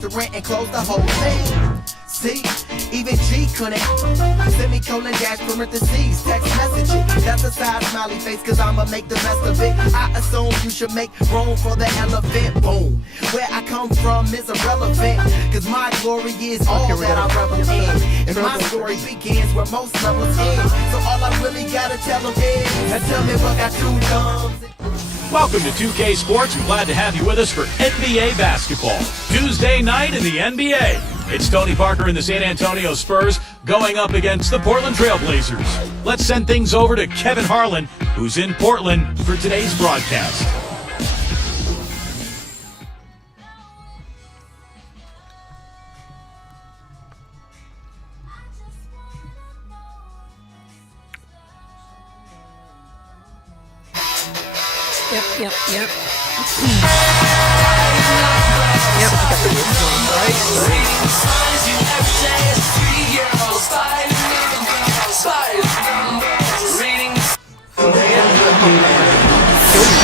the rent and close the whole thing. See, even G couldn't. Semicolon dash parentheses, text messaging. That's a side smiley face, cause I'ma make the best of it. I assume you should make room for the elephant. Boom. Where I come from is irrelevant, cause my glory is all that I revel in. And my story begins where most levels end. So all I really gotta tell them is, tell me what got two thumbs. Welcome to 2K Sports. We're glad to have you with us for NBA basketball. Tuesday night in the NBA. It's Tony Parker and the San Antonio Spurs going up against the Portland Trail Blazers. Let's send things over to Kevin Harlan, who's in Portland for today's broadcast. Yep. Yep.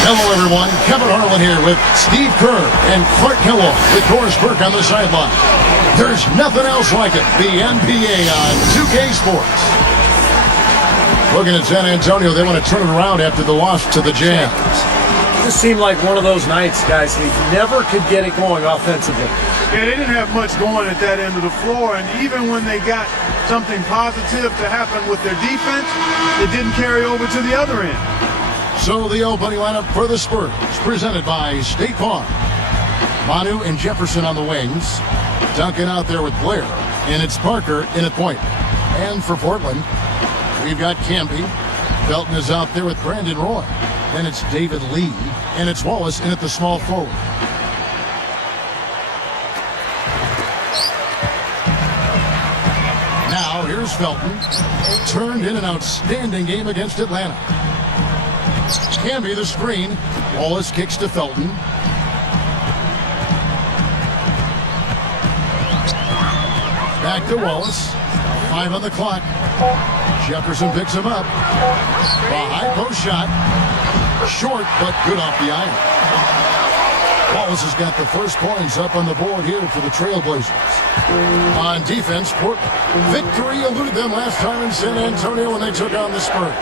Hello, everyone. Kevin Harlan here with Steve Kerr and Clark Kellogg with Doris Burke on the sideline. There's nothing else like it. The NBA on 2K Sports. Looking at San Antonio, they want to turn it around after the loss to the Jazz. It just seemed like one of those nights, guys. They never could get it going offensively. Yeah, they didn't have much going at that end of the floor, and even when they got something positive to happen with their defense, it didn't carry over to the other end. So the opening lineup for the Spurs, presented by State Farm. Manu and Jefferson on the wings. Duncan out there with Blair, and it's Parker in at point. And for Portland, we've got Camby. Felton is out there with Brandon Roy. Then it's David Lee, and it's Wallace in at the small forward. Now here's Felton. Turned in an outstanding game against Atlanta. Camby the screen. Wallace kicks to Felton. Back to Wallace. 5 on the clock. Jefferson picks him up. A high post shot. Short, but good off the iron. Wallace has got the first points up on the board here for the Trailblazers. On defense, Portland. Victory eluded them last time in San Antonio when they took on the Spurs.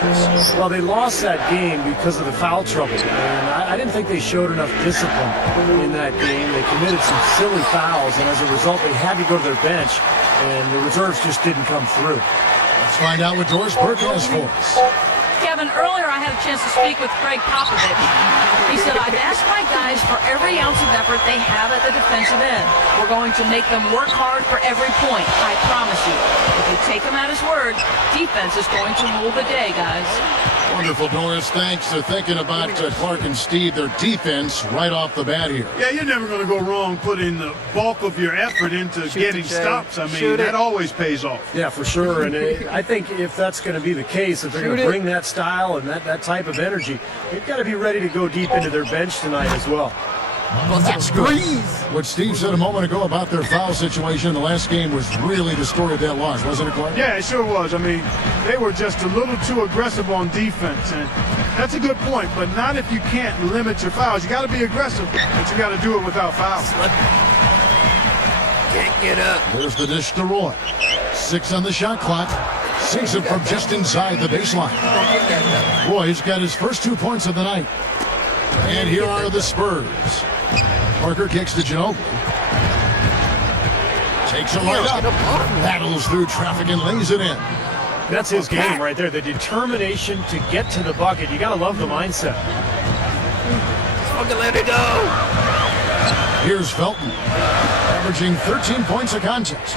Well, they lost that game because of the foul trouble. And I didn't think they showed enough discipline in that game. They committed some silly fouls, and as a result, they had to go to their bench, and the reserves just didn't come through. Let's find out what Doris Burke has for us. Kevin, earlier I had a chance to speak with Greg Popovich. He said, I've asked my guys for every ounce of effort they have at the defensive end. We're going to make them work hard for every point, I promise you. If you take him at his word, defense is going to rule the day, guys. Wonderful, Doris. Thanks for thinking about Clark and Steve, their defense right off the bat here. Yeah, you're never going to go wrong putting the bulk of your effort into getting stops. I mean, that always pays off. Yeah, for sure. And I think if that's going to be the case, if they're going to bring that style and that type of energy, they've got to be ready to go deep into their bench tonight as well. That's good. What Steve said a moment ago about their foul situation in the last game was really the story of that loss, wasn't it, Clark? Yeah, it sure was. I mean, they were just a little too aggressive on defense, and that's a good point, but not if you can't limit your fouls. You got to be aggressive, but you got to do it without fouls. Can't get up. There's the dish to Roy. 6 on the shot clock. Sinks it from just inside the baseline. Roy's got his first 2 points of the night. And here are the Spurs. Parker kicks to Ginobili. Takes it right up. Battles through traffic and lays it in. That's his game right there. The determination to get to the bucket. You got to love the mindset. Fucking let it go. Here's Felton, averaging 13 points a contest.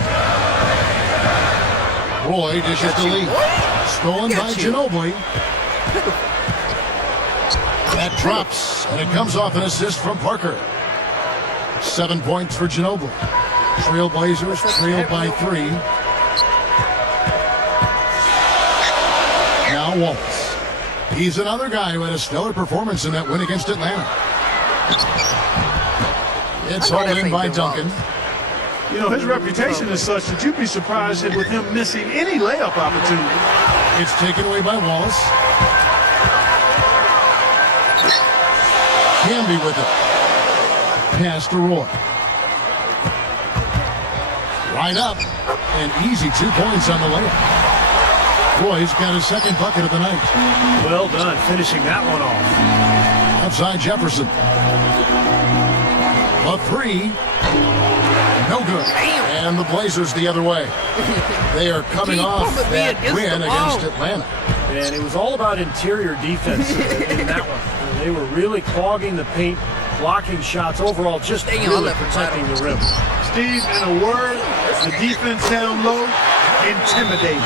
Roy dishes to Lee. Stolen by Ginobili. That drops, and it comes off an assist from Parker. 7 points for Ginobili. Trailblazers trailed by 3. Now Wallace. He's another guy who had a stellar performance in that win against Atlanta. It's hauled in by Duncan. You know, his reputation is such that you'd be surprised with him missing any layup opportunity. It's taken away by Wallace. Camby with it. Pass to Roy. Right up. And easy 2 points on the layup. Roy's got his second bucket of the night. Well done, finishing that one off. Outside Jefferson. A three. No good. And the Blazers the other way. They are coming off that win against Atlanta. And it was all about interior defense in that one. They were really clogging the paint, blocking shots, overall just really protecting the rim. Steve, in a word, the defense down low, intimidating.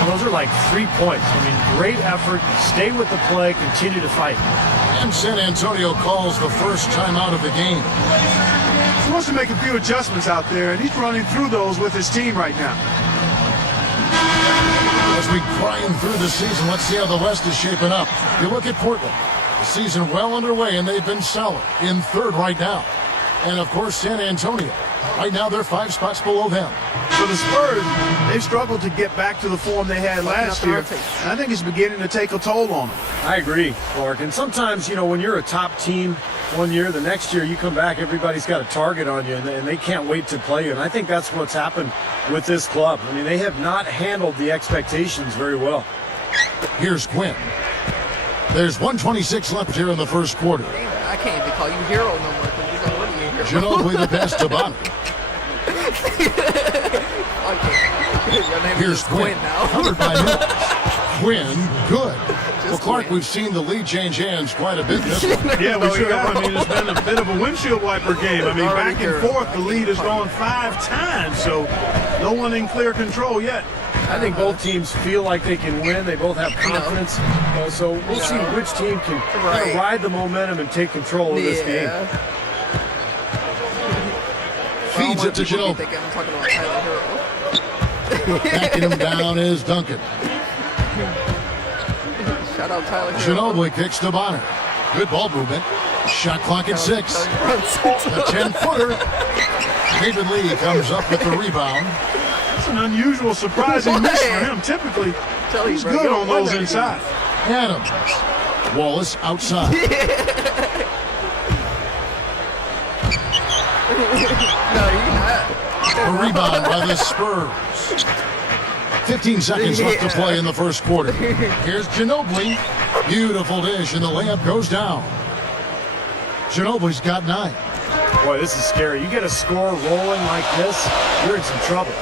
Well, those are like 3 points. I mean, great effort, stay with the play, continue to fight. And San Antonio calls the first time out of the game. He wants to make a few adjustments out there, and he's running through those with his team right now. As we grind through the season, let's see how the West is shaping up. You look at Portland. The season well underway, and they've been solid in third right now. And, of course, San Antonio. Right now, they're 5 spots below them. For the Spurs, they've struggled to get back to the form they had last year. And I think it's beginning to take a toll on them. I agree, Clark. And sometimes, you know, when you're a top team one year, the next year you come back, everybody's got a target on you, and they can't wait to play you. And I think that's what's happened with this club. I mean, they have not handled the expectations very well. Here's Quinn. There's 1:26 left here in the first quarter. I can't even call you hero no more because you're already a hero. Ginobili the pass to Bonner. Your name Here's is Quinn now. Covered by Mills. Quinn, good. Well, Clark, Quinn. we've seen the lead change hands quite a bit in this one. Yeah, we sure have. I mean, it's been a bit of a windshield wiper game. I mean, back and forth, the lead has gone 5 times, so no one in clear control yet. I think both teams feel like they can win. They both have confidence. So we'll see which team can kind of ride the momentum and take control of this game. Feeds it to Ginobili. Thinking I'm talking about Tyler Hero. Backing him down is Duncan. Shout out Tyler Hero. Ginobili kicks to Bonner. Good ball movement. Shot clock at 6. A 10-footer. David Lee comes up with the rebound. It's an unusual, surprising miss for him. Typically, he's good on those inside. Adams. Wallace outside. No, you're not. A rebound by the Spurs. 15 seconds left to play in the first quarter. Here's Ginobili. Beautiful dish, and the layup goes down. Ginobili's got 9. Boy, this is scary. You get a score rolling like this, you're in some trouble.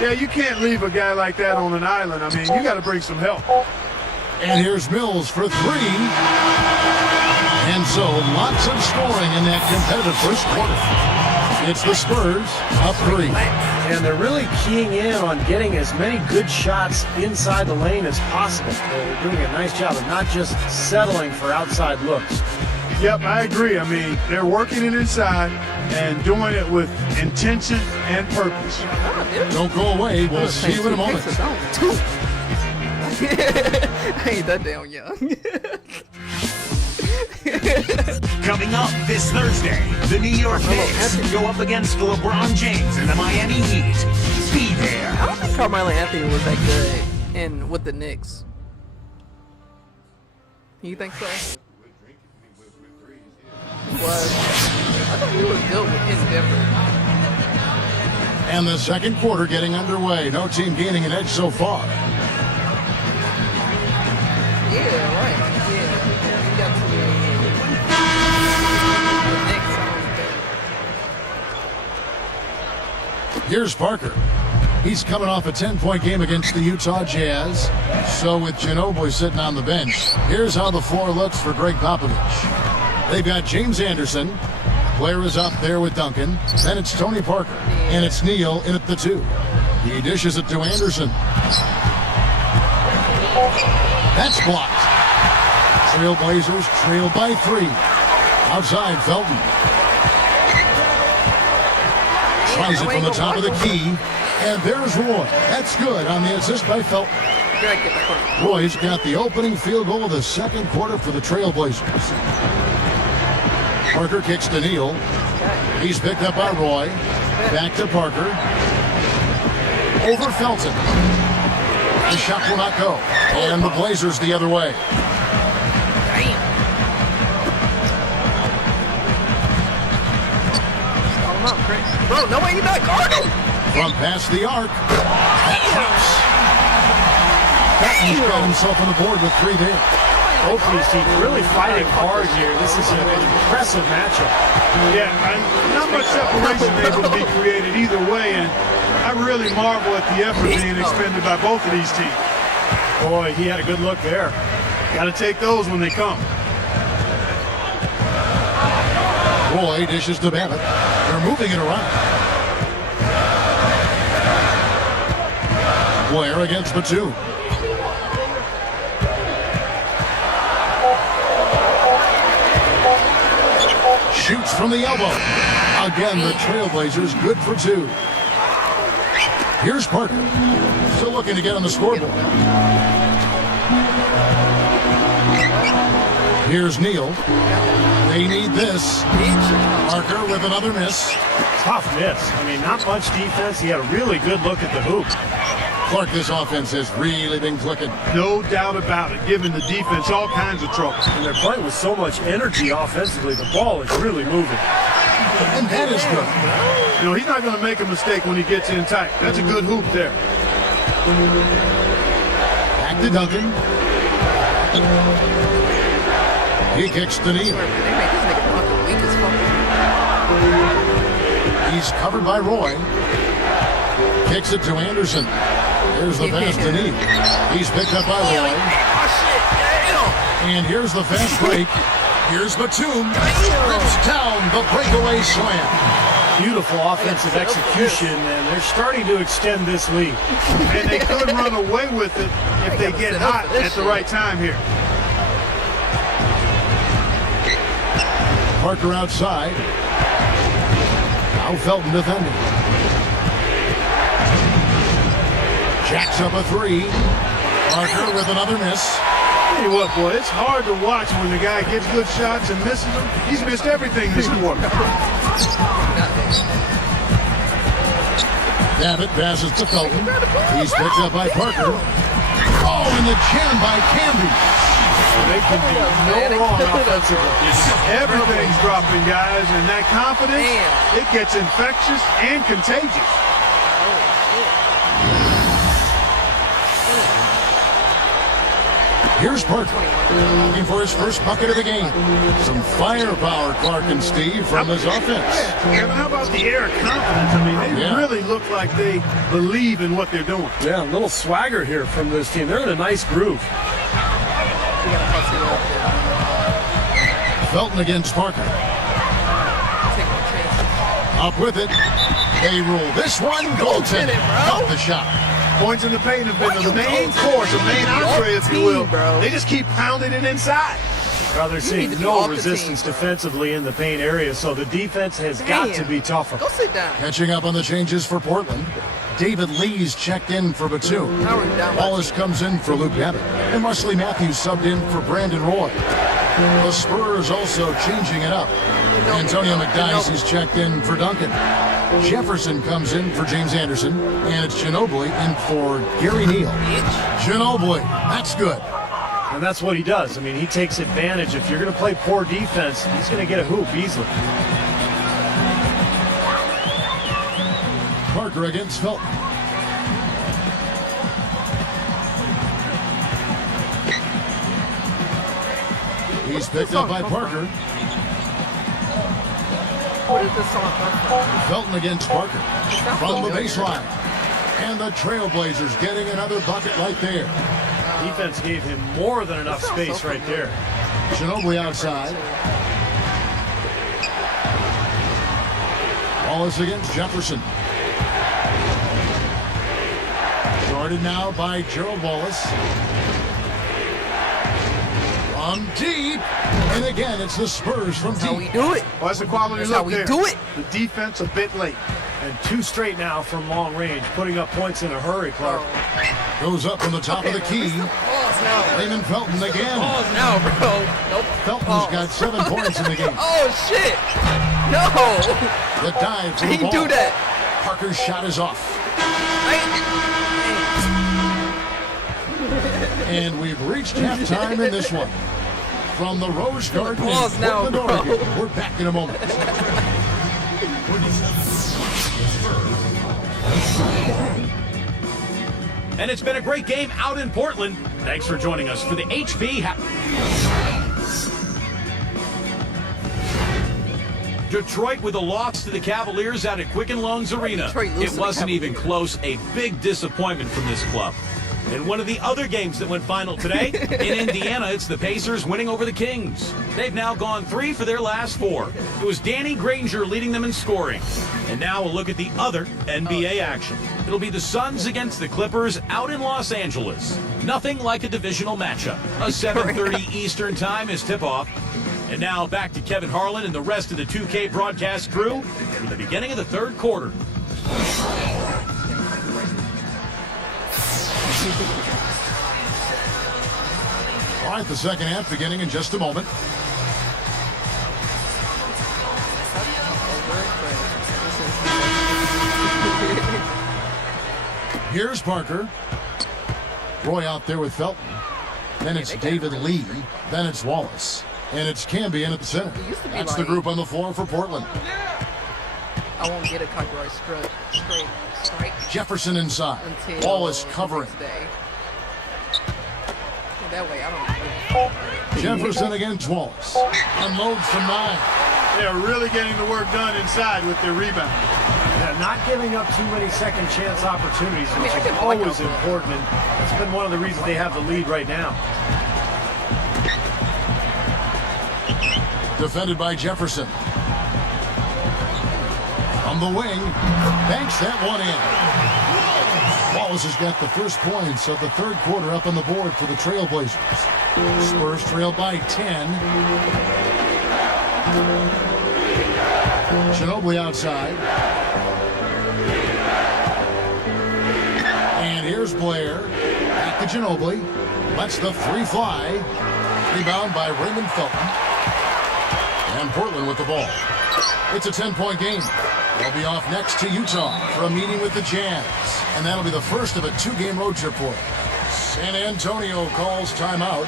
Yeah, you can't leave a guy like that on an island. I mean, you got to bring some help. And here's Mills for 3. And so, lots of scoring in that competitive first quarter. It's the Spurs up 3. And they're really keying in on getting as many good shots inside the lane as possible. They're doing a nice job of not just settling for outside looks. Yep, I agree. I mean, they're working it inside and doing it with intention and purpose. Don't go away. We'll see you in a moment. I ain't that damn young. Coming up this Thursday, the New York Knicks go up against LeBron James and the Miami Heat. Be there. I don't think Carmelo Anthony was that good with the Knicks. You think so? He was. I thought he was good in Denver. And the second quarter getting underway. No team gaining an edge so far. Yeah, right. Yeah. He got to the Knicks. Here's Parker. He's coming off a 10-point game against the Utah Jazz. So with Ginobili sitting on the bench, here's how the floor looks for Greg Popovich. They've got James Anderson. Blair is up there with Duncan. Then it's Tony Parker. And it's Neal in at the 2. He dishes it to Anderson. That's blocked. Trailblazers trail by 3. Outside, Felton. Tries it from the top of the key. And there's Roy. That's good on the assist by Felton. Roy's got the opening field goal of the second quarter for the Trailblazers. Parker kicks to Neal. He's picked up by Roy. Back to Parker. Over Felton. The shot will not go. And the Blazers the other way. Bro, no way, you're not guarding. From past the arc. That drops. Felton's got himself on the board with 3 there. Both these teams really fighting hard here. This is an impressive matchup. Yeah, and not much separation able to be created either way, and I really marvel at the effort being expended by both of these teams. Boy, he had a good look there. Got to take those when they come. Roy dishes to Babbitt. They're moving it around. Blair against Batum. Shoots from the elbow. Again, the Trailblazers good for 2. Here's Parker. Still looking to get on the scoreboard. Here's Neal. They need this. Parker with another miss. Tough miss. I mean, not much defense. He had a really good look at the hoop. Clark, this offense has really been clicking. No doubt about it, giving the defense all kinds of trouble. And they're playing with so much energy offensively. The ball is really moving. And that is good. You know, he's not going to make a mistake when he gets in tight. That's a good hoop there. Back to Duncan. He kicks to Neal. He's covered by Roy. Kicks it to Anderson. Here's the pass to Neal. He's picked up by Roy. And here's the fast break. Here's Batum. Rips down the breakaway slam. Beautiful offensive execution, and they're starting to extend this lead. And they could run away with it if they get hot at the right time here. Parker outside. Now Felton defending. Jacks up a 3. Parker with another miss. Tell you what, boy, it's hard to watch when the guy gets good shots and misses them. He's missed everything this quarter. Babbitt passes to Felton. He's picked up by Parker. Oh, and the jam by Camby. They can do no wrong offensively. Everything's dropping, guys, and that confidence, it gets infectious and contagious. Here's Parker, looking for his first bucket of the game. Some firepower, Clark and Steve, from his offense. Kevin, how about the air of confidence? I mean, they really look like they believe in what they're doing. Yeah, a little swagger here from this team. They're in a nice groove. Felton against Parker. Up with it. They rule this one. Goaltending. Got the shot. Points in the paint have been the main course, the main entree, if you will. They just keep pounding it inside. Well, they're seeing no resistance defensively in the paint area, so the defense has got to be tougher. Go sit down. Catching up on the changes for Portland. David Lee's checked in for Batum. Wallace comes in for Luke Babbitt. And Wesley Matthews subbed in for Brandon Roy. The Spurs also changing it up. Antonio McDyess checked in for Duncan. Jefferson comes in for James Anderson. And it's Ginobili in for Gary Neal. Ginobili, that's good. And that's what he does. I mean, he takes advantage. If you're going to play poor defense, he's going to get a hoop easily. Parker against Felton. He's picked up by Parker. What is this song? Felton against Parker. From the baseline. And the Trailblazers getting another bucket right there. Defense gave him more than enough space right there. Ginobili outside. Wallace against Jefferson. Guarded now by Gerald Wallace. From deep. And again, it's the Spurs from That's how we deep. do it. Well, that's a quality That's look how we there. do it. The defense a bit late. And 2 straight now from long range, putting up points in a hurry, Clark. Goes up from the top of the key. Pause now. Raymond Felton again. Pause now, bro. Nope. Felton's got 7 points in the game. Oh, shit. No. The dive for the He ball. do that. Parker's shot is off. And we've reached halftime in this one. From the Rose Garden in Pause now, Portland, bro. Oregon. We're back in a moment. And it's been a great game out in Portland. Thanks for joining us for the HB. Detroit with a loss to the Cavaliers out at Quicken Loans Arena. It wasn't even close. A big disappointment from this club. In one of the other games that went final today, in Indiana, it's the Pacers winning over the Kings. They've now gone 3 for their last 4. It was Danny Granger leading them in scoring. And now we'll look at the other NBA action. It'll be the Suns against the Clippers out in Los Angeles. Nothing like a divisional matchup. A 7:30 Eastern time is tip-off. And now back to Kevin Harlan and the rest of the 2K broadcast crew for the beginning of the third quarter. All right, the second half beginning in just a moment. Here's Parker. Roy out there with Felton. Then it's David Lee. Then it's Wallace. And it's Cambion at the center. That's the group on the floor for Portland. I won't get a copyright strike. Jefferson inside. Until Wallace covering. That way, I don't. Jefferson against Wallace. Unloads from 9. They're really getting the work done inside with their rebound. Yeah, not giving up too many second chance opportunities, which is always important, and it's been one of the reasons they have the lead right now. Defended by Jefferson. From the wing, banks that one in. Wallace has got the first points of the third quarter up on the board for the Trailblazers. Spurs trail by 10. Ginobili outside. And here's Blair. Back to Ginobili. Lets the 3 fly. Rebound by Raymond Felton. And Portland with the ball. It's a 10-point game. They'll be off next to Utah for a meeting with the Jazz. And that'll be the first of a 2-game road trip for them. San Antonio calls timeout.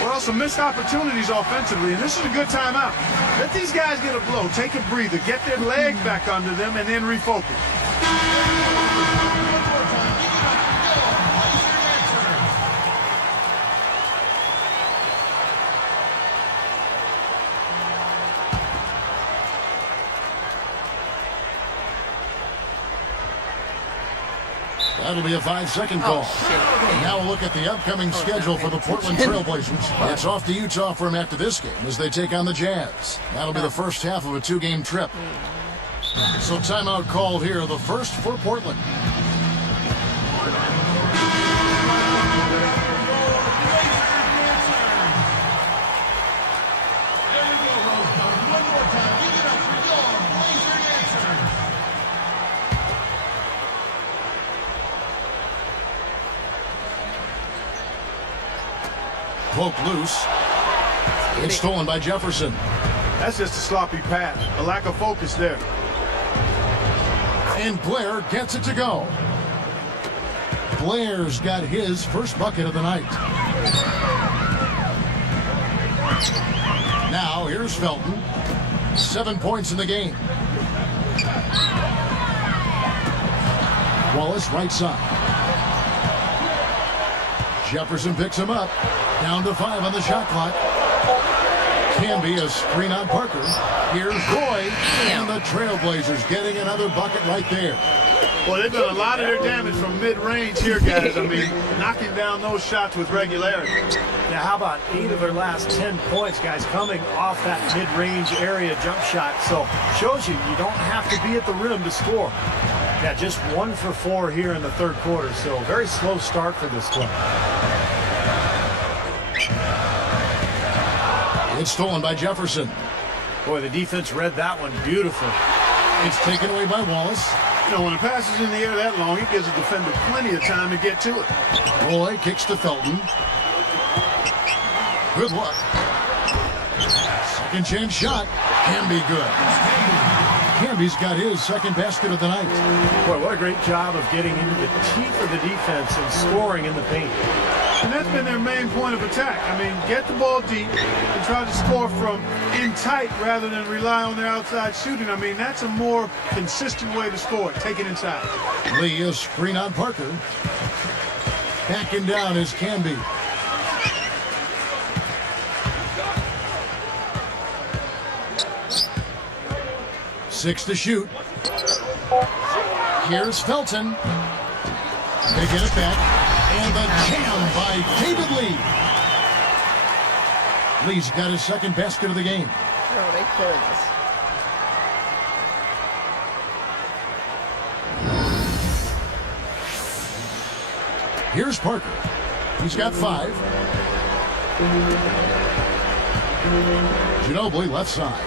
Well, some missed opportunities offensively, and this is a good timeout. Let these guys get a blow, take a breather, get their legs back under them, and then refocus. That'll be a 5-second call. Now we'll look at the upcoming schedule for the Portland Trailblazers. It's off to Utah for them after this game as they take on the Jazz. That'll be the first half of a 2-game trip. So timeout called here, the first for Portland. Poke loose. It's stolen by Jefferson. That's just a sloppy pass, a lack of focus there. And Blair gets it to go. Blair's got his first bucket of the night. Now here's Felton. 7 points in the game. Wallace right side. Jefferson picks him up. Down to 5 on the shot clock. Can be a screen on Parker. Here's Roy. And the Trailblazers getting another bucket right there. Well, they've done a lot of their damage from mid-range here, guys. I mean, knocking down those shots with regularity. Now, how about 8 of their last 10 points, guys, coming off that mid-range area jump shot? So, shows you don't have to be at the rim to score. Yeah, just 1 for 4 here in the third quarter. So, very slow start for this club. It's stolen by Jefferson. Boy, the defense read that one beautifully. It's taken away by Wallace. You know, when a pass is in the air that long, it gives the defender plenty of time to get to it. Roy kicks to Felton. Good luck. Second chance shot. Can be good. Camby's got his second basket of the night. Boy, what a great job of getting into the teeth of the defense and scoring in the paint. And that's been their main point of attack. I mean, get the ball deep and try to score from in tight rather than rely on their outside shooting. I mean, that's a more consistent way to score it. Take it inside. Lee is screen on Parker. Backing down is Canby. Six to shoot. Here's Felton. They get it back. And the jam by David Lee. Lee's got his second basket of the game. Bro, they killing us. Here's Parker. He's got 5. Ginobili left side.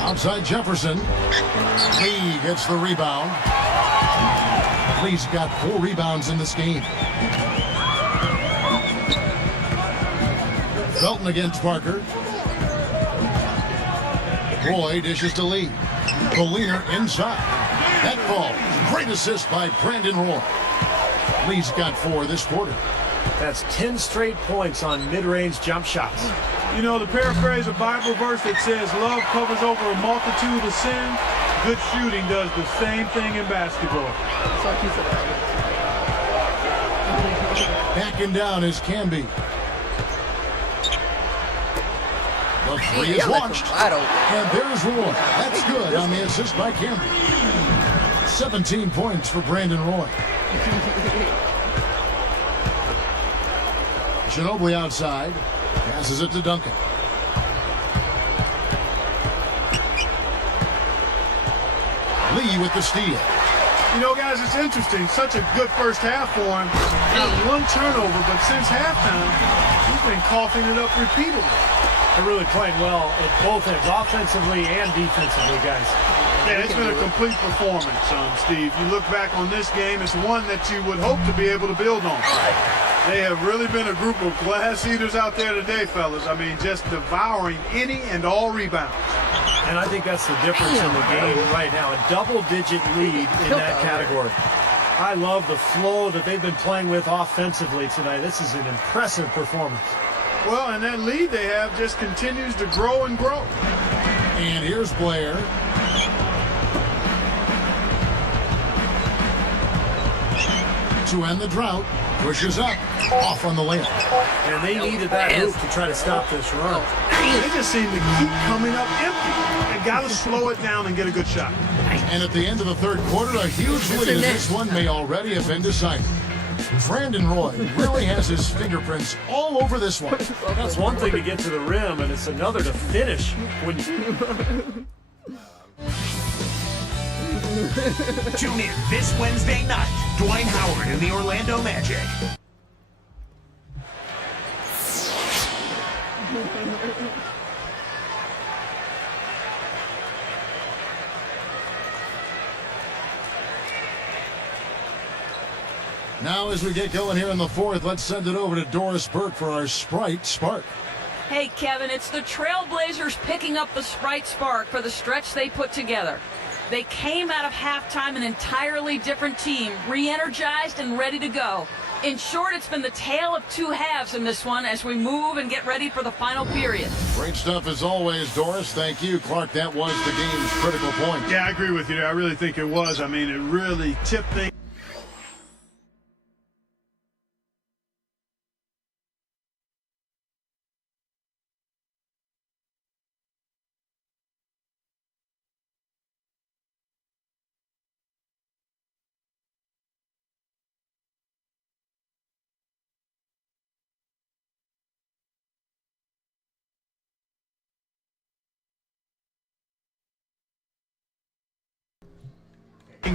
Outside Jefferson. Lee gets the rebound. Lee's got 4 rebounds in this game. Felton against Parker. Roy dishes to Lee. The leaner inside. That ball. Great assist by Brandon Roy. Lee's got 4 this quarter. That's 10 straight points on mid-range jump shots. You know, to paraphrase a Bible verse that says, love covers over a multitude of sin, good shooting does the same thing in basketball. So he said that. Backing down is Canby. The 3 is Yeah, launched. wide open. And there's Roy. That's good on the assist by Canby. 17 points for Brandon Roy. Ginobili outside. Passes it to Duncan. Lee with the steal. You know, guys, it's interesting. Such a good first half for him. Not one turnover, but since halftime, he's been coughing it up repeatedly. They're really playing well at both ends, offensively and defensively, guys. Yeah, it's been a complete performance, Steve. You look back on this game, it's one that you would hope to be able to build on. They have really been a group of glass eaters out there today, fellas. I mean, just devouring any and all rebounds. And I think that's the difference in the game right now. A double-digit lead in that category. I love the flow that they've been playing with offensively tonight. This is an impressive performance. Well, and that lead they have just continues to grow and grow. And here's Blair. To end the drought, pushes up, off on the layup. And they needed that move to try to stop this run. They just seem to keep coming up empty. They got to slow it down and get a good shot. And at the end of the third quarter, a huge lead as this one may already have been decided. Brandon Roy really has his fingerprints all over this one. That's one thing to get to the rim, and it's another to finish. When Tune in this Wednesday night. Dwight Howard and the Orlando Magic. Now as we get going here in the fourth, let's send it over to Doris Burke for our Sprite Spark. Hey, Kevin, it's the Trailblazers picking up the Sprite Spark for the stretch they put together. They came out of halftime an entirely different team, re-energized and ready to go. In short, it's been the tale of two halves in this one as we move and get ready for the final period. Great stuff as always, Doris. Thank you. Clark, that was the game's critical point. Yeah, I agree with you there. I really think it was. I mean, it really tipped things.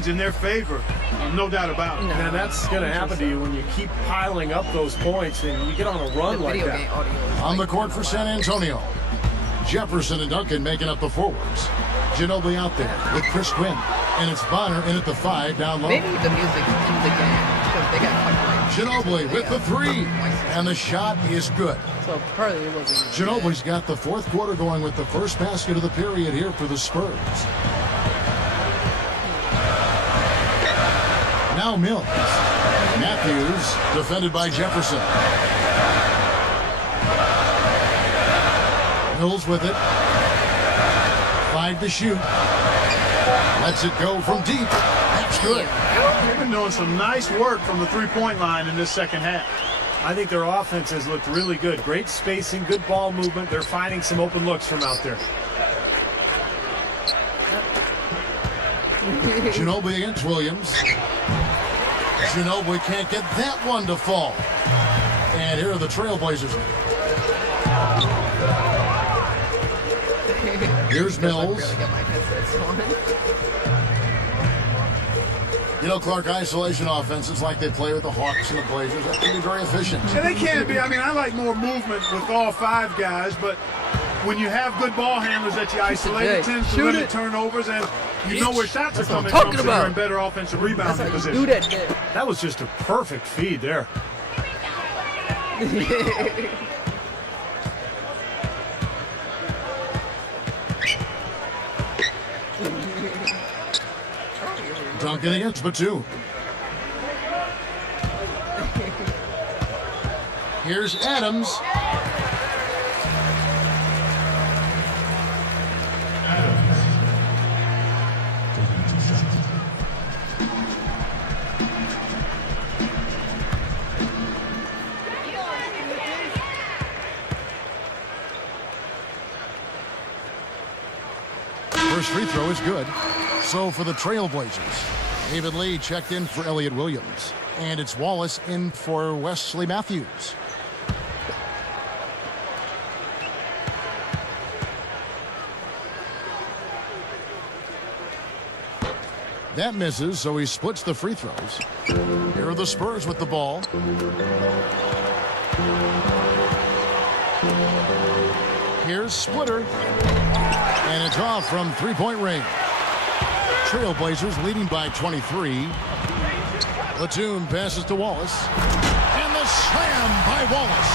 In their favor, no doubt about it. and that's going to happen to you when you keep piling up those points and you get on a run like Video that. game audio. On the court for San Antonio, Jefferson and Duncan making up the forwards. Ginobili out there with Chris Quinn. And it's Bonner in at the 5 down low. Maybe the music in the game because they got copyright. Ginobili with the 3. And the shot is good. So probably it wasn't. Ginobili's got the fourth quarter going with the first basket of the period here for the Spurs. Now Now Mills. Matthews defended by Jefferson. Mills with it. 5 to shoot. Lets it go from deep. That's good. They've been doing some nice work from the three-point line in this second half. I think their offense has looked really good. Great spacing, good ball movement. They're finding some open looks from out there. Ginobili against Williams. Ginobili can't get that one to fall. And here are the Trailblazers. Here's Mills. You know, Clark, isolation offenses like they play with the Hawks and the Blazers, that can be very efficient. Yeah, they can be. I mean, I like more movement with all 5 guys, but when you have good ball handlers that you isolate, it tends to limit turnovers, and you know where shots are coming from, so you're in better offensive rebounding position. That was just a perfect feed there. Duncan against Batum. Here's Adams. First free throw is good. So for the Trailblazers, David Lee checked in for Elliott Williams. And it's Wallace in for Wesley Matthews. That misses, so he splits the free throws. Here are the Spurs with the ball. Here's Splitter. And it's off from three-point range. Trailblazers leading by 23. Batum passes to Wallace. And the slam by Wallace.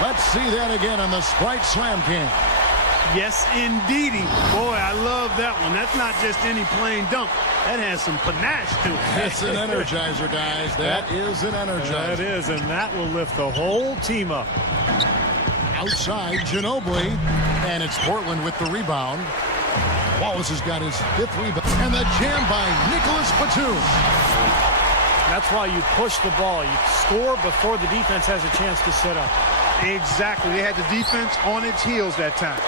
Let's see that again on the Sprite Slam Cam. Yes, indeedy. Boy, I love that one. That's not just any plain dunk. That has some panache to it. It's an energizer, guys. That is an energizer. That is, and that will lift the whole team up. Outside, Ginobili. And it's Portland with the rebound. Wallace has got his 5th rebound. And the jam by Nicholas Batum. That's why you push the ball. You score before the defense has a chance to set up. Exactly. They had the defense on its heels that time.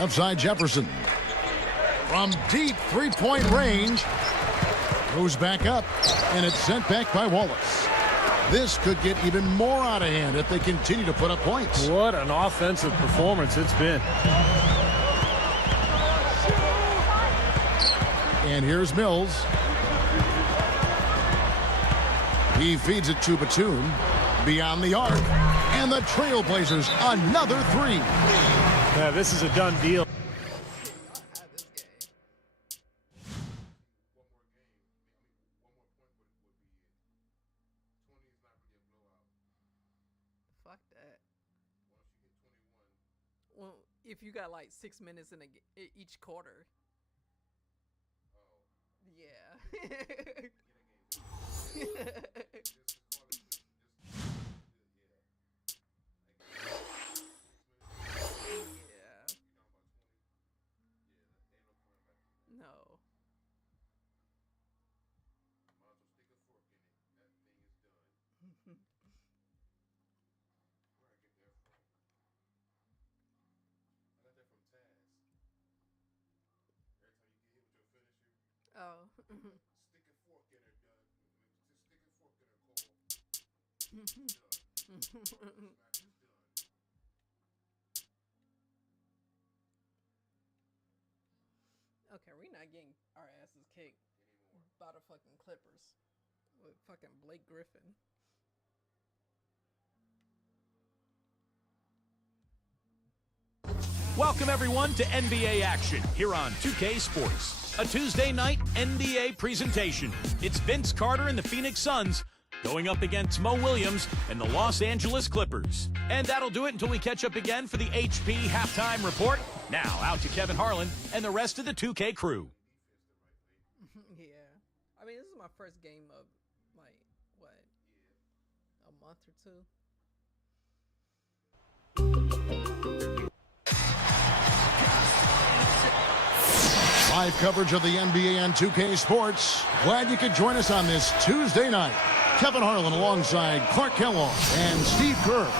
Left side, Jefferson. From deep three-point range. Goes back up, and it's sent back by Wallace. This could get even more out of hand if they continue to put up points. What an offensive performance it's been. And here's Mills. He feeds it to Batum. Beyond the arc. And the Trailblazers, another 3. Yeah, this is a done deal. Fuck that. Well, if you got like 6 minutes in each quarter. Yeah. No. Oh. Okay, we're not getting our asses kicked by the fucking Clippers with fucking Blake Griffin. Welcome, everyone, to NBA action here on 2K Sports. A Tuesday night NBA presentation. It's Vince Carter and the Phoenix Suns going up against Mo Williams and the Los Angeles Clippers. And that'll do it until we catch up again for the HP Halftime Report. Now, out to Kevin Harlan and the rest of the 2K crew. Yeah. I mean, this is my first game of, like, what, a month or two? Live coverage of the NBA on 2K Sports. Glad you could join us on this Tuesday night. Kevin Harlan alongside Clark Kellogg and Steve Kerr.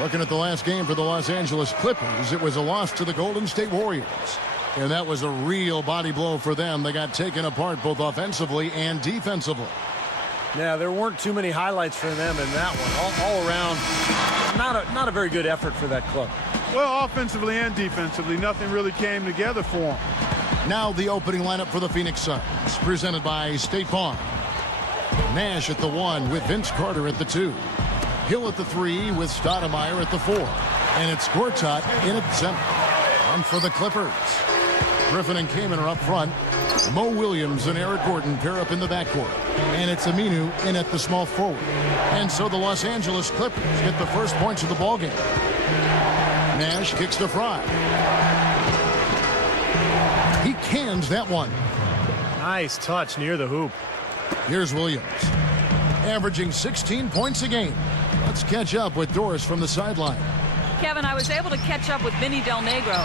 Looking at the last game for the Los Angeles Clippers, it was a loss to the Golden State Warriors. And that was a real body blow for them. They got taken apart both offensively and defensively. Yeah, there weren't too many highlights for them in that one. All around, not a very good effort for that club. Well, offensively and defensively, nothing really came together for them. Now the opening lineup for the Phoenix Suns, presented by State Farm. Nash at the 1 with Vince Carter at the 2. Hill at the 3 with Stoudemire at the 4. And it's Gortat in at center. One for the Clippers. Griffin and Kaman are up front. Mo Williams and Eric Gordon pair up in the backcourt. And it's Aminu in at the small forward. And so the Los Angeles Clippers get the first points of the ballgame. Nash kicks to Fry. He cans that one. Nice touch near the hoop. Here's Williams, averaging 16 points a game. Let's catch up with Doris from the sideline. Kevin, I was able to catch up with Vinny Del Negro.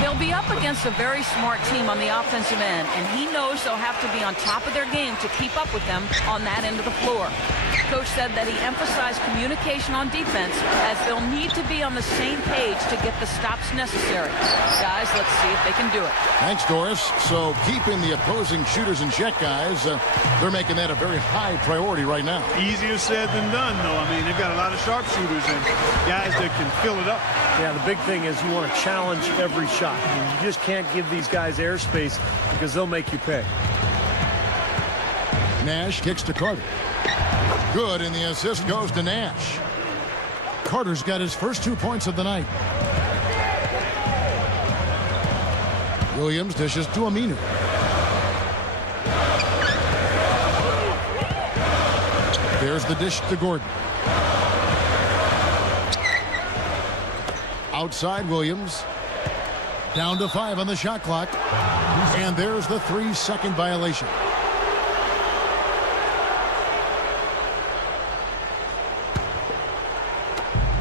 They'll be up against a very smart team on the offensive end, and he knows they'll have to be on top of their game to keep up with them on that end of the floor. Coach said that he emphasized communication on defense, as they'll need to be on the same page to get the stops necessary. Guys, let's see if they can do it. Thanks, Doris. So keeping the opposing shooters in check, guys, they're making that a very high priority right now. Easier said than done, though. I mean, they've got a lot of sharpshooters and guys that can fill it up. Yeah, the big thing is you want to challenge every shot. You just can't give these guys airspace because they'll make you pay. Nash kicks to Carter. Good, and the assist goes to Nash. Carter's got his first 2 points of the night. Williams dishes to Aminu. There's the dish to Gordon. Outside Williams. Down to 5 on the shot clock. And there's the 3-second violation.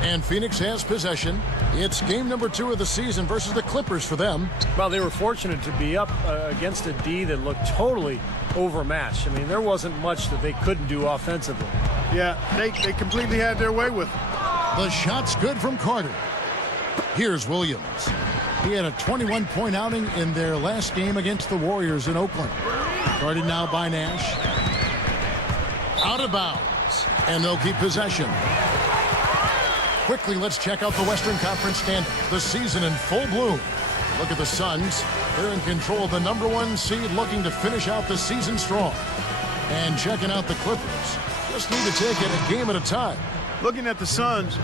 And Phoenix has possession. It's game number 2 of the season versus the Clippers for them. Well, they were fortunate to be up against a D that looked totally overmatched. I mean, there wasn't much that they couldn't do offensively. Yeah, they completely had their way with it. The shot's good from Carter. Here's Williams. He had a 21-point outing in their last game against the Warriors in Oakland. Guarded now by Nash. Out of bounds. And they'll keep possession. Quickly, let's check out the Western Conference standings. The season in full bloom. Look at the Suns. They're in control of the number 1 seed, looking to finish out the season strong. And checking out the Clippers. Just need to take it a game at a time. Looking at the Suns,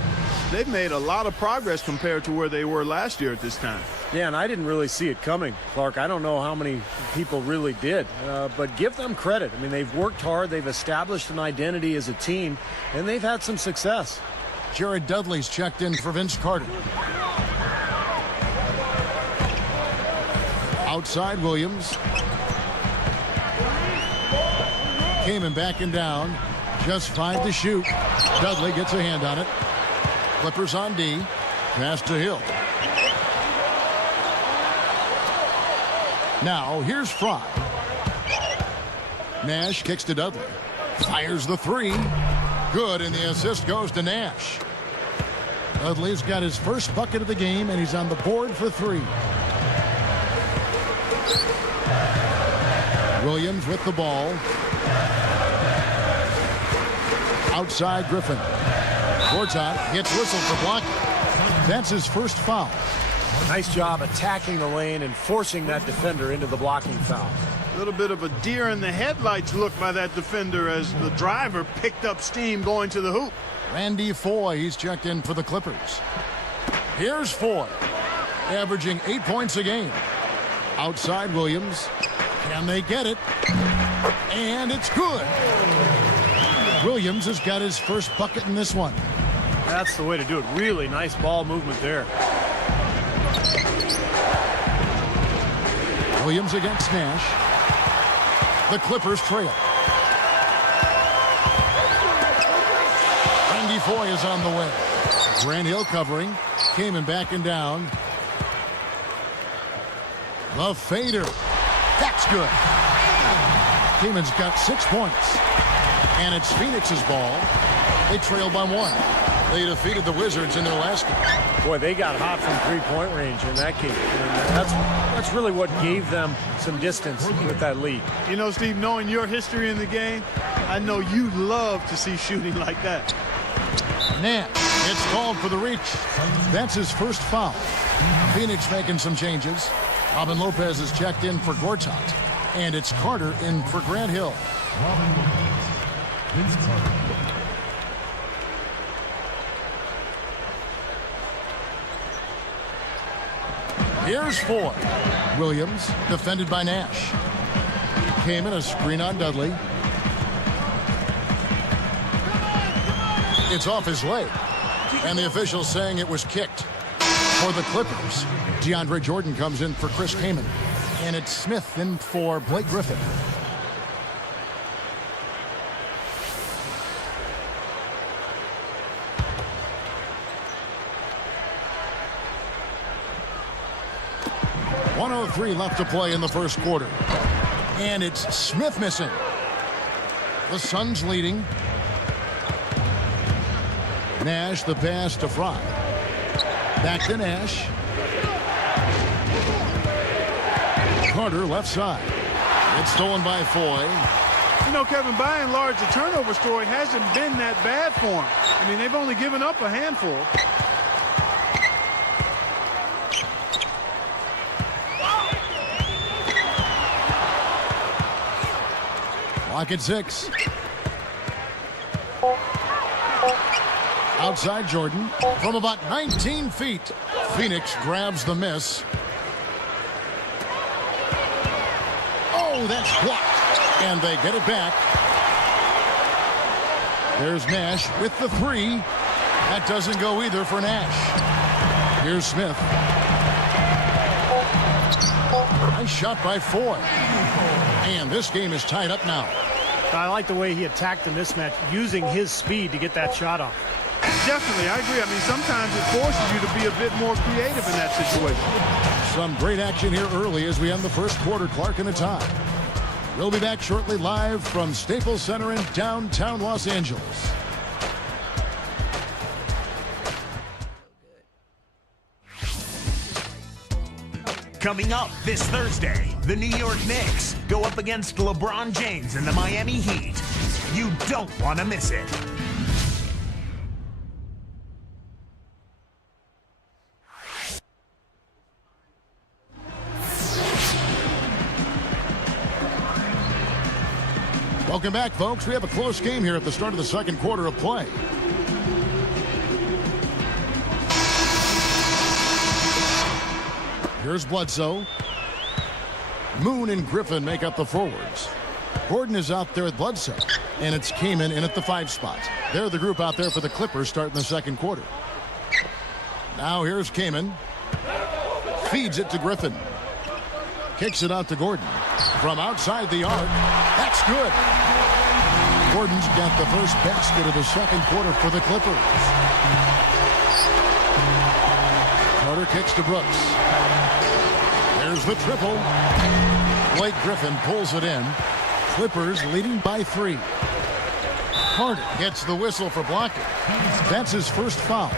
they've made a lot of progress compared to where they were last year at this time. Yeah, and I didn't really see it coming, Clark. I don't know how many people really did, but give them credit. I mean, they've worked hard. They've established an identity as a team, and they've had some success. Jared Dudley's checked in for Vince Carter. Outside Williams. Kaman backing down. Just 5 to shoot. Dudley gets a hand on it. Clippers on D. Pass to Hill. Now here's Fry. Nash kicks to Dudley. Fires the 3. Good, and the assist goes to Nash. Dudley's got his first bucket of the game, and he's on the board for 3. Williams with the ball. Outside Griffin. Gortat gets whistled for blocking. That's his first foul. Nice job attacking the lane and forcing that defender into the blocking foul. A little bit of a deer in the headlights look by that defender as the driver picked up steam going to the hoop. Randy Foye, he's checked in for the Clippers. Here's Foye, averaging 8 points a game. Outside Williams. Can they get it? And it's good. Williams has got his first bucket in this one. That's the way to do it. Really nice ball movement there. Williams against Nash. The Clippers trail. Randy Foye is on the way. Grant Hill covering. Kaman backing down. The fader. That's good. Kaman's got 6 points. And it's Phoenix's ball. They trail by 1. They defeated the Wizards in their last game. Boy, they got hot from three-point range in that game. And that's really what gave them some distance with that lead. You know, Steve, knowing your history in the game, I know you love to see shooting like that. Nash, it's called for the reach. That's his first foul. Phoenix making some changes. Robin Lopez is checked in for Gortat. And it's Carter in for Grant Hill. Here's Foye. Williams, defended by Nash. Kaman, a screen on Dudley. It's off his leg. And the official saying it was kicked. For the Clippers, DeAndre Jordan comes in for Chris Kaman. And it's Smith in for Blake Griffin. .103 left to play in the first quarter. And it's Smith missing. The Suns leading. Nash, the pass to Fry. Back to Nash. Carter left side. It's stolen by Foye. You know, Kevin, by and large, the turnover story hasn't been that bad for them. I mean, they've only given up a handful. Clock at 6. Outside Jordan from about 19 feet. Phoenix grabs the miss. Oh, that's blocked. And they get it back. There's Nash with the 3. That doesn't go either for Nash. Here's Smith. Nice shot by Foye. And this game is tied up now. I like the way he attacked the mismatch, using his speed to get that shot off. Definitely, I agree. I mean, sometimes it forces you to be a bit more creative in that situation. Some great action here early as we end the first quarter. Clark in a tie. We'll be back shortly live from Staples Center in downtown Los Angeles. Coming up this Thursday, the New York Knicks go up against LeBron James and the Miami Heat. You don't want to miss it. Welcome back, folks. We have a close game here at the start of the second quarter of play. Here's Bledsoe. Moon and Griffin make up the forwards. Gordon is out there with Bledsoe. And it's Kaman in at the 5 spot. They're the group out there for the Clippers starting the second quarter. Now here's Kaman. Feeds it to Griffin. Kicks it out to Gordon. From outside the arc. That's good. Gordon's got the first basket of the second quarter for the Clippers. Carter kicks to Brooks. There's the triple. Blake Griffin pulls it in. Clippers leading by 3. Carter gets the whistle for blocking. That's his first foul.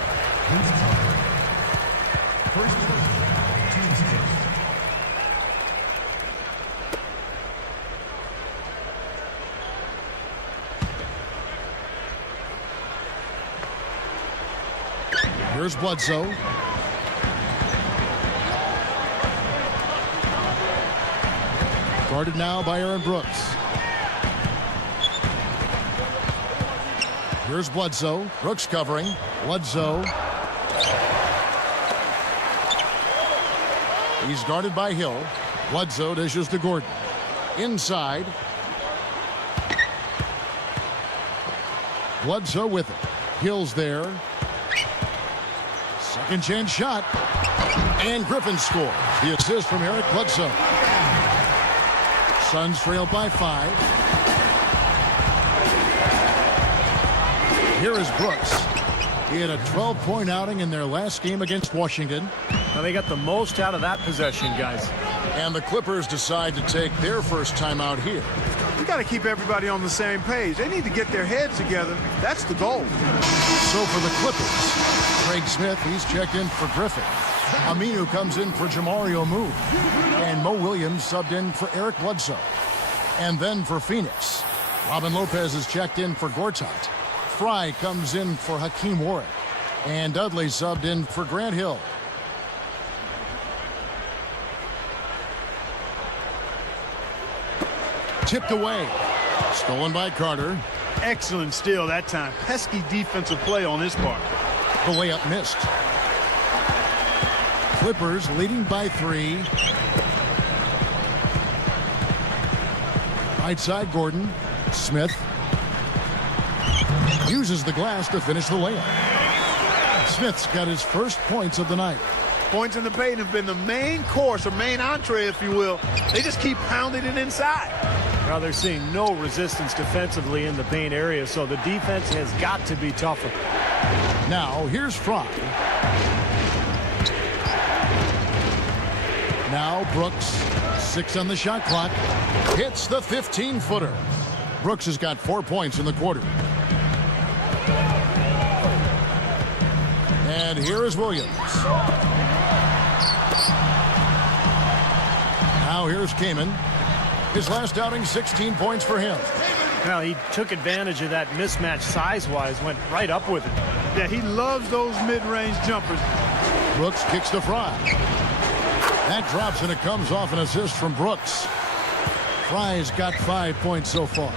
Here's Bledsoe. Guarded now by Aaron Brooks. Here's Bledsoe. Brooks covering. Bledsoe. He's guarded by Hill. Bledsoe dishes to Gordon. Inside. Bledsoe with it. Hill's there. Second chance shot. And Griffin scores. The assist from Eric Bledsoe. Suns trail by 5. Here is Brooks. He had a 12-point outing in their last game against Washington. Now they got the most out of that possession, guys. And the Clippers decide to take their first time out here. You got to keep everybody on the same page. They need to get their heads together. That's the goal. So for the Clippers, Craig Smith, he's checked in for Griffin. Aminu comes in for Jamario Moon. And Mo Williams subbed in for Eric Bledsoe. And then for Phoenix, Robin Lopez is checked in for Gortat. Fry comes in for Hakeem Warwick. And Dudley subbed in for Grant Hill. Tipped away. Stolen by Carter. Excellent steal that time. Pesky defensive play on his part. The layup missed. Clippers leading by 3. Right side, Gordon. Smith uses the glass to finish the layup. Smith's got his first points of the night. Points in the paint have been the main course, or main entree, if you will. They just keep pounding it inside. Now they're seeing no resistance defensively in the paint area, so the defense has got to be tougher. Now, here's Fry. Now Brooks, 6 on the shot clock, hits the 15-footer. Brooks has got 4 points in the quarter. And here is Williams. Now here's Kaman. His last outing, 16 points for him. Now he took advantage of that mismatch size-wise, went right up with it. Yeah, he loves those mid-range jumpers. Brooks kicks to Fry. That drops and it comes off an assist from Brooks. Fry's got 5 points so far.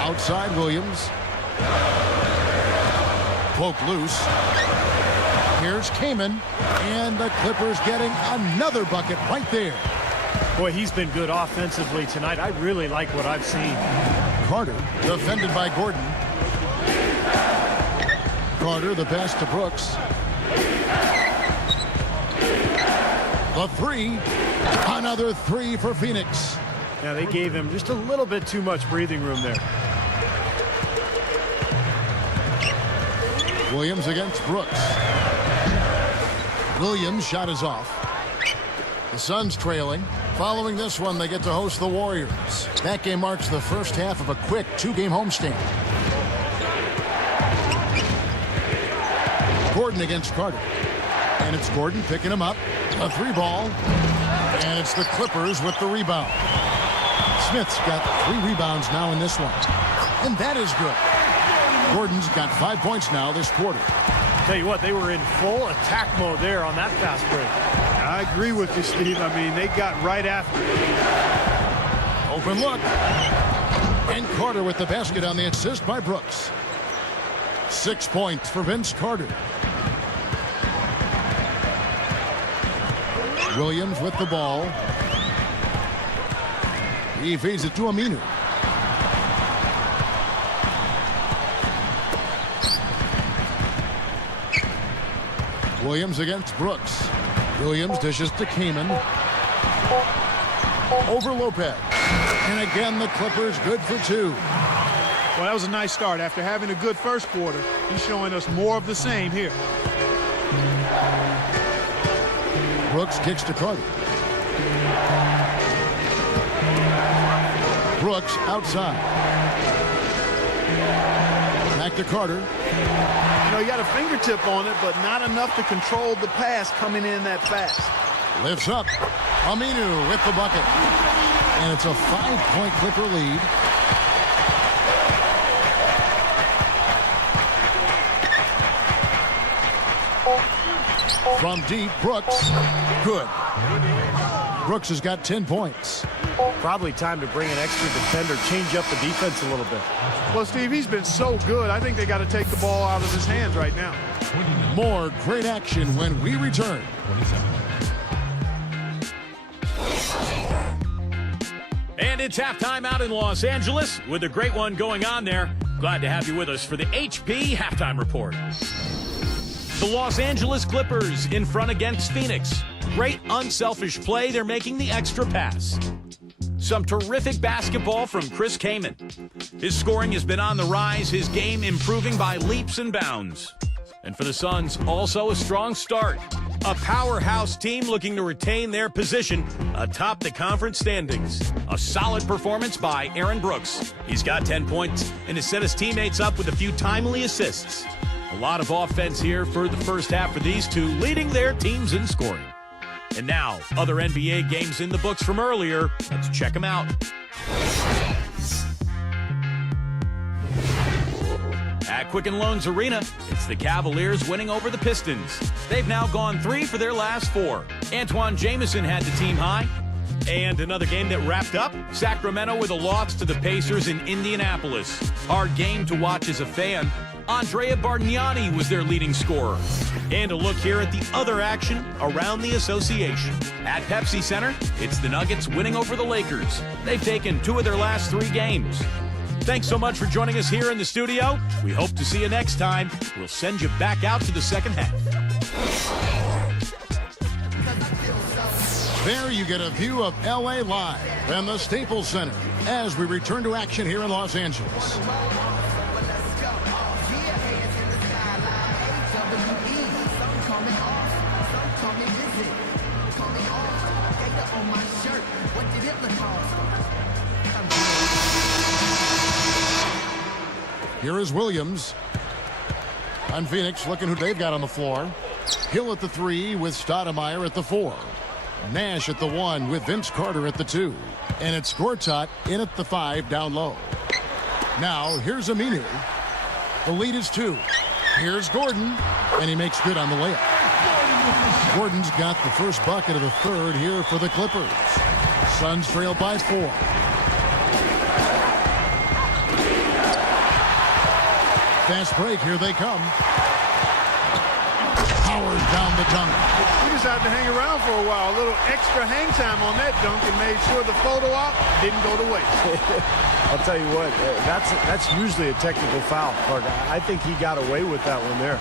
Outside Williams. Poke loose. Here's Kaman. And the Clippers getting another bucket right there. Boy, he's been good offensively tonight. I really like what I've seen. Carter defended by Gordon. Carter, the pass to Brooks. The 3. Another 3 for Phoenix. Now they gave him just a little bit too much breathing room there. Williams against Brooks. Williams' shot is off. The Suns trailing. Following this one, they get to host the Warriors. That game marks the first half of a quick 2-game homestand. Gordon against Carter. And it's Gordon picking him up. A 3-ball. And it's the Clippers with the rebound. Smith's got 3 rebounds now in this one. And that is good. Gordon's got 5 points now this quarter. Tell you what, they were in full attack mode there on that fast break. I agree with you, Steve. I mean, they got right after it. Open look. And Carter with the basket on the assist by Brooks. 6 points for Vince Carter. Williams with the ball. He feeds it to Aminu. Williams against Brooks. Williams dishes to Kaman. Over Lopez. And again, the Clippers good for 2. Well, that was a nice start. After having a good first quarter, he's showing us more of the same here. Brooks kicks to Carter. Brooks outside. Back to Carter. You know, he got a fingertip on it, but not enough to control the pass coming in that fast. Lifts up. Aminu with the bucket. And it's a 5-point Clipper lead. From deep, Brooks. Good. Brooks has got 10 points. Probably time to bring an extra defender, change up the defense a little bit. Well, Steve, he's been so good. I think they got to take the ball out of his hands right now. More great action when we return. And it's halftime out in Los Angeles with a great one going on there. Glad to have you with us for the HP Halftime Report. The Los Angeles Clippers in front against Phoenix. Great unselfish play. They're making the extra pass. Some terrific basketball from Chris Kaman. His scoring has been on the rise, his game improving by leaps and bounds. And for the Suns, also a strong start. A powerhouse team looking to retain their position atop the conference standings. A solid performance by Aaron Brooks. He's got 10 points and has set his teammates up with a few timely assists. A lot of offense here for the first half for these two, leading their teams in scoring. And now, other NBA games in the books from earlier. Let's check them out. At Quicken Loans Arena, it's the Cavaliers winning over the Pistons. They've now gone 3 for their last 4. Antoine Jamison had the team high. And another game that wrapped up, Sacramento with a loss to the Pacers in Indianapolis. Hard game to watch as a fan. Andrea Bargnani was their leading scorer. And a look here at the other action around the association. At Pepsi Center, it's the Nuggets winning over the Lakers. They've taken 2 of their last 3 games. Thanks so much for joining us here in the studio. We hope to see you next time. We'll send you back out to the second half. There you get a view of LA Live and the Staples Center as we return to action here in Los Angeles. Here is Williams. And Phoenix looking who they've got on the floor. Hill at the 3 with Stoudemire at the 4. Nash at the 1 with Vince Carter at the 2. And it's Gortat in at the 5 down low. Now here's Aminu. The lead is 2. Here's Gordon. And he makes good on the layup. Gordon's got the first bucket of the third here for the Clippers. Suns trail by 4. Fast break, here they come. Howard down the dunk. We decided to hang around for a while. A little extra hang time on that dunk and made sure the photo op didn't go to waste. I'll tell you what, that's usually a technical foul, Carter. I think he got away with that one there.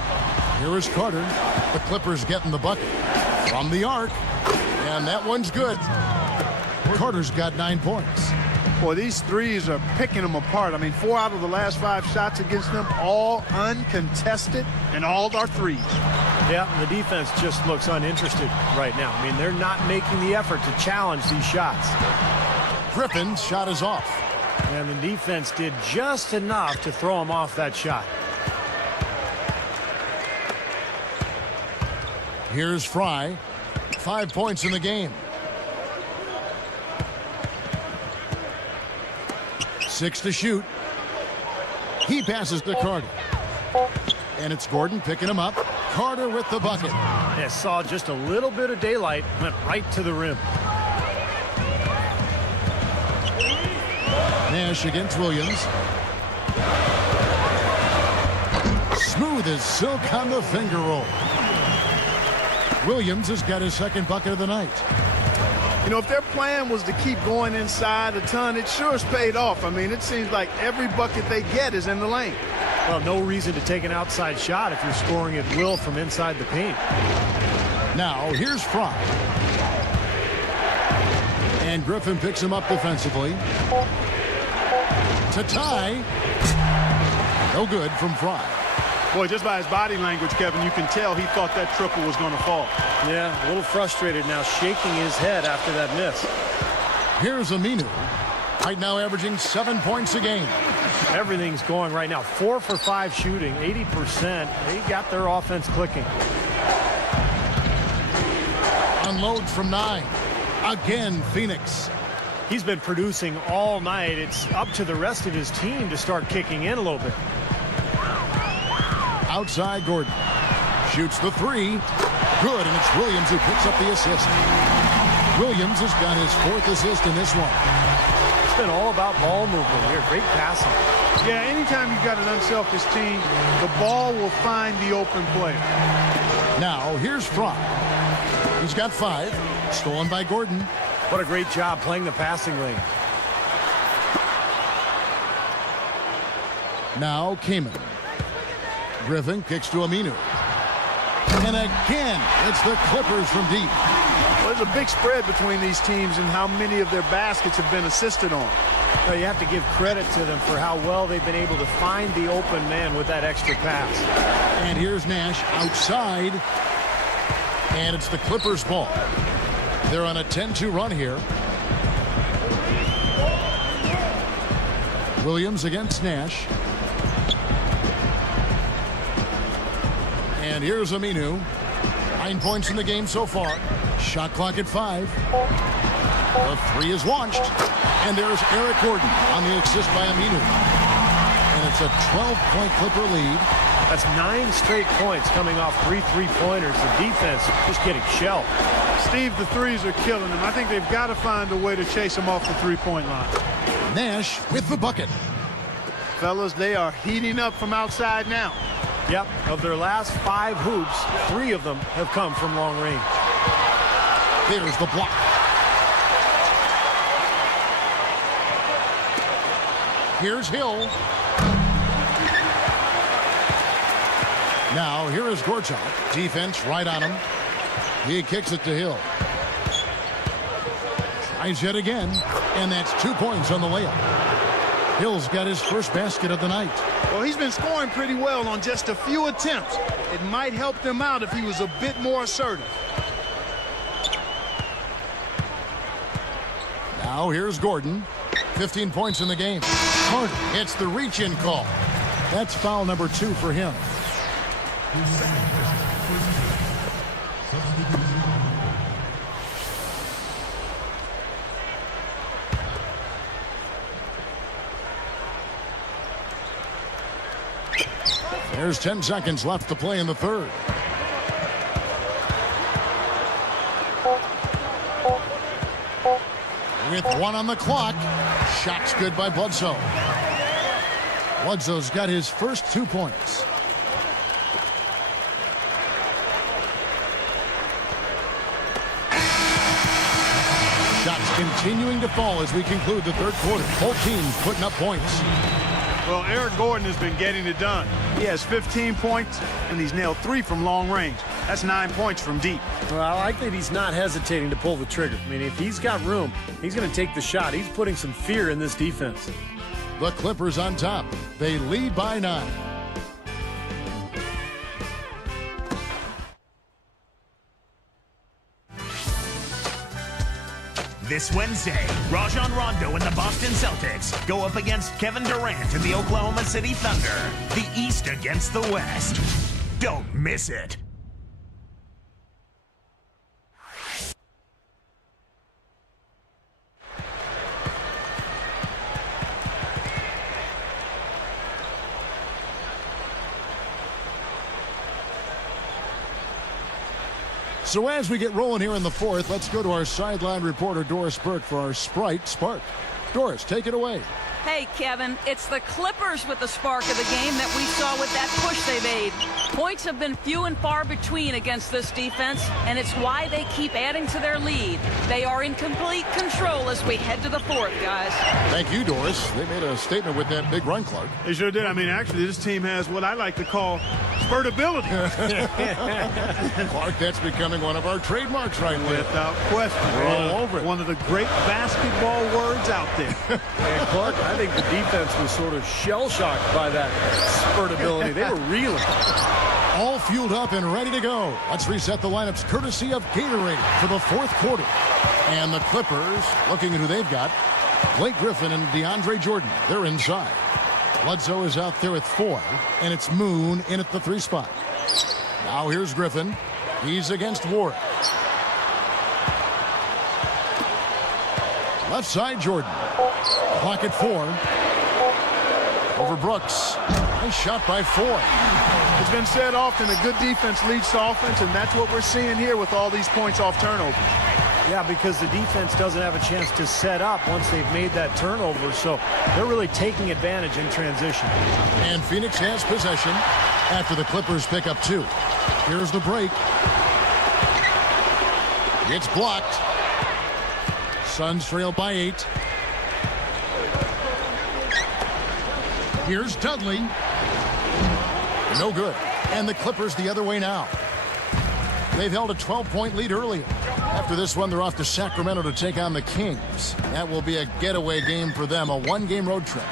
Here is Carter. The Clippers getting the bucket from the arc. And that one's good. Carter's got 9 points. Boy, these threes are picking them apart. I mean, 4 out of the last 5 shots against them, all uncontested, and all are threes. Yeah, the defense just looks uninterested right now. I mean, they're not making the effort to challenge these shots. Griffin's shot is off. And the defense did just enough to throw him off that shot. Here's Fry. 5 points in the game. 6 to shoot. He passes to Carter. And it's Gordon picking him up. Carter with the bucket. Yeah, saw just a little bit of daylight, went right to the rim. Nash against Williams. Smooth as silk on the finger roll. Williams has got his second bucket of the night. You know, if their plan was to keep going inside a ton, it sure has paid off. I mean, it seems like every bucket they get is in the lane. Well, no reason to take an outside shot if you're scoring at will from inside the paint. Now, here's Fry. And Griffin picks him up defensively. To tie. No good from Fry. Boy, just by his body language, Kevin, you can tell he thought that triple was going to fall. Yeah, a little frustrated now, shaking his head after that miss. Here's Aminu. Right now averaging 7 points a game. Everything's going right now. 4 for 5 shooting, 80%. They got their offense clicking. Unloads from 9. Again, Phoenix. He's been producing all night. It's up to the rest of his team to start kicking in a little bit. Outside Gordon. Shoots the 3. Good, and it's Williams who picks up the assist. Williams has got his 4th assist in this one. It's been all about ball movement here. Great passing. Yeah, anytime you've got an unselfish team, the ball will find the open player. Now, here's Fry. He's got 5. Stolen by Gordon. What a great job playing the passing lane. Now Kaman. Griffin kicks to Aminu. And again, it's the Clippers from deep. Well, there's a big spread between these teams and how many of their baskets have been assisted on. Now, you have to give credit to them for how well they've been able to find the open man with that extra pass. And here's Nash outside. And it's the Clippers' ball. They're on a 10-2 run here. Williams against Nash. And here's Aminu. 9 points in the game so far. Shot clock at 5. The three is launched. And there's Eric Gordon on the assist by Aminu. And it's a 12-point Clipper lead. That's 9 straight points coming off 3 3-pointers. The defense just getting shelled. Steve, the threes are killing them. I think they've got to find a way to chase them off the three-point line. Nash with the bucket. Fellas, they are heating up from outside now. Yep, of their last 5 hoops, 3 of them have come from long range. There's the block. Here's Hill. Now, here is Gorchak. Defense right on him. He kicks it to Hill. Tries yet again, and that's 2 points on the layup. Hill's got his first basket of the night. Well, he's been scoring pretty well on just a few attempts. It might help them out if he was a bit more assertive. Now, here's Gordon. 15 points in the game. Carter hits the reach-in call. That's foul number 2 for him. There's 10 seconds left to play in the third. With 1 on the clock, shot's good by Bledsoe. Bledsoe's got his first 2 points. Shots continuing to fall as we conclude the third quarter. Both teams putting up points. Well, Eric Gordon has been getting it done. He has 15 points, and he's nailed 3 from long range. That's 9 points from deep. Well, I like that he's not hesitating to pull the trigger. I mean, if he's got room, he's going to take the shot. He's putting some fear in this defense. The Clippers on top. They lead by 9. This Wednesday, Rajon Rondo and the Boston Celtics go up against Kevin Durant and the Oklahoma City Thunder. The East against the West. Don't miss it. So as we get rolling here in the fourth, let's go to our sideline reporter, Doris Burke, for our Sprite Spark. Doris, take it away. Hey, Kevin, it's the Clippers with the spark of the game that we saw with that push they made. Points have been few and far between against this defense, and it's why they keep adding to their lead. They are in complete control as we head to the fourth, guys. Thank you, Doris. They made a statement with that big run, Clark. They sure did. I mean, actually, this team has what I like to call spurtability. Clark, that's becoming one of our trademarks right now. Without question. We're all over it. One of the great basketball words out there. And Clark, I think the defense was sort of shell-shocked by that spurtability. They were reeling. All fueled up and ready to go. Let's reset the lineups courtesy of Gatorade for the fourth quarter. And the Clippers, looking at who they've got, Blake Griffin and DeAndre Jordan. They're inside. Bledsoe is out there with 4, and it's Moon in at the 3 spot. Now here's Griffin. He's against Ward. Left side, Jordan. Clock at 4. Over Brooks. Nice shot by Ford. It's been said often, a good defense leads to offense, and that's what we're seeing here with all these points off turnovers. Yeah, because the defense doesn't have a chance to set up once they've made that turnover, so they're really taking advantage in transition. And Phoenix has possession after the Clippers pick up 2. Here's the break. It's blocked. Suns trail by 8. Here's Dudley. No good. And the Clippers the other way now. They've held a 12-point lead earlier. After this one, they're off to Sacramento to take on the Kings. That will be a getaway game for them, a one-game road trip.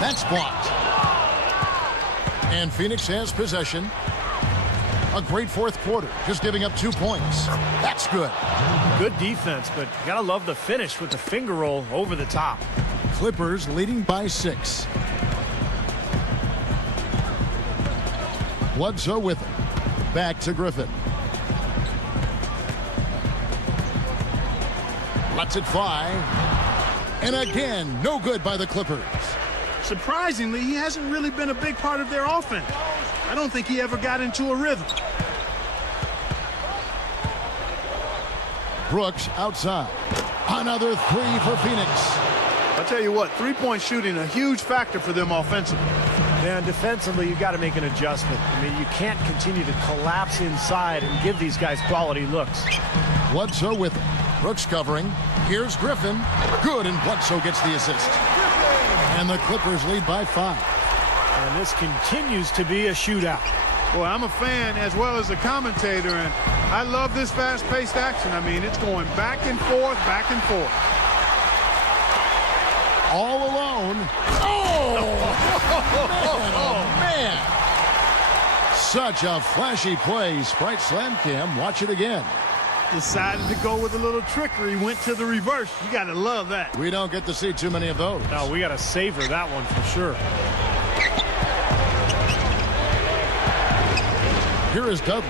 That's blocked. And Phoenix has possession. A great fourth quarter, just giving up 2 points. That's good. Good defense, but you gotta love the finish with the finger roll over the top. Clippers leading by 6. Bledsoe with it. Back to Griffin. Lets it fly. And again, no good by the Clippers. Surprisingly, he hasn't really been a big part of their offense. I don't think he ever got into a rhythm. Brooks outside. Another 3 for Phoenix. I'll tell you what, three-point shooting a huge factor for them offensively. And defensively, you got to make an adjustment. I mean, you can't continue to collapse inside and give these guys quality looks. Bledsoe with it. Brooks covering. Here's Griffin. Good, and Bledsoe gets the assist. And the Clippers lead by 5. And this continues to be a shootout. Boy, I'm a fan as well as a commentator, and I love this fast-paced action. I mean, it's going back and forth, back and forth. All alone. Oh, man. Such a flashy play. Sprite Slam Cam. Watch it again. Decided to go with a little trickery, went to the reverse. You got to love that. We don't get to see too many of those. No, we got to savor that one for sure. Here is Dudley.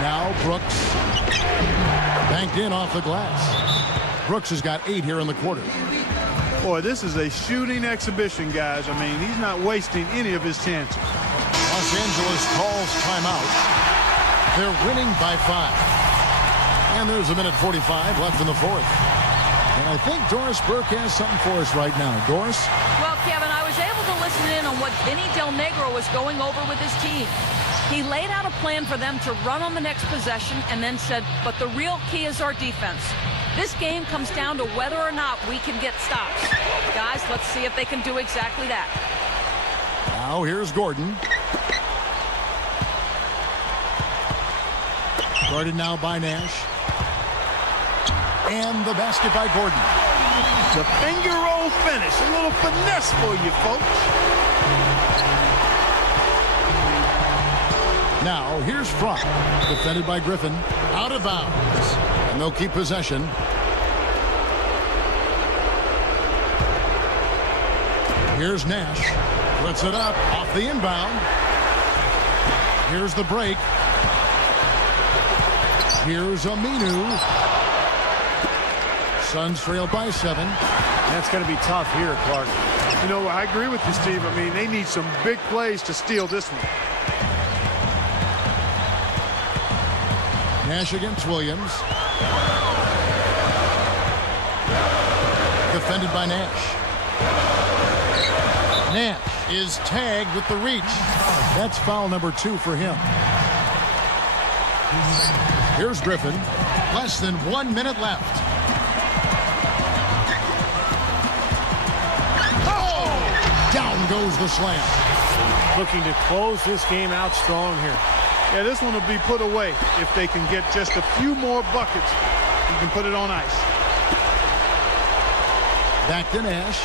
Now Brooks. Banked in off the glass. Brooks has got 8 here in the quarter. Boy, this is a shooting exhibition, guys. I mean, he's not wasting any of his chances. Los Angeles calls timeout. They're winning by 5. And there's a minute 45 left in the fourth. And I think Doris Burke has something for us right now. Doris? Well, Kevin, I was able to listen in on what Vinny Del Negro was going over with his team. He laid out a plan for them to run on the next possession and then said, but the real key is our defense. This game comes down to whether or not we can get stops. Guys, let's see if they can do exactly that. Now here's Gordon. Guarded now by Nash. And the basket by Gordon. The finger roll finish. A little finesse for you, folks. Now here's Fromm. Defended by Griffin. Out of bounds. And they'll keep possession. Here's Nash. Puts it up off the inbound. Here's the break. Here's Aminu. Suns trail by 7. That's going to be tough here, Clark. You know, I agree with you, Steve. I mean, they need some big plays to steal this one. Nash against Williams. Defended by Nash. Nash is tagged with the reach. That's foul number 2 for him. Here's Griffin. Less than 1 minute left. Oh! Down goes the slam. Looking to close this game out strong here. Yeah, this one will be put away if they can get just a few more buckets. You can put it on ice. Back to Nash.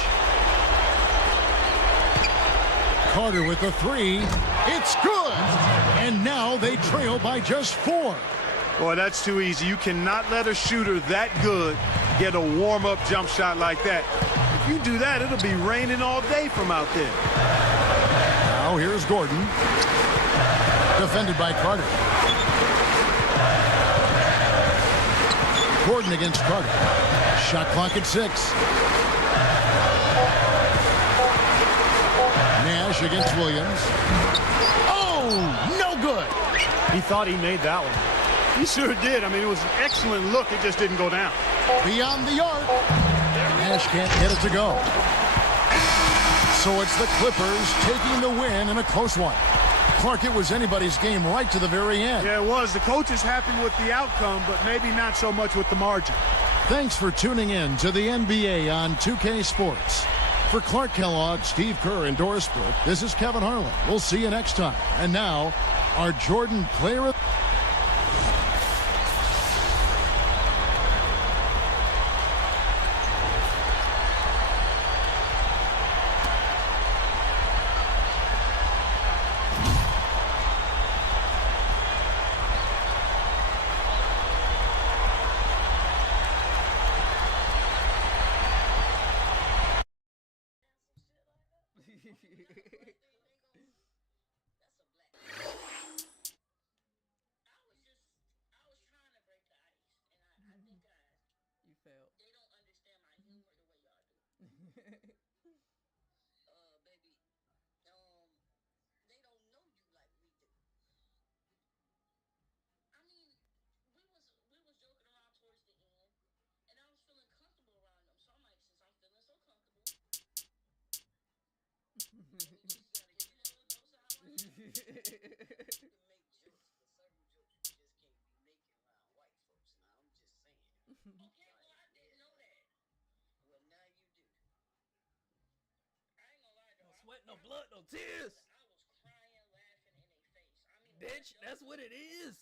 Carter with the 3. It's good. And now they trail by just 4. Boy, that's too easy. You cannot let a shooter that good get a warm-up jump shot like that. If you do that, it'll be raining all day from out there. Now here's Gordon. Defended by Carter. Gordon against Carter. Shot clock at 6. Nash against Williams. Oh, no good. He thought he made that one. He sure did. I mean, it was an excellent look. It just didn't go down. Beyond the arc. Nash can't get it to go. So it's the Clippers taking the win in a close one. Clark, it was anybody's game right to the very end. Yeah, it was. The coach is happy with the outcome, but maybe not so much with the margin. Thanks for tuning in to the NBA on 2K Sports. For Clark Kellogg, Steve Kerr, and Doris Burke, this is Kevin Harlan. We'll see you next time. And now, our Jordan Player of You failed. They don't understand my humor the way y'all do. Baby, they don't know you like we do. I mean, we was joking around towards the end, and I was feeling comfortable around them. So I'm like, since I'm feeling so comfortable, you just gotta get a little dose of how I feel. You can make jokes, but certain jokes you just can't be making around white folks. Now I'm just saying. Okay, well I didn't know that. Well now you do. I ain't gonna lie though. No sweat, no blood, no tears. I was crying, laughing in their face. I mean, Bitch, that's what it is.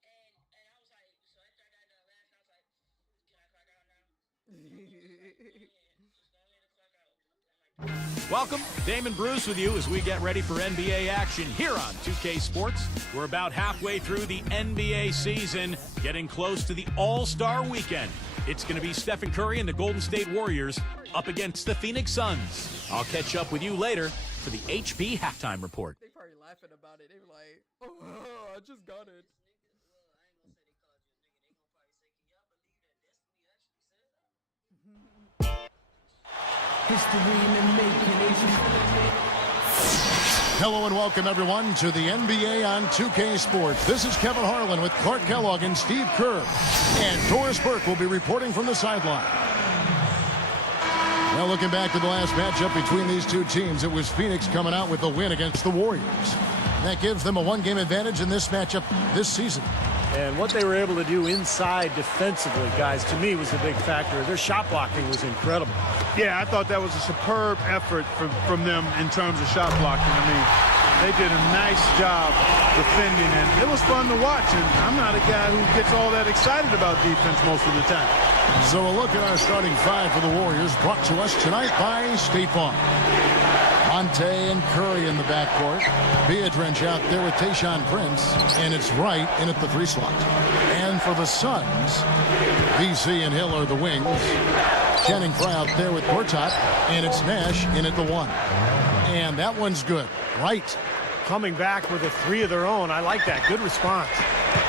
crying, nigga. And I was like, so after I got done laughing, I was like, can I clock out now? Yeah, just go ahead and clock out. I'm like, Welcome, Damon Bruce with you as we get ready for NBA action here on 2K Sports. We're about halfway through the NBA season, getting close to the All-Star weekend. It's going to be Stephen Curry and the Golden State Warriors up against the Phoenix Suns. I'll catch up with you later for the HP Halftime Report. They probably laughing about it. They were like, oh, I just got it. well, I ain't gonna say they called you a nigga. They gonna probably say, can y'all believe that Destiny actually said that? Hello and welcome, everyone, to the NBA on 2K Sports. This is Kevin Harlan with Clark Kellogg and Steve Kerr. And Doris Burke will be reporting from the sideline. Now, looking back to the last matchup between these two teams, it was Phoenix coming out with a win against the Warriors. That gives them a one-game advantage in this matchup this season. And what they were able to do inside defensively, guys, to me was the big factor. Their shot blocking was incredible. Yeah, I thought that was a superb effort from them in terms of shot blocking. I mean, they did a nice job defending, and it was fun to watch. And I'm not a guy who gets all that excited about defense most of the time. So a look at our starting five for the Warriors, brought to us tonight by State Farm. Monte and Curry in the backcourt. Biedrins out there with Tayshaun Prince. And it's Wright in at the 3 slot. And for the Suns, VC and Hill are the wings. Channing Frye out there with Gortat. And it's Nash in at the 1. And that one's good. Wright Coming back with a 3 of their own. I like that. Good response.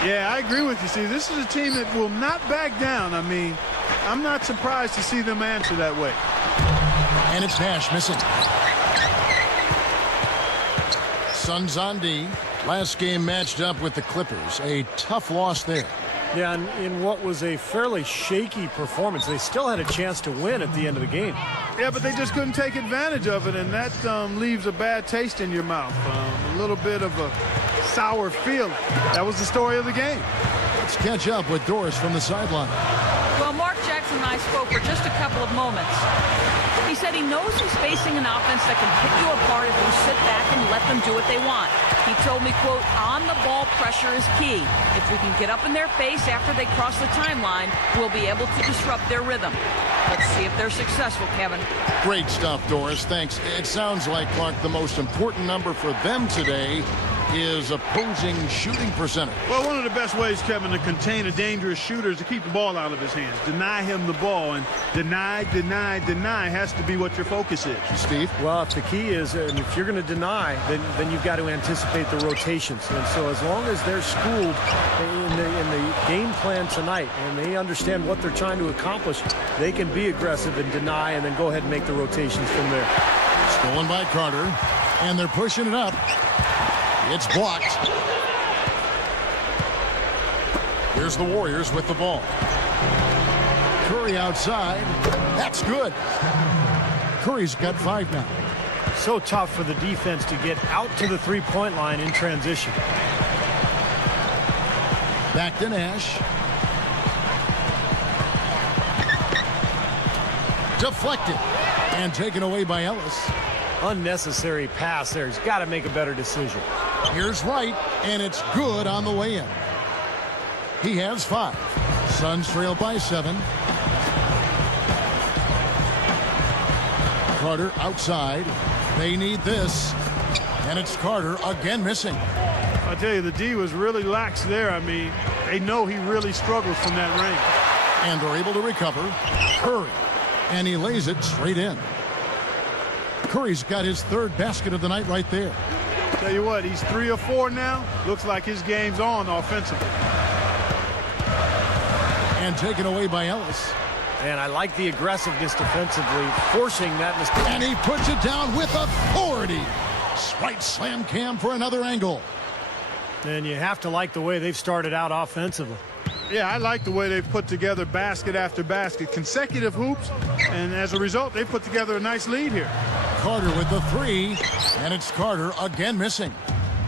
Yeah, I agree with you, Steve. This is a team that will not back down. I mean, I'm not surprised to see them answer that way. And it's Nash missing. Suns on D. Last game matched up with the Clippers. A tough loss there. Yeah, and in what was a fairly shaky performance, they still had a chance to win at the end of the game. Yeah, but they just couldn't take advantage of it, and that leaves a bad taste in your mouth. A little bit of a sour feeling. That was the story of the game. Let's catch up with Doris from the sideline. Well, Mark Jackson and I spoke for just a couple of moments. He said he knows he's facing an offense that can pick you apart if you sit back and let them do what they want. He told me, quote, on-the-ball pressure is key. If we can get up in their face after they cross the timeline, we'll be able to disrupt their rhythm. Let's see if they're successful, Kevin. Great stuff, Doris. Thanks. It sounds like, Clark, the most important number for them today is opposing shooting percentage. Well, one of the best ways, Kevin, to contain a dangerous shooter is to keep the ball out of his hands. Deny him the ball, and deny has to be what your focus is. Steve? Well, if the key is, and if you're going to deny, then you've got to anticipate the rotations. And so as long as they're schooled in the game plan tonight and they understand what they're trying to accomplish, they can be aggressive and deny and then go ahead and make the rotations from there. Stolen by Carter, and they're pushing it up. It's blocked. Here's the Warriors with the ball. Curry outside. That's good. Curry's got 5 now. So tough for the defense to get out to the three-point line in transition. Back to Nash. Deflected and taken away by Ellis. Unnecessary pass there. He's got to make a better decision. Here's Wright, and it's good on the way in. He has 5. Suns trail by 7. Carter outside. They need this. And it's Carter again missing. I tell you, the D was really lax there. I mean, they know he really struggles from that range. And they're able to recover. Curry. And he lays it straight in. Curry's got his 3rd basket of the night right there. Tell you what, he's 3 or 4 now. Looks like his game's on offensively. And taken away by Ellis. And I like the aggressiveness defensively, forcing that mistake. And he puts it down with authority. Right slam Cam for another angle. And you have to like the way they've started out offensively. Yeah, I like the way they've put together basket after basket, consecutive hoops, and as a result, they put together a nice lead here. Carter with the 3, and it's Carter again missing.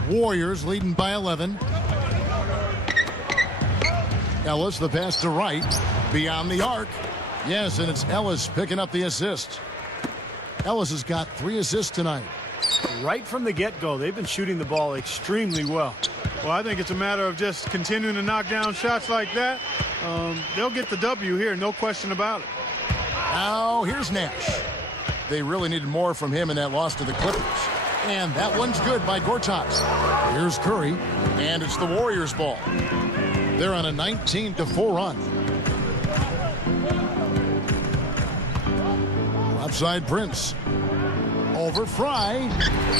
Warriors leading by 11. Ellis, the pass to Wright, beyond the arc. Yes, and it's Ellis picking up the assist. Ellis has got 3 assists tonight. Right from the get-go, they've been shooting the ball extremely well. Well, I think it's a matter of just continuing to knock down shots like that. They'll get the W here, no question about it. Now, here's Nash. They really needed more from him in that loss to the Clippers. And that one's good by Gortat. Here's Curry, and it's the Warriors' ball. They're on a 19-4 run. Outside Prince. Over Fry.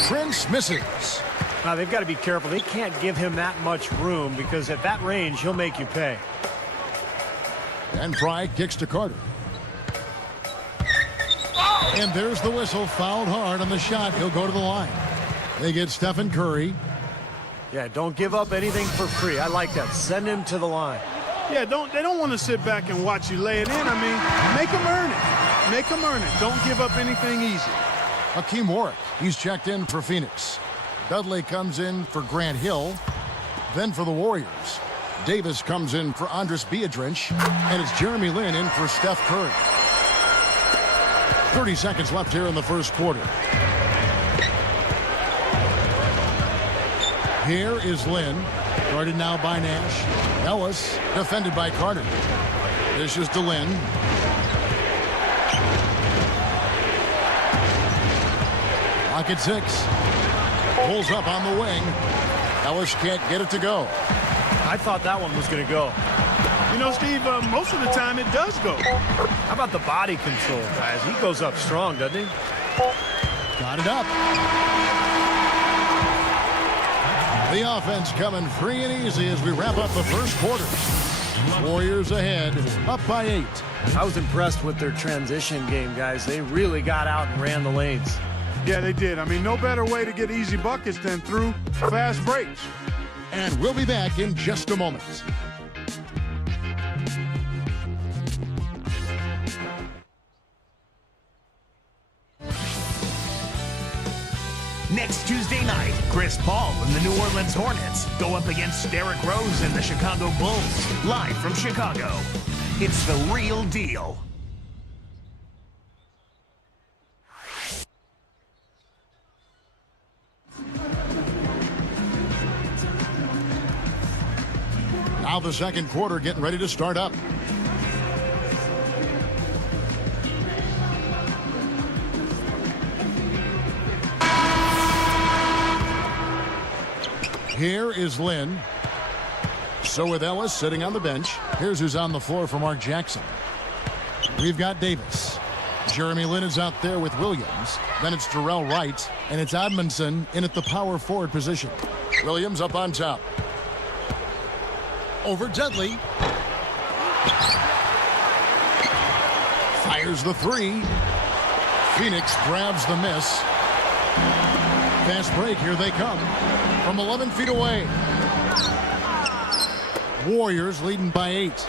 Prince misses. Now, they've got to be careful. They can't give him that much room because at that range, he'll make you pay. And Fry kicks to Carter. And there's the whistle. Fouled hard on the shot. He'll go to the line. They get Stephen Curry. Yeah, don't give up anything for free. I like that. Send him to the line. Yeah, they don't want to sit back and watch you lay it in. I mean, make them earn it. Make them earn it. Don't give up anything easy. Hakeem Warwick. He's checked in for Phoenix. Dudley comes in for Grant Hill. Then for the Warriors, Davis comes in for Andres Biedrins. And it's Jeremy Lin in for Steph Curry. 30 seconds left here in the first quarter. Here is Lin. Guarded now by Nash. Ellis defended by Carter. This is DeLynn. Clock at 6. Pulls up on the wing. Ellis can't get it to go. I thought that one was going to go. You know, Steve, most of the time it does go. How about the body control, guys? He goes up strong, doesn't he? Got it up. The offense coming free and easy as we wrap up the first quarter. Warriors ahead, up by 8. I was impressed with their transition game, guys. They really got out and ran the lanes. Yeah, they did. I mean, no better way to get easy buckets than through fast breaks. And we'll be back in just a moment. Next Tuesday night, Chris Paul and the New Orleans Hornets go up against Derrick Rose and the Chicago Bulls, live from Chicago. It's the real deal. Now the second quarter getting ready to start up. Here is Lin. So with Ellis sitting on the bench, here's who's on the floor for Mark Jackson. We've got Davis. Jeremy Lin is out there with Williams. Then it's Jarrell Wright, and it's Edmondson in at the power forward position. Williams up on top. Over Dudley. Fires the 3. Phoenix grabs the miss. Fast break, here they come. From 11 feet away. Warriors leading by 8.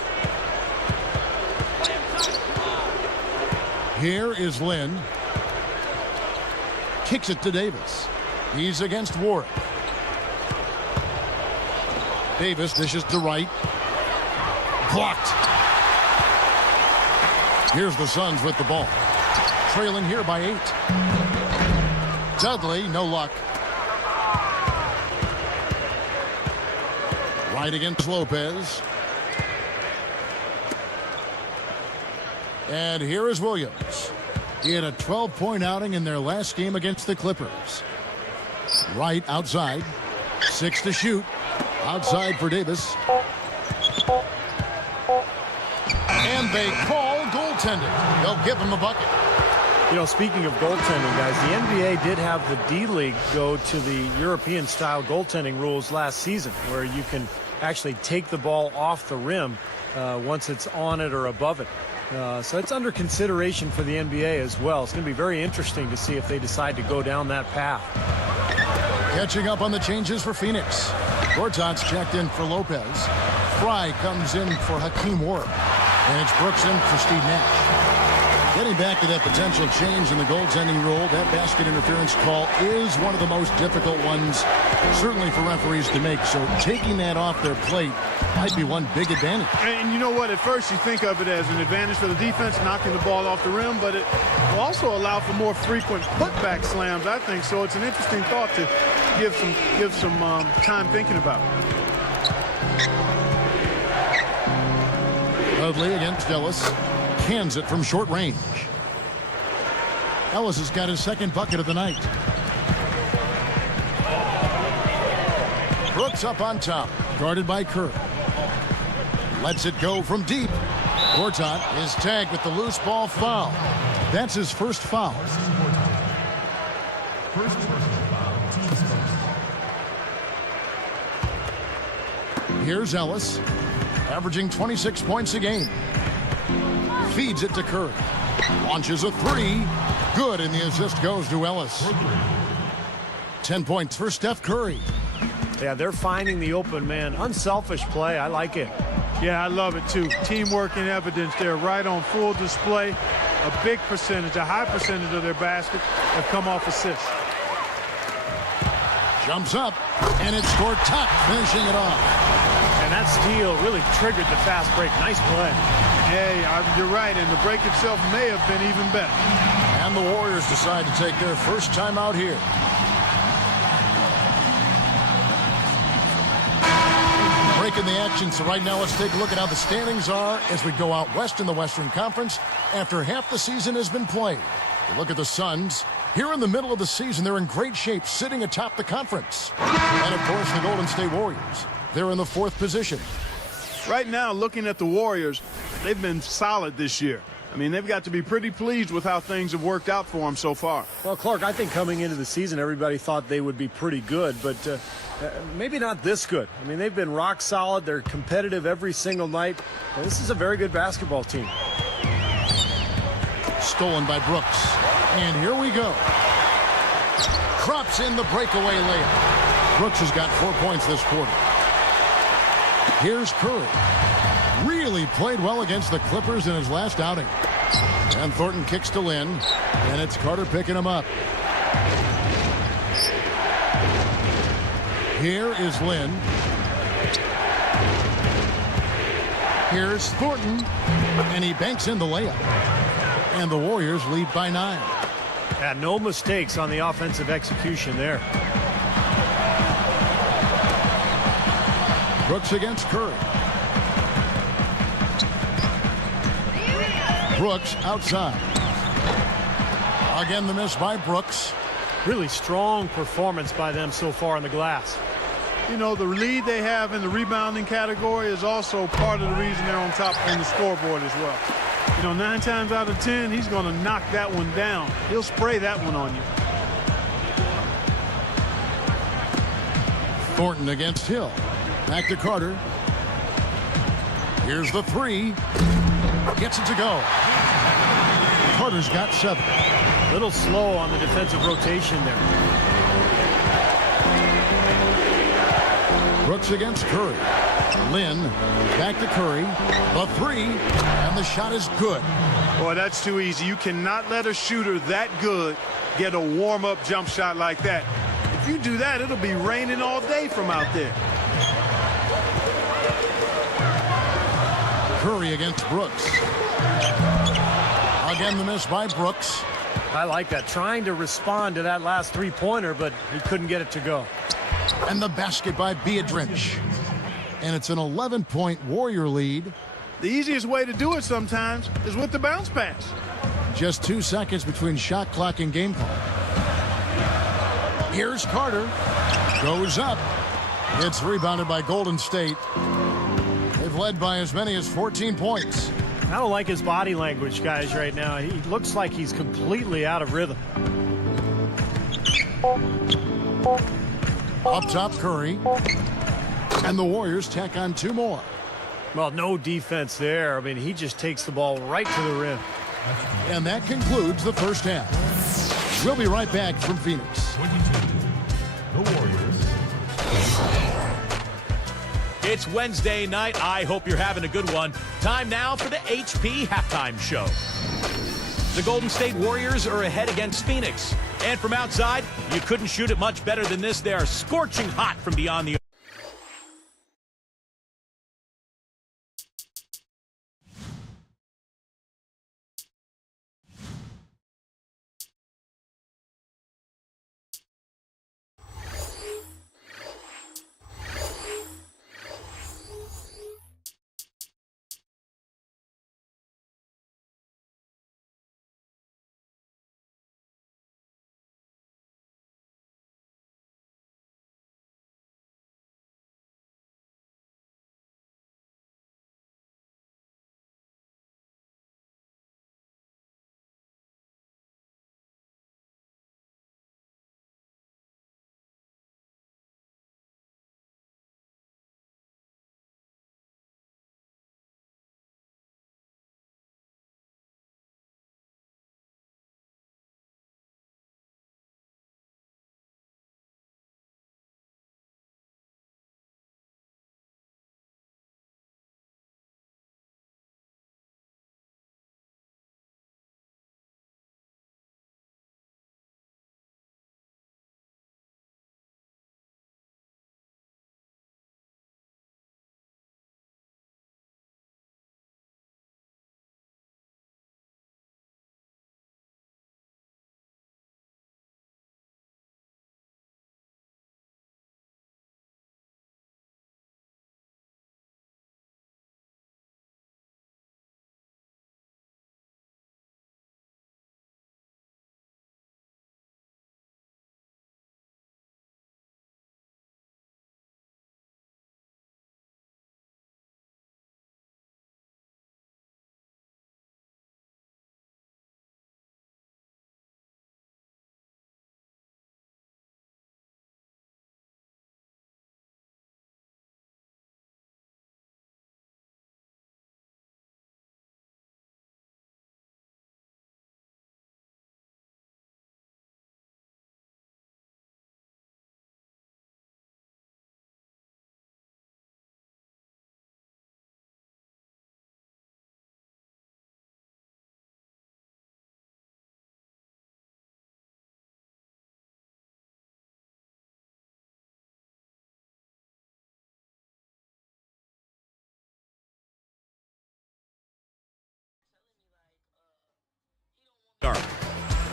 Here is Lin. Kicks it to Davis. He's against Warwick. Davis dishes to Wright. Blocked. Here's the Suns with the ball. trailing here by 8. Dudley, no luck. Right against Lopez. And here is Williams. He had a 12-point outing in their last game against the Clippers. Right outside. 6 to shoot. Outside for Davis. And they call goaltending. They'll give him a bucket. You know, speaking of goaltending, guys, the NBA did have the D-League go to the European-style goaltending rules last season, where you can actually take the ball off the rim once it's on it or above it. So it's under consideration for the NBA as well. It's going to be very interesting to see if they decide to go down that path. Catching up on the changes for Phoenix. Gortat's checked in for Lopez. Fry comes in for Hakeem Ward. And it's Brooks in for Steve Nash. Getting back to that potential change in the goaltending rule, that basket interference call is one of the most difficult ones, certainly for referees to make. So taking that off their plate might be one big advantage. And you know what? At first you think of it as an advantage for the defense, knocking the ball off the rim, but it will also allow for more frequent putback slams, I think. So it's an interesting thought to give some time thinking about. Dudley against Ellis. Cans it from short range. Ellis has got his second bucket of the night. Brooks up on top, guarded by Kerr. Lets it go from deep. Gortat is tagged with the loose ball foul. That's his first foul. Here's Ellis, averaging 26 points a game. Feeds it to Curry. Launches a 3. Good, and the assist goes to Ellis. 10 points for Steph Curry. Yeah, they're finding the open man. Unselfish play. I like it. Yeah, I love it too. Teamwork in evidence there, right on full display. A big percentage, a high percentage of their baskets have come off assists. Jumps up, and it's Gortat finishing it off. And that steal really triggered the fast break. Nice play. Hey, you're right, and the break itself may have been even better. And the Warriors decide to take their first time out here. Breaking the action, so right now let's take a look at how the standings are as we go out west in the Western Conference after half the season has been played. We look at the Suns. Here in the middle of the season, they're in great shape, sitting atop the conference. And, of course, the Golden State Warriors. They're in the 4th position. Right now, looking at the Warriors, they've been solid this year. I mean, they've got to be pretty pleased with how things have worked out for them so far. Well, Clark, I think coming into the season, everybody thought they would be pretty good, but maybe not this good. I mean, they've been rock solid. They're competitive every single night. This is a very good basketball team. Stolen by Brooks. And here we go. Drops in the breakaway layup. Brooks has got 4 points this quarter. Here's Curry. Really played well against the Clippers in his last outing. And Thornton kicks to Lynn. And it's Carter picking him up. Here is Lynn. Here's Thornton. And he banks in the layup. And the Warriors lead by 9. Yeah, no mistakes on the offensive execution there. Brooks against Curry. Brooks outside. Again, the miss by Brooks. Really strong performance by them so far on the glass. You know, the lead they have in the rebounding category is also part of the reason they're on top on the scoreboard as well. You know, 9 times out of 10, he's going to knock that one down. He'll spray that one on you. Thornton against Hill. Back to Carter. Here's the 3. Gets it to go. Carter's got 7. A little slow on the defensive rotation there. Brooks against Curry. Lynn back to Curry. The 3. And the shot is good. Boy, that's too easy. You cannot let a shooter that good get a warm-up jump shot like that. If you do that, it'll be raining all day from out there. Curry against Brooks. Again, the miss by Brooks. I like that. Trying to respond to that last three-pointer, but he couldn't get it to go. And the basket by Biedrins. And it's an 11-point Warrior lead. The easiest way to do it sometimes is with the bounce pass. Just 2 seconds between shot clock and game call. Here's Carter. Goes up. It's rebounded by Golden State. They've led by as many as 14 points. I don't like his body language, guys, right now. He looks like he's completely out of rhythm. Up top, Curry. And the Warriors tack on 2 more. Well, no defense there. I mean, he just takes the ball right to the rim. And that concludes the first half. We'll be right back from Phoenix. 22, the Warriors. It's Wednesday night. I hope you're having a good one. Time now for the HP Halftime Show. The Golden State Warriors are ahead against Phoenix. And from outside, you couldn't shoot it much better than this. They are scorching hot from beyond the...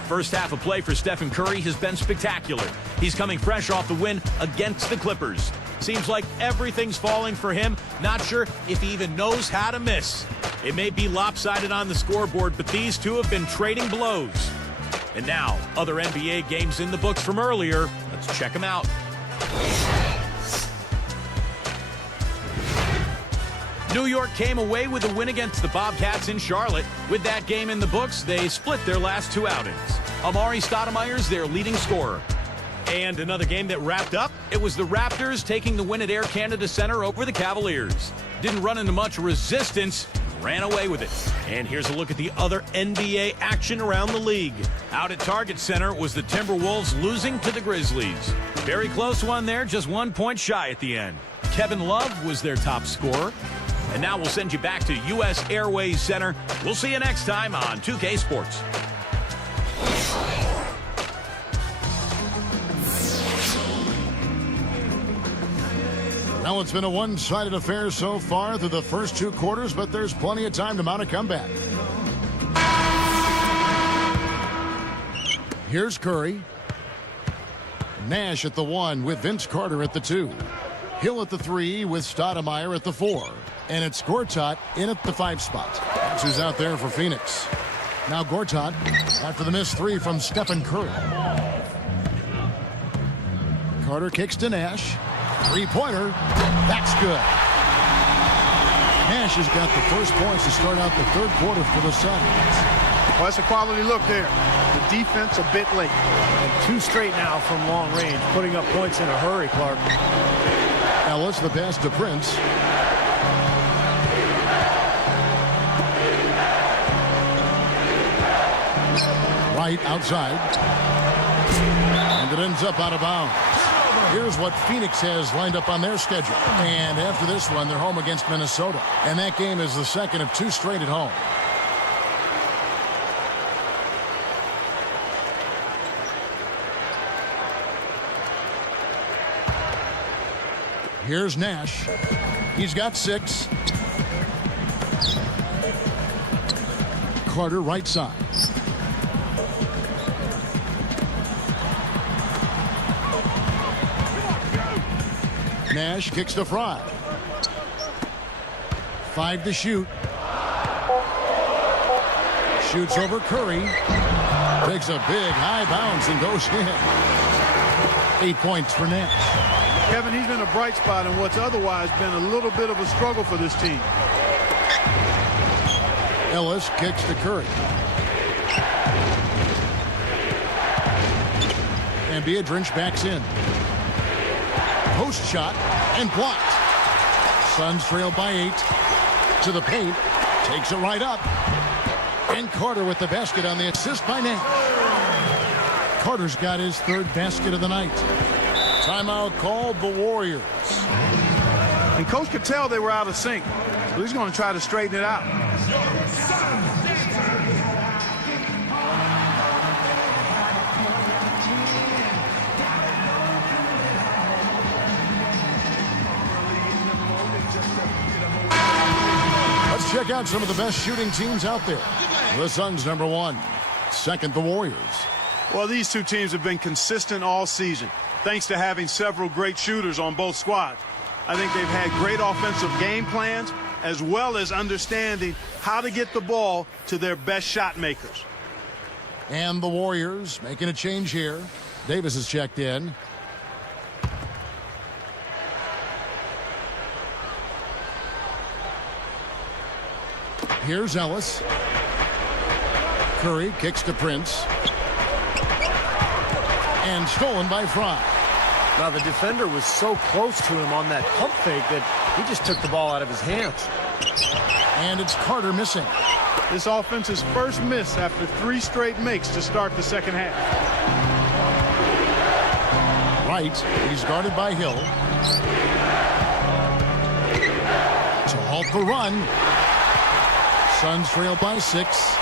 First half of play for Stephen Curry has been spectacular. He's coming fresh off the win against the Clippers. Seems like everything's falling for him. Not sure if he even knows how to miss. It may be lopsided on the scoreboard, but these two have been trading blows. And now, other NBA games in the books from earlier. Let's check them out. New York came away with a win against the Bobcats in Charlotte. With that game in the books, they split their last 2 outings. Amari Stoudemire's their leading scorer. And another game that wrapped up, it was the Raptors taking the win at Air Canada Center over the Cavaliers. Didn't run into much resistance, ran away with it. And here's a look at the other NBA action around the league. Out at Target Center was the Timberwolves losing to the Grizzlies. Very close one there, just 1 point shy at the end. Kevin Love was their top scorer. And now we'll send you back to U.S. Airways Center. We'll see you next time on 2K Sports. Well, it's been a one-sided affair so far through the first 2 quarters, but there's plenty of time to mount a comeback. Here's Curry. Nash at the 1 with Vince Carter at the 2. Hill at the 3 with Stoudemire at the 4. And it's Gortat in at the 5 spot. That's who's out there for Phoenix. Now Gortat after the missed 3 from Stephen Curry. Carter kicks to Nash. Three-pointer. That's good. Nash has got the first points to start out the third quarter for the Suns. Well, that's a quality look there. The defense a bit late. And 2 straight now from long range, putting up points in a hurry, Clark. Ellis the pass to Prince. Right outside. And it ends up out of bounds. Here's what Phoenix has lined up on their schedule. And after this one, they're home against Minnesota. And that game is the second of 2 straight at home. Here's Nash. He's got 6. Carter right side. Nash kicks to Fry. 5 to shoot. Shoots over Curry. Takes a big high bounce and goes in. 8 points for Nash. Kevin, he's been a bright spot in what's otherwise been a little bit of a struggle for this team. Ellis kicks to Curry. And Biedrins backs in. Post shot and blocked. Suns trail by 8. To the paint. Takes it right up. And Carter with the basket on the assist by Nash. Carter's got his 3rd basket of the night. Timeout called the Warriors. And coach could tell they were out of sync. So he's going to try to straighten it out. Let's check out some of the best shooting teams out there. The Suns number 1. Second, the Warriors. Well, these two teams have been consistent all season, thanks to having several great shooters on both squads. I think they've had great offensive game plans, as well as understanding how to get the ball to their best shot makers. And the Warriors making a change here. Davis has checked in. Here's Ellis. Curry kicks to Prince. And stolen by Fry. Now, the defender was so close to him on that pump fake that he just took the ball out of his hands. And it's Carter missing. This offense's first miss after 3 straight makes to start the second half. Right, he's guarded by Hill. To halt the run. Suns trail by 6.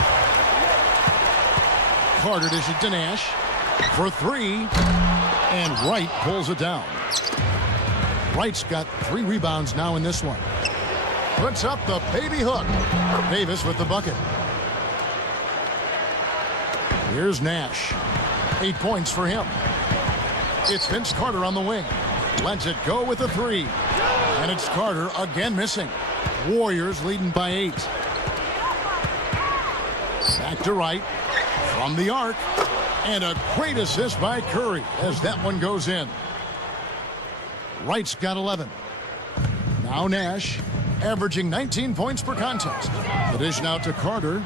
Carter dishes to Nash for 3. And Wright pulls it down. Wright's got 3 rebounds now in this one. Puts up the baby hook. Davis with the bucket. Here's Nash. 8 points for him. It's Vince Carter on the wing. Lets it go with a 3. And it's Carter again missing. Warriors leading by 8. Back to Wright. From the arc. And a great assist by Curry as that one goes in. Wright's got 11. Now Nash, averaging 19 points per contest. The dish out to Carter.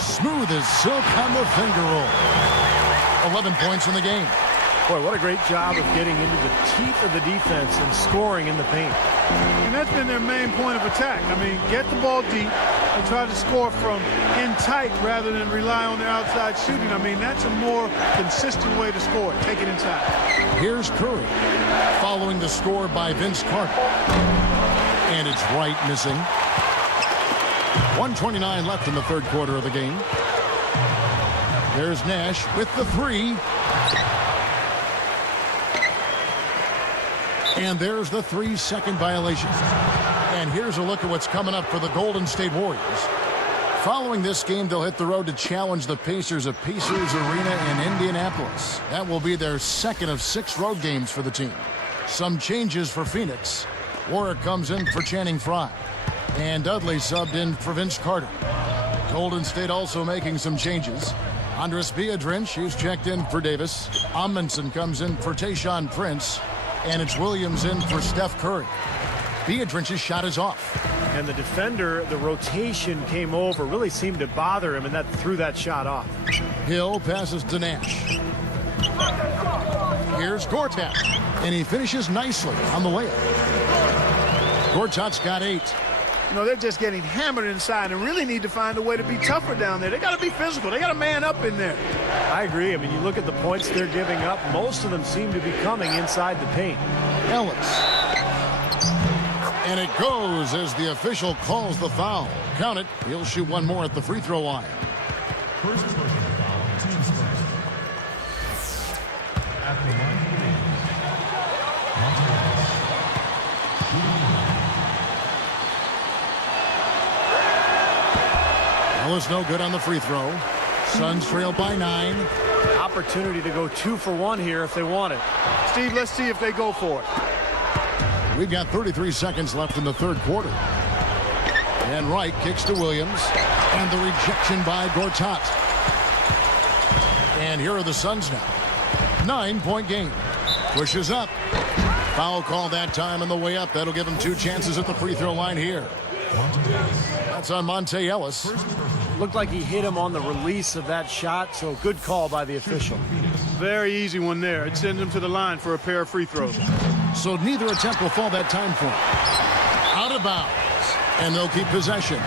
Smooth as silk on the finger roll. 11 points in the game. Boy, what a great job of getting into the teeth of the defense and scoring in the paint. And that's been their main point of attack. I mean, get the ball deep and try to score from in tight rather than rely on their outside shooting. I mean, that's a more consistent way to score. Take it inside. Here's Curry following the score by Vince Carter. And it's Wright missing. 1:29 left in the third quarter of the game. There's Nash with the 3. And there's the 3-second violation. And here's a look at what's coming up for the Golden State Warriors. Following this game, they'll hit the road to challenge the Pacers at Pacers Arena in Indianapolis. That will be their second of 6 road games for the team. Some changes for Phoenix. Warwick comes in for Channing Frye. And Dudley subbed in for Vince Carter. Golden State also making some changes. Andres Biedrins, he's checked in for Davis. Amundsen comes in for Tayshaun Prince. And it's Williams in for Steph Curry. Biedrins' shot is off. And the defender, the rotation came over, really seemed to bother him, and that threw that shot off. Hill passes to Nash. Here's Gortat. And he finishes nicely on the layup. Gortat's got 8. You know, they're just getting hammered inside and really need to find a way to be tougher down there. They got to be physical. They got to man up in there. I agree. I mean, you look at the points they're giving up, most of them seem to be coming inside the paint. Ellis. And it goes as the official calls the foul. Count it. He'll shoot one more at the free throw line. First personal foul, team Spurs. At the line of the game, Monte Ellis. Ellis no good on the free throw. Suns trail by 9. Opportunity to go 2 for 1 here if they want it. Steve, let's see if they go for it. We've got 33 seconds left in the third quarter. And Wright kicks to Williams. And the rejection by Gortat. And here are the Suns now. 9-point game. Pushes up. Foul call that time on the way up. That'll give him 2 chances at the free throw line here. That's on Monte Ellis. Looked like he hit him on the release of that shot, so good call by the official. Very easy one there. It sends him to the line for a pair of free throws. So neither attempt will fall that time for him. Out of bounds. And they'll keep possession.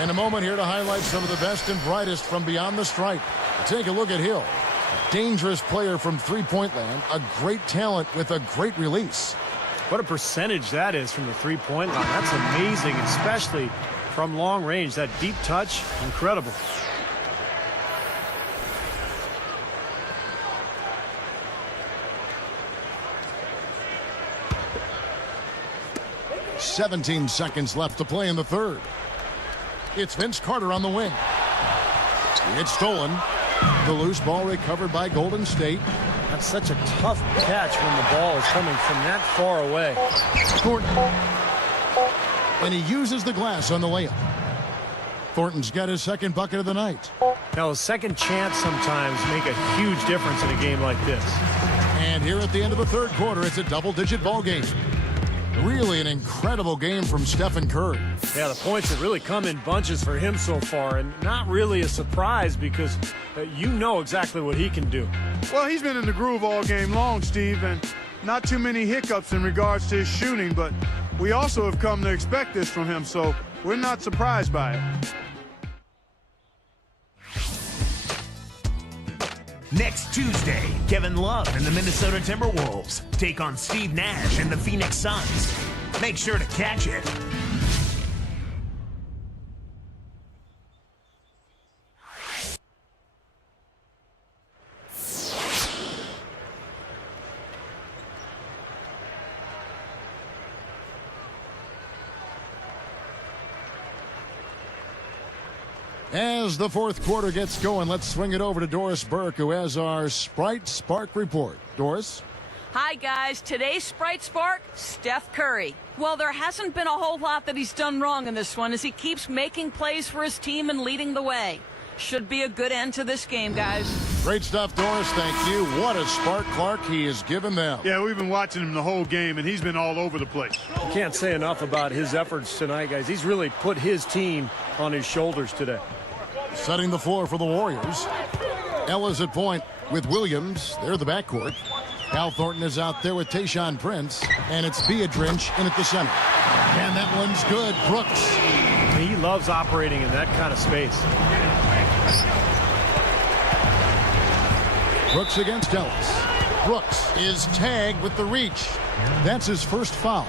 In a moment here to highlight some of the best and brightest from beyond the stripe. Take a look at Hill. A dangerous player from three-point land. A great talent with a great release. What a percentage that is from the three-point line. That's amazing, especially from long range. That deep touch, incredible. "17 seconds left to play in the third. It's Vince Carter on the wing. It's stolen. The loose ball recovered by Golden State. That's such a tough catch when the ball is coming from that far away. Thornton. And he uses the glass on the layup. Thornton's got his second bucket of the night. Now, a second chance sometimes make a huge difference in a game like this. And here at the end of the third quarter, it's a double-digit ball game. Really an incredible game from Stephen Curry. Yeah, the points have really come in bunches for him so far, and not really a surprise because you know exactly what he can do. Well, he's been in the groove all game long, Steve, and not too many hiccups in regards to his shooting, but we also have come to expect this from him, so we're not surprised by it. Next Tuesday, Kevin Love and the Minnesota Timberwolves take on Steve Nash and the Phoenix Suns. Make sure to catch it. As the fourth quarter gets going, let's swing it over to Doris Burke, who has our Sprite Spark report. Doris? Hi, guys. Today's Sprite Spark, Steph Curry. Well, there hasn't been a whole lot that he's done wrong in this one as he keeps making plays for his team and leading the way. Should be a good end to this game, guys. Great stuff, Doris. Thank you. What a spark, Clark, he has given them. Yeah, we've been watching him the whole game, and he's been all over the place. Can't say enough about his efforts tonight, guys. He's really put his team on his shoulders today. Setting the floor for the Warriors. Ellis at point with Williams. They're the backcourt. Al Thornton is out there with Tayshaun Prince. And it's Biedrins in at the center. And that one's good. Brooks. He loves operating in that kind of space. Brooks against Ellis. Brooks is tagged with the reach. That's his first foul.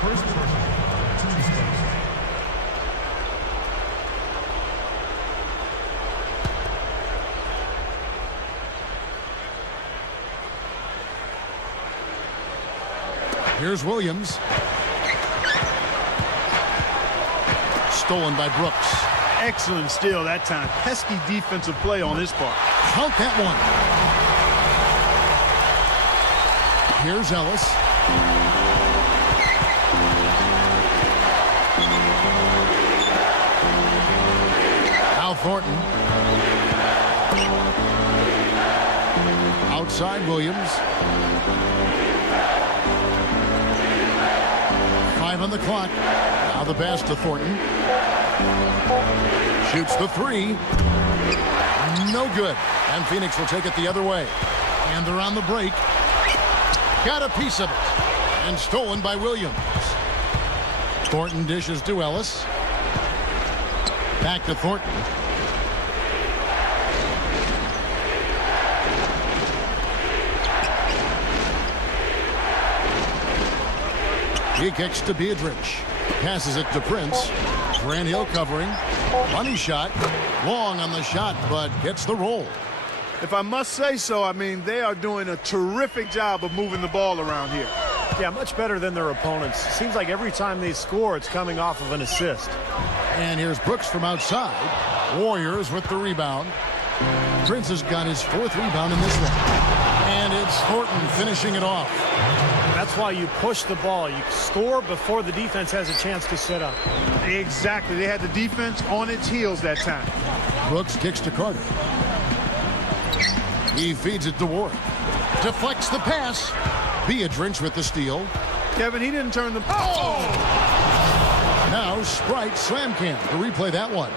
First personal foul, team Spurs. Here's Williams. stolen by Brooks. Excellent steal that time. Pesky defensive play on his part. Count that one. Here's Ellis. Al Thornton. Outside Williams. 5 on the clock. Now the pass to Thornton. Shoots the 3. No good. And Phoenix will take it the other way. And they're on the break. Got a piece of it. And stolen by Williams. Thornton dishes to Ellis. Back to Thornton. He kicks to Biedrich. Passes it to Prince. Grant Hill covering. Money shot. Long on the shot, but gets the roll. If I must say so, I mean, they are doing a terrific job of moving the ball around here. Yeah, much better than their opponents. Seems like every time they score, it's coming off of an assist. And here's Brooks from outside. Warriors with the rebound. Prince has got his 4th rebound in this one. And it's Thornton finishing it off. That's why you push the ball. You score before the defense has a chance to set up. Exactly. They had the defense on its heels that time. Brooks kicks to Carter. He feeds it to Ward. Deflects the pass. Biedrich with the steal. Kevin, he didn't turn the... Now Sprite slam cam to replay that one.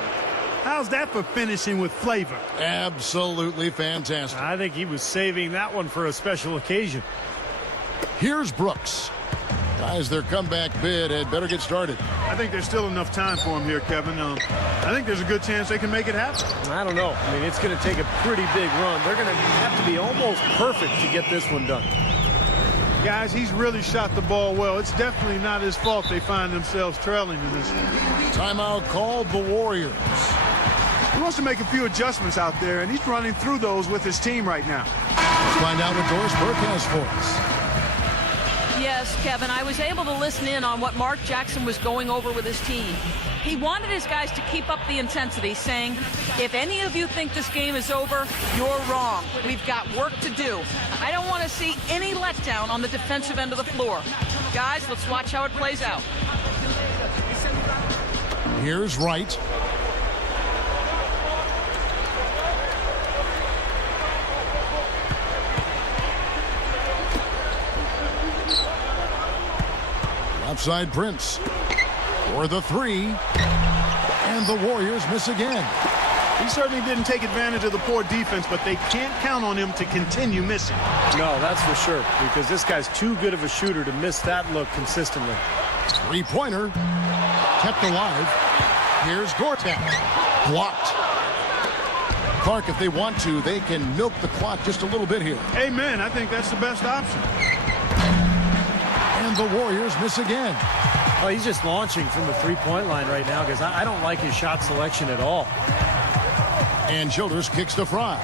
How's that for finishing with flavor? Absolutely fantastic. I think he was saving that one for a special occasion. Here's Brooks. Guys, their comeback bid had better get started. I think there's still enough time for him here, Kevin. I think there's a good chance they can make it happen. I don't know. I mean, it's going to take a pretty big run. They're going to have to be almost perfect to get this one done. Guys, he's really shot the ball well. It's definitely not his fault they find themselves trailing in this one. Timeout called the Warriors. He wants to make a few adjustments out there, and he's running through those with his team right now. Let's find out what Doris Burke has for us. Yes, Kevin, I was able to listen in on what Mark Jackson was going over with his team. He wanted his guys to keep up the intensity, saying, if any of you think this game is over, you're wrong. We've got work to do. I don't want to see any letdown on the defensive end of the floor. Guys, let's watch how it plays out. Here's Wright. Outside Prince for the 3, and the Warriors miss again. He certainly didn't take advantage of the poor defense, but they can't count on him to continue missing. No, that's for sure, because this guy's too good of a shooter to miss that look consistently. 3-pointer kept alive. Here's Gortat. Blocked. Clark, if they want to, they can milk the clock just a little bit here. Amen. I think that's the best option. And the Warriors miss again. Oh, he's just launching from the 3-point line right now because I don't like his shot selection at all. And Childers kicks to Fry.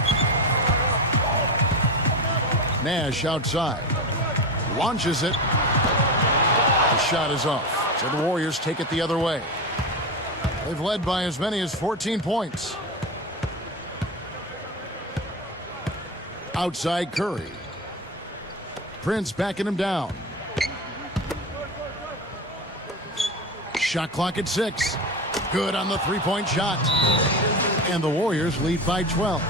Nash outside. Launches it. The shot is off. So the Warriors take it the other way. They've led by as many as 14 points. Outside Curry. Prince backing him down. Shot clock at 6. Good on the 3-point shot. And the Warriors lead by 12.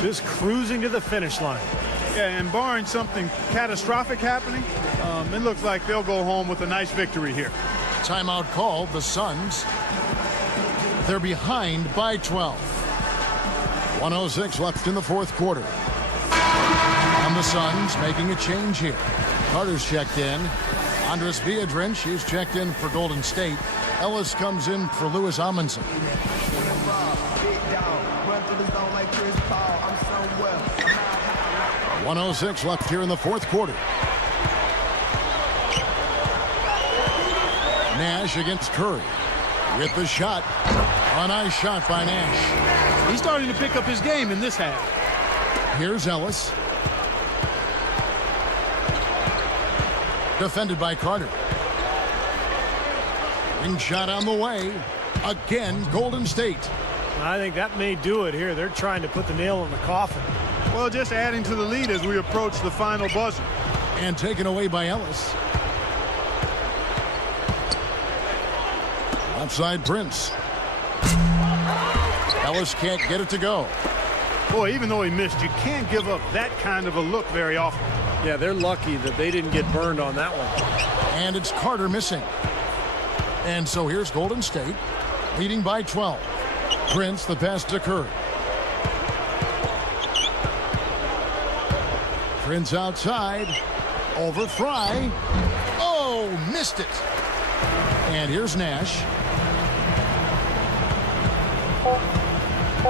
Just cruising to the finish line. Yeah, and barring something catastrophic happening, it looks like they'll go home with a nice victory here. Timeout called. The Suns. They're behind by 12. 1:06 left in the 4th quarter. And the Suns making a change here. Carter's checked in. Andres Biedrich, he's checked in for Golden State. Ellis comes in for Louis Amundsen. 1:06 left here in the 4th quarter. Nash against Curry. With the shot. A nice shot by Nash. He's starting to pick up his game in this half. Here's Ellis. Defended by Carter. Ring shot on the way. Again, Golden State. I think that may do it here. They're trying to put the nail in the coffin. Well, just adding to the lead as we approach the final buzzer. And taken away by Ellis. Outside Prince. Ellis can't get it to go. Boy, even though he missed, you can't give up that kind of a look very often. Yeah, they're lucky that they didn't get burned on that one. And it's Carter missing. And so here's Golden State, leading by 12. Prince, the pass to Curry. Prince outside. Over Fry. Oh, missed it. And here's Nash.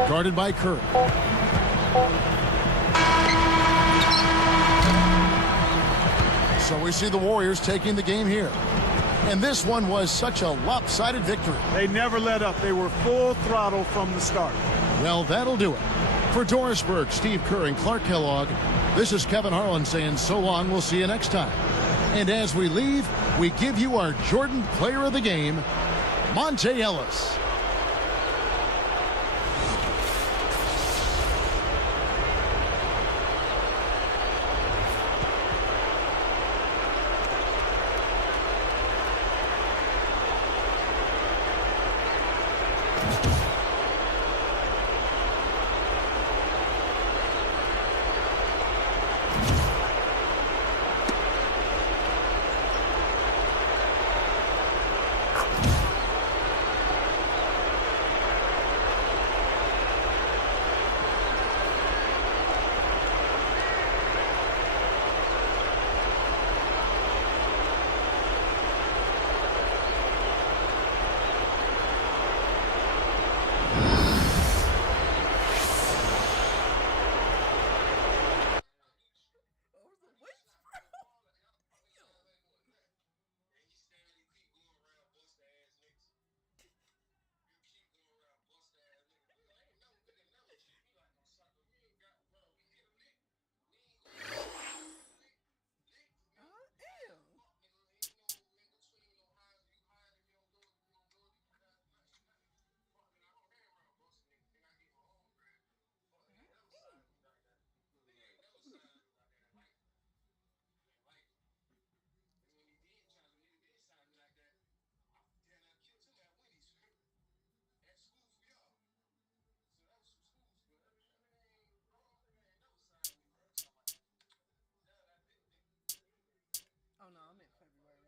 Guarded by Curry. So we see the Warriors taking the game here. And this one was such a lopsided victory. They never let up. They were full throttle from the start. Well, that'll do it. For Doris Burke, Steve Kerr, and Clark Kellogg, this is Kevin Harlan saying so long. We'll see you next time. And as we leave, we give you our Jordan Player of the Game, Monte Ellis. Oh no, I'm in February.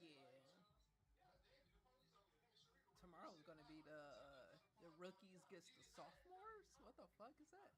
Yeah. Tomorrow's gonna be the rookies gets the sophomores. What the fuck is that?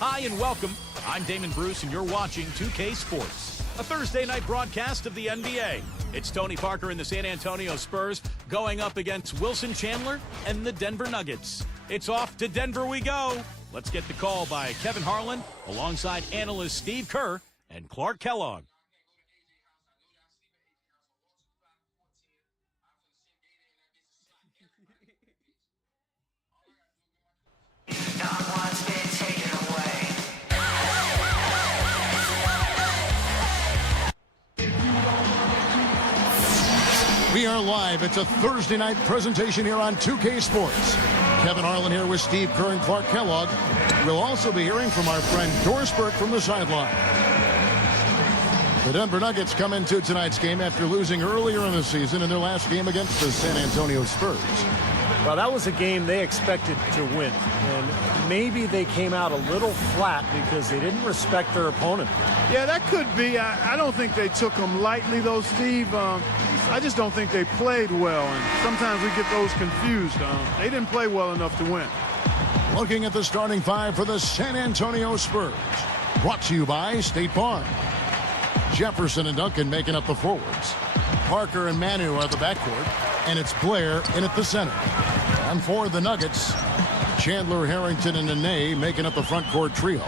Hi and welcome. I'm Damon Bruce and you're watching 2K Sports, a Thursday night broadcast of the NBA. It's Tony Parker and the San Antonio Spurs going up against Wilson Chandler and the Denver Nuggets. It's off to Denver we go. Let's get the call by Kevin Harlan alongside analyst Steve Kerr and Clark Kellogg. We are live. It's a Thursday night presentation here on 2K Sports. Kevin Harlan here with Steve Kerr and Clark Kellogg. We'll also be hearing from our friend Doris Burke from the sideline. The Denver Nuggets come into tonight's game after losing earlier in the season in their last game against the San Antonio Spurs. Well, that was a game they expected to win. And maybe they came out a little flat because they didn't respect their opponent. Yeah, that could be. I don't think they took them lightly, though, Steve. I just don't think they played well, and sometimes we get those confused. They didn't play well enough to win. Looking at the starting five for the San Antonio Spurs. Brought to you by State Farm. Jefferson and Duncan making up the forwards. Parker and Manu are the backcourt, and it's Blair in at the center. And for the Nuggets, Chandler, Harrington, and Nene making up the front court trio.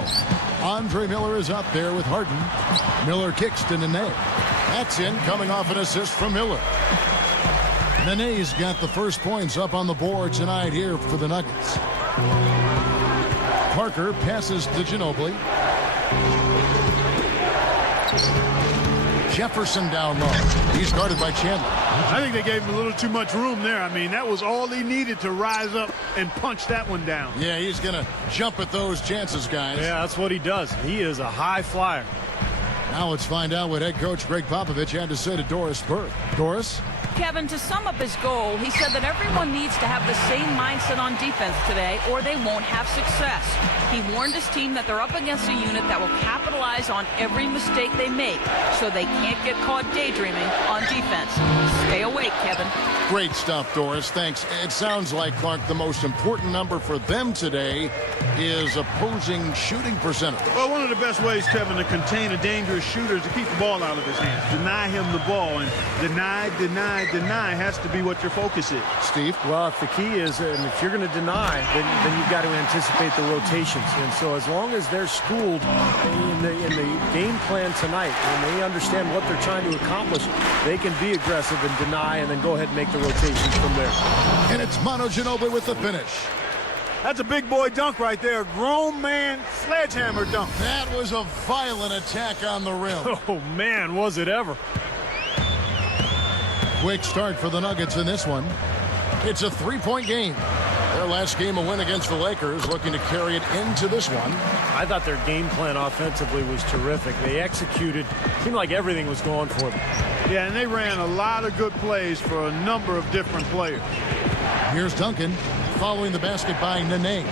Andre Miller is up there with Harden. Miller kicks to Nene. That's in, coming off an assist from Miller. Nene's got the first points up on the board tonight here for the Nuggets. Parker passes to Ginobili. Jefferson down low. He's guarded by Chandler. I think they gave him a little too much room there. I mean, that was all he needed to rise up and punch that one down. Yeah, he's going to jump at those chances, guys. Yeah, that's what he does. He is a high flyer. Now let's find out what head coach Greg Popovich had to say to Doris Burke. Doris? Kevin, to sum up his goal, he said that everyone needs to have the same mindset on defense today or they won't have success. He warned his team that they're up against a unit that will capitalize on every mistake they make so they can't get caught daydreaming on defense. Stay awake, Kevin. Great stuff, Doris. Thanks. It sounds like, Clark, the most important number for them today is opposing shooting percentage. Well, one of the best ways, Kevin, to contain a dangerous shooter is to keep the ball out of his hands. Deny him the ball, and deny has to be what your focus is. Steve? Well, if the key is, and if you're going to deny, then you've got to anticipate the rotations. And so as long as they're schooled in the game plan tonight, and they understand what they're trying to accomplish, they can be aggressive and deny and then go ahead and make the rotations from there. And it's Manu Ginobili with the finish. That's a big boy dunk right there. Grown man sledgehammer dunk. That was a violent attack on the rim. Oh, man, was it ever. Quick start for the Nuggets in this one. It's a three-point game. Their last game a win against the Lakers, looking to carry it into this one. I thought their game plan offensively was terrific. They executed. Seemed like everything was going for them. Yeah, and they ran a lot of good plays for a number of different players. Here's Duncan following the basket by Nene.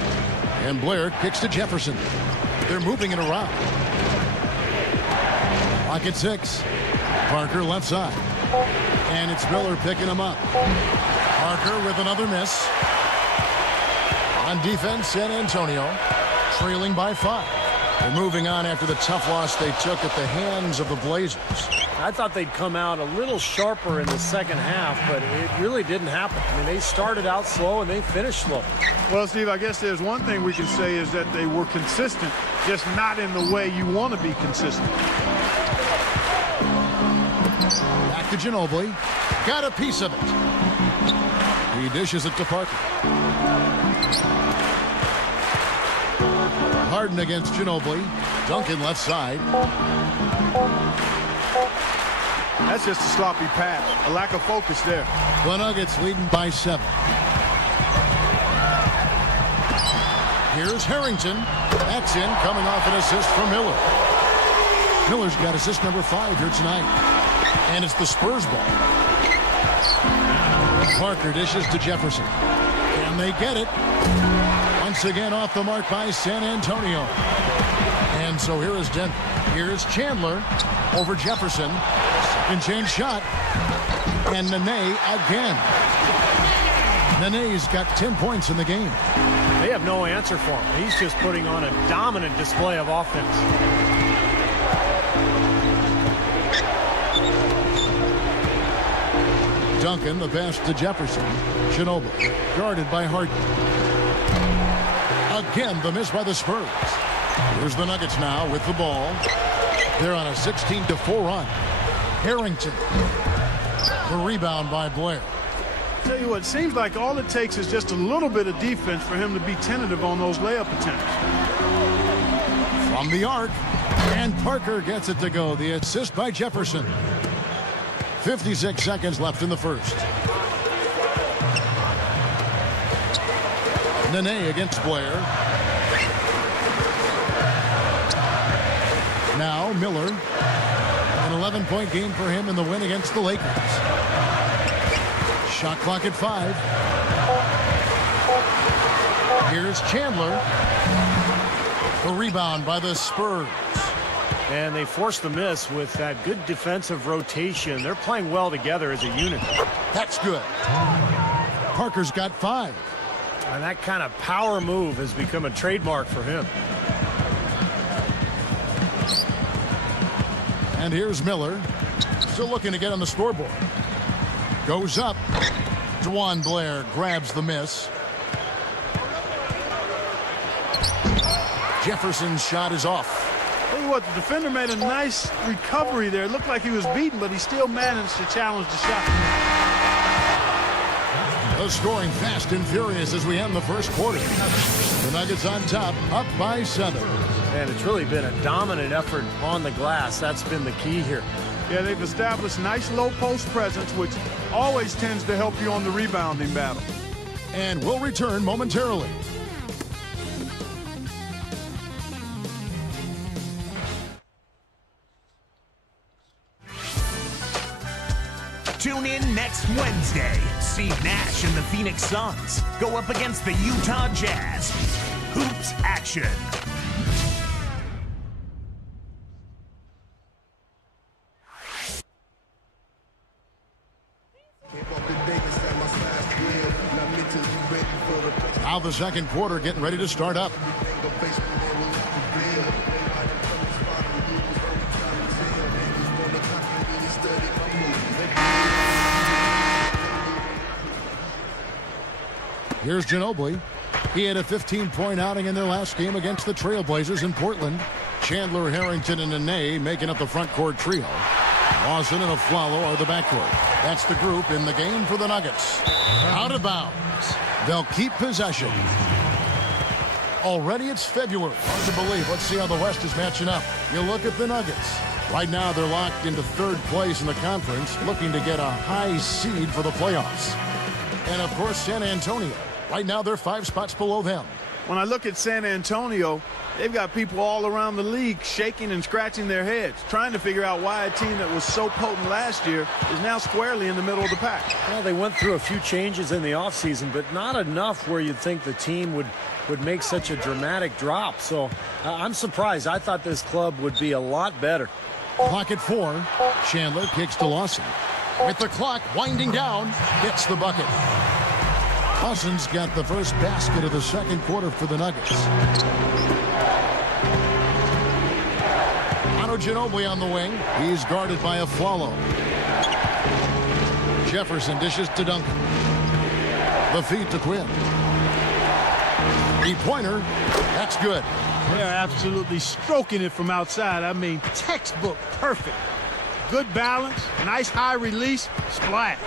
And Blair kicks to Jefferson. They're moving it around. Clock at 6. Parker left side. And it's Miller picking him up. Parker with another miss. On defense, San Antonio trailing by 5. They're moving on after the tough loss they took at the hands of the Blazers. I thought they'd come out a little sharper in the second half, but it really didn't happen. I mean, they started out slow and they finished slow. Well, Steve, I guess there's one thing we can say is that they were consistent, just not in the way you want to be consistent. Back to Ginobili. Got a piece of it. He dishes it to Parker. Harden against Ginobili. Duncan left side. That's just a sloppy pass. A lack of focus there. The Nuggets leading by 7. Here's Harrington. That's in, coming off an assist from Miller. Miller's got assist number 5 here tonight. And it's the Spurs ball. Parker dishes to Jefferson. And they get it. Once again off the mark by San Antonio. And so here is Denver. Here's Chandler over Jefferson. Second change shot. And Nene again. Nene's got 10 points in the game. They have no answer for him. He's just putting on a dominant display of offense. Duncan, the pass to Jefferson. Ginobili, guarded by Harden. Again, the miss by the Spurs. Here's the Nuggets now with the ball. They're on a 16-4 run. Harrington. The rebound by Blair. Tell you what, it seems like all it takes is just a little bit of defense for him to be tentative on those layup attempts. From the arc. And Parker gets it to go. The assist by Jefferson. 56 seconds left in the first. Nene against Blair. Now Miller. An 11-point game for him in the win against the Lakers. Shot clock at 5. Here's Chandler. The rebound by the Spurs. And they forced the miss with that good defensive rotation. They're playing well together as a unit. That's good. Parker's got 5. And that kind of power move has become a trademark for him. And here's Miller. Still looking to get on the scoreboard. Goes up. DeJuan Blair grabs the miss. Jefferson's shot is off. Tell you what, the defender made a nice recovery there. It looked like he was beaten, but he still managed to challenge the shot. The scoring fast and furious as we end the first quarter. The Nuggets on top, up by 7. And it's really been a dominant effort on the glass. That's been the key here. Yeah, they've established nice low post presence, which always tends to help you on the rebounding battle. And we'll return momentarily. Tune in next Wednesday. Steve Nash and the Phoenix Suns go up against the Utah Jazz. Hoops action. Now the second quarter getting ready to start up. Here's Ginobili. He had a 15-point outing in their last game against the Trailblazers in Portland. Chandler, Harrington, and Nene making up the front court trio. Lawson and Aflalo are the backcourt. That's the group in the game for the Nuggets. Out of bounds. They'll keep possession. Already it's February. Hard to believe. Let's see how the West is matching up. You look at the Nuggets. Right now they're locked into 3rd place in the conference, looking to get a high seed for the playoffs. And of course San Antonio. Right now they're 5 spots below them. When I look at San Antonio, they've got people all around the league shaking and scratching their heads, trying to figure out why a team that was so potent last year is now squarely in the middle of the pack. Well, they went through a few changes in the offseason, but not enough where you'd think the team would make such a dramatic drop. So I'm surprised. I thought this club would be a lot better. Clock at 4. Chandler kicks to Lawson. With the clock winding down, gets the bucket. Lawson's got the first basket of the second quarter for the Nuggets. Ginobili on the wing. He's guarded by Aflalo. Jefferson dishes to Duncan. The feed to Quinn. Pointer. That's good. They're absolutely stroking it from outside. I mean, textbook perfect. Good balance, nice high release, splash.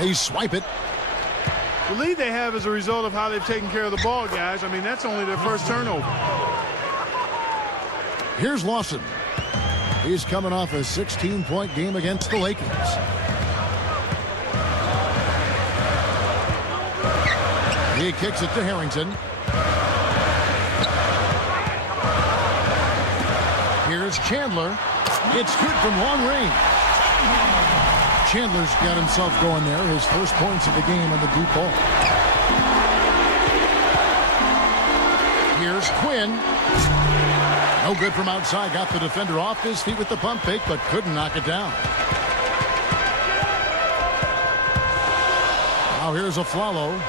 They swipe it. The lead they have as a result of how they've taken care of the ball, guys. I mean, that's only their first turnover. Here's Lawson. He's coming off a 16-point game against the Lakers. He kicks it to Harrington. Here's Chandler. It's good from long range. Chandler's got himself going there. His first points of the game on the deep ball. Here's Quinn. No good from outside. Got the defender off his feet with the pump fake, but couldn't knock it down. Now here's Aflalo.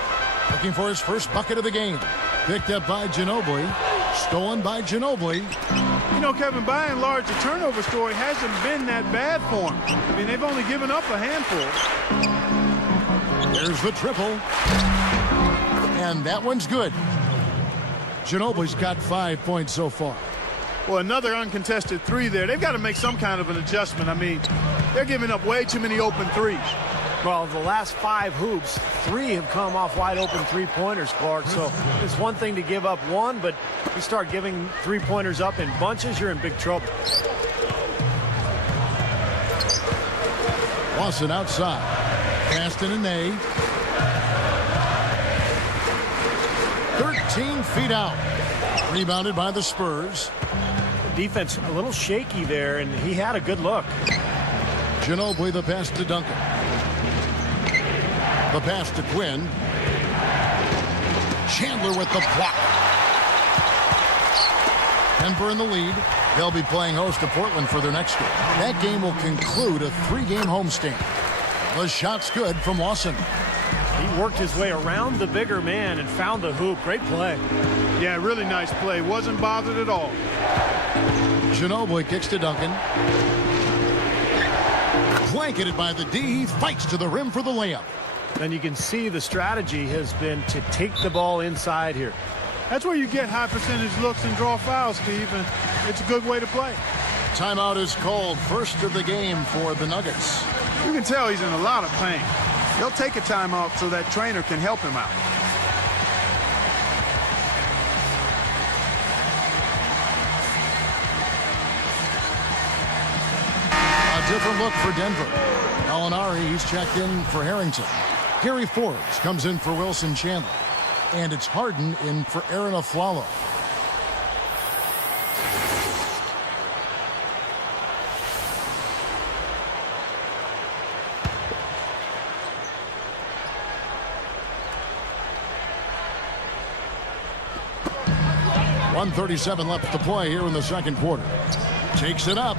Looking for his first bucket of the game. Picked up by Ginobili. Stolen by Ginobili. You know, Kevin, by and large, the turnover story hasn't been that bad for him. I mean, they've only given up a handful. There's the triple. And that one's good. Ginobili's got 5 points so far. Well, another uncontested three there. They've got to make some kind of an adjustment. I mean, they're giving up way too many open threes. Well, the last 5 hoops, 3 have come off wide open three-pointers, Clark. So it's one thing to give up one, but you start giving three-pointers up in bunches, you're in big trouble. Lawson outside. Gaston and Ney. 13 feet out. Rebounded by the Spurs. defense a little shaky there, and he had a good look. Ginobili the pass to Duncan. The pass to Quinn. Chandler with the block. Denver in the lead. They'll be playing host to Portland for their next game. That game will conclude a 3-game homestand. The shot's good from Lawson. He worked his way around the bigger man and found the hoop. Great play. Yeah, really nice play. Wasn't bothered at all. Ginobili kicks to Duncan. Blanketed by the D. He fights to the rim for the layup. Then you can see the strategy has been to take the ball inside here. That's where you get high percentage looks and draw fouls, Steve, and it's a good way to play. Timeout is called. First of the game for the Nuggets. You can tell he's in a lot of pain. They'll take a timeout so that trainer can help him out. A different look for Denver. Gallinari, he's checked in for Harrington. Gary Forbes comes in for Wilson Chandler. And it's Harden in for Aaron Aflalo. .137 left to play here in the second quarter. Takes it up.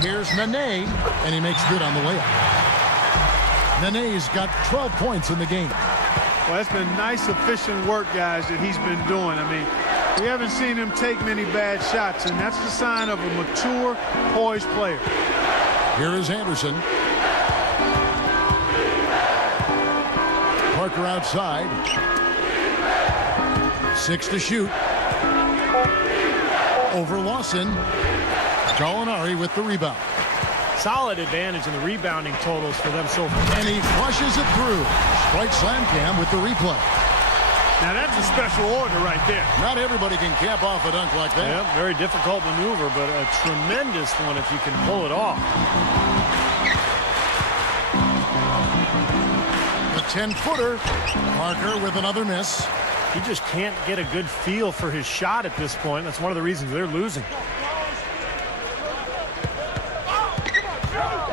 Here's Nene, and he makes good on the layup. Nene's got 12 points in the game. Well, that's been nice, efficient work, guys, that he's been doing. I mean, we haven't seen him take many bad shots, and that's the sign of a mature, poised player. Here is Anderson. Parker outside. 6 to shoot. Over Lawson. Gallinari with the rebound. Solid advantage in the rebounding totals for them so far. And he flushes it through. Strike slam cam with the replay. Now that's a special order right there. Not everybody can cap off a dunk like that. Yeah, very difficult maneuver, but a tremendous one if you can pull it off. The 10-footer. Parker with another miss. He just can't get a good feel for his shot at this point. That's one of the reasons they're losing.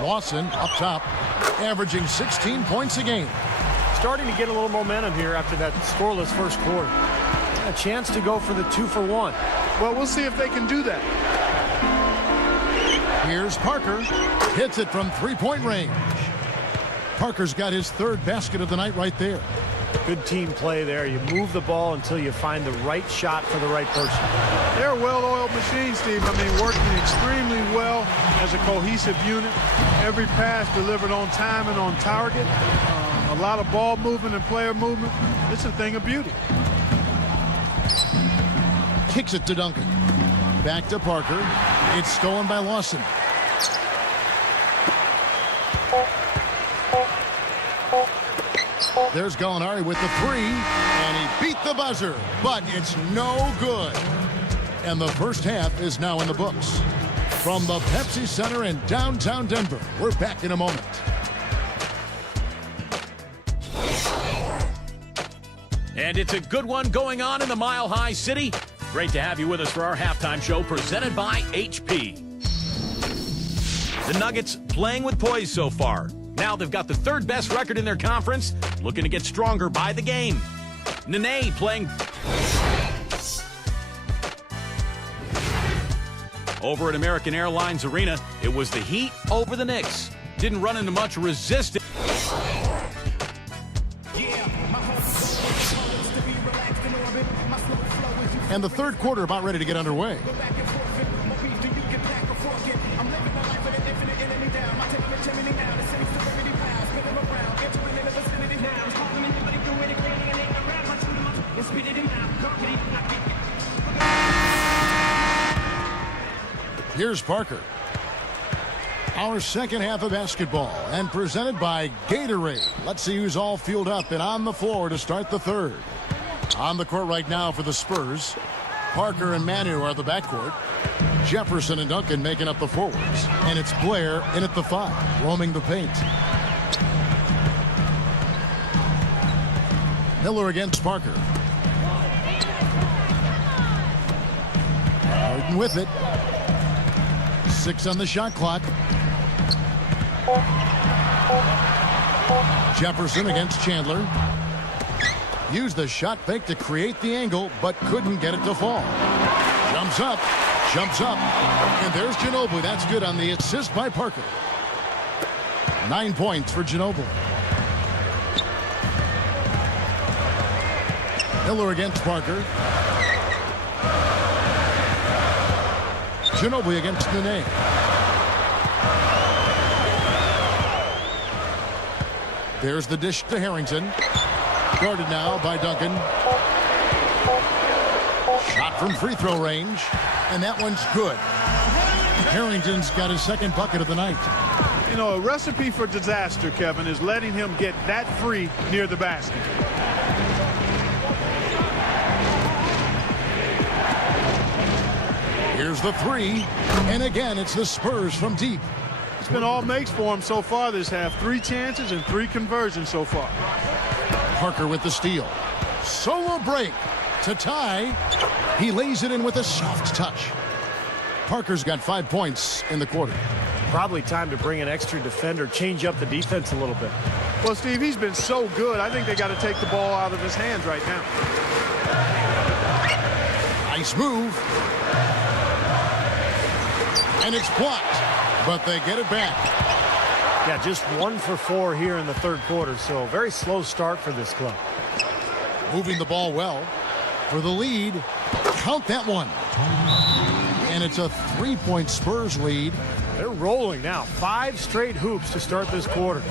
Lawson up top, averaging 16 points a game. Starting to get a little momentum here after that scoreless first quarter. A chance to go for the 2-for-1. Well, we'll see if they can do that. Here's Parker. Hits it from three-point range. Parker's got his third basket of the night right there. Good team play there. You move the ball until you find the right shot for the right person. They're a well-oiled machine, Steve. I mean, working extremely well as a cohesive unit. Every pass delivered on time and on target. A lot of ball movement and player movement. It's a thing of beauty. Kicks it to Duncan. Back to Parker. It's stolen by Lawson. There's Gallinari with the three, and he beat the buzzer, but it's no good. And the first half is now in the books. From the Pepsi Center in downtown Denver, we're back in a moment. And it's a good one going on in the Mile High City. Great to have you with us for our halftime show presented by HP. The Nuggets playing with poise so far. Now they've got the third best record in their conference, looking to get stronger by the game. Nene playing over at American Airlines Arena. It was the Heat over the Knicks. Didn't run into much resistance. And the third quarter about ready to get underway. Here's Parker. Our second half of basketball, and presented by Gatorade. Let's see who's all fueled up and on the floor to start the third. On the court right now for the Spurs, Parker and Manu are the backcourt. Jefferson and Duncan making up the forwards. And it's Blair in at the 5, roaming the paint. Miller against Parker. Harden with it. 6 on the shot clock. Jefferson against Chandler. Used the shot fake to create the angle, but couldn't get it to fall. Jumps up. And there's Ginobili. That's good on the assist by Parker. 9 points for Ginobili. Miller against Parker. Ginobili against Nene. There's the dish to Harrington. Guarded now by Duncan. Shot from free throw range. And that one's good. Harrington's got his second bucket of the night. You know, a recipe for disaster, Kevin, is letting him get that free near the basket. Here's the three. And again, it's the Spurs from deep. It's been all makes for him so far this half. 3 chances and 3 conversions so far. Parker with the steal. Solo break to tie. He lays it in with a soft touch. Parker's got 5 points in the quarter. Probably time to bring an extra defender, change up the defense a little bit. Well, Steve, he's been so good. I think they got to take the ball out of his hands right now. Nice move. And it's blocked, but they get it back. Yeah, just 1 for 4 here in the third quarter, so very slow start for this club. Moving the ball well for the lead. Count that one. And it's a 3-point Spurs lead. They're rolling now. 5 straight hoops to start this quarter.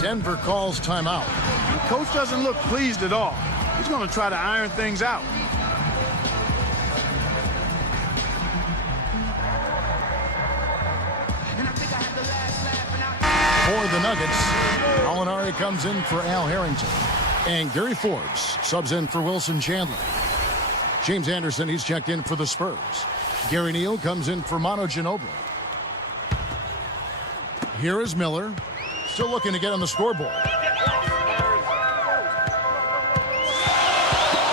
Denver calls timeout. The coach doesn't look pleased at all. He's going to try to iron things out. For the Nuggets, Alinari comes in for Al Harrington. And Gary Forbes subs in for Wilson Chandler. James Anderson, he's checked in for the Spurs. Gary Neal comes in for Manu Ginobili. Here is Miller, still looking to get on the scoreboard.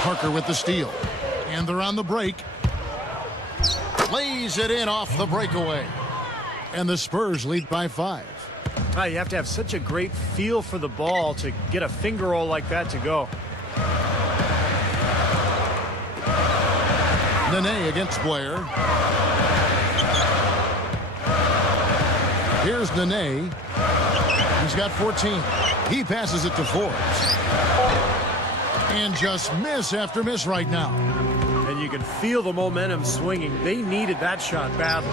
Parker with the steal. And they're on the break. Lays it in off the breakaway. And the Spurs lead by 5. You have to have such a great feel for the ball to get a finger roll like that to go. Nene against Blair. Here's Nene. He's got 14. He passes it to Forbes. And just miss after miss right now. And you can feel the momentum swinging. They needed that shot badly.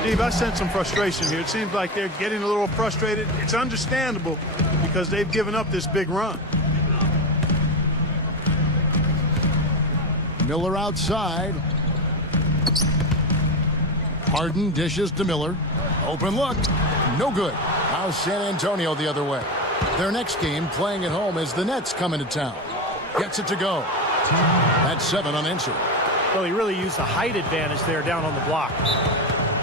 Steve, I sense some frustration here. It seems like they're getting a little frustrated. It's understandable because they've given up this big run. Miller outside. Harden dishes to Miller. Open look. No good. Now San Antonio the other way. Their next game playing at home is the Nets coming to town. Gets it to go. That's 7 unanswered. Well, he really used the height advantage there down on the block.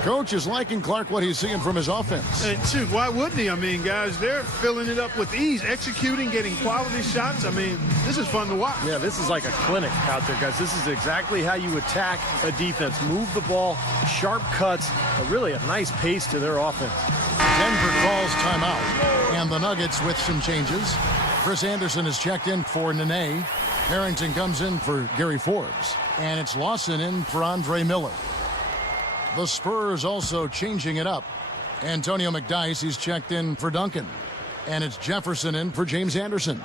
Coach is liking Clark what he's seeing from his offense. And shoot, why wouldn't he? I mean, guys, they're filling it up with ease, executing, getting quality shots. I mean, this is fun to watch. Yeah, this is like a clinic out there, guys. This is exactly how you attack a defense. Move the ball, sharp cuts, really a nice pace to their offense. Denver calls timeout. And the Nuggets with some changes. Chris Anderson is checked in for Nene. Harrington comes in for Gary Forbes. And it's Lawson in for Andre Miller. The Spurs also changing it up. Antonio McDyess, he's checked in for Duncan. And it's Jefferson in for James Anderson.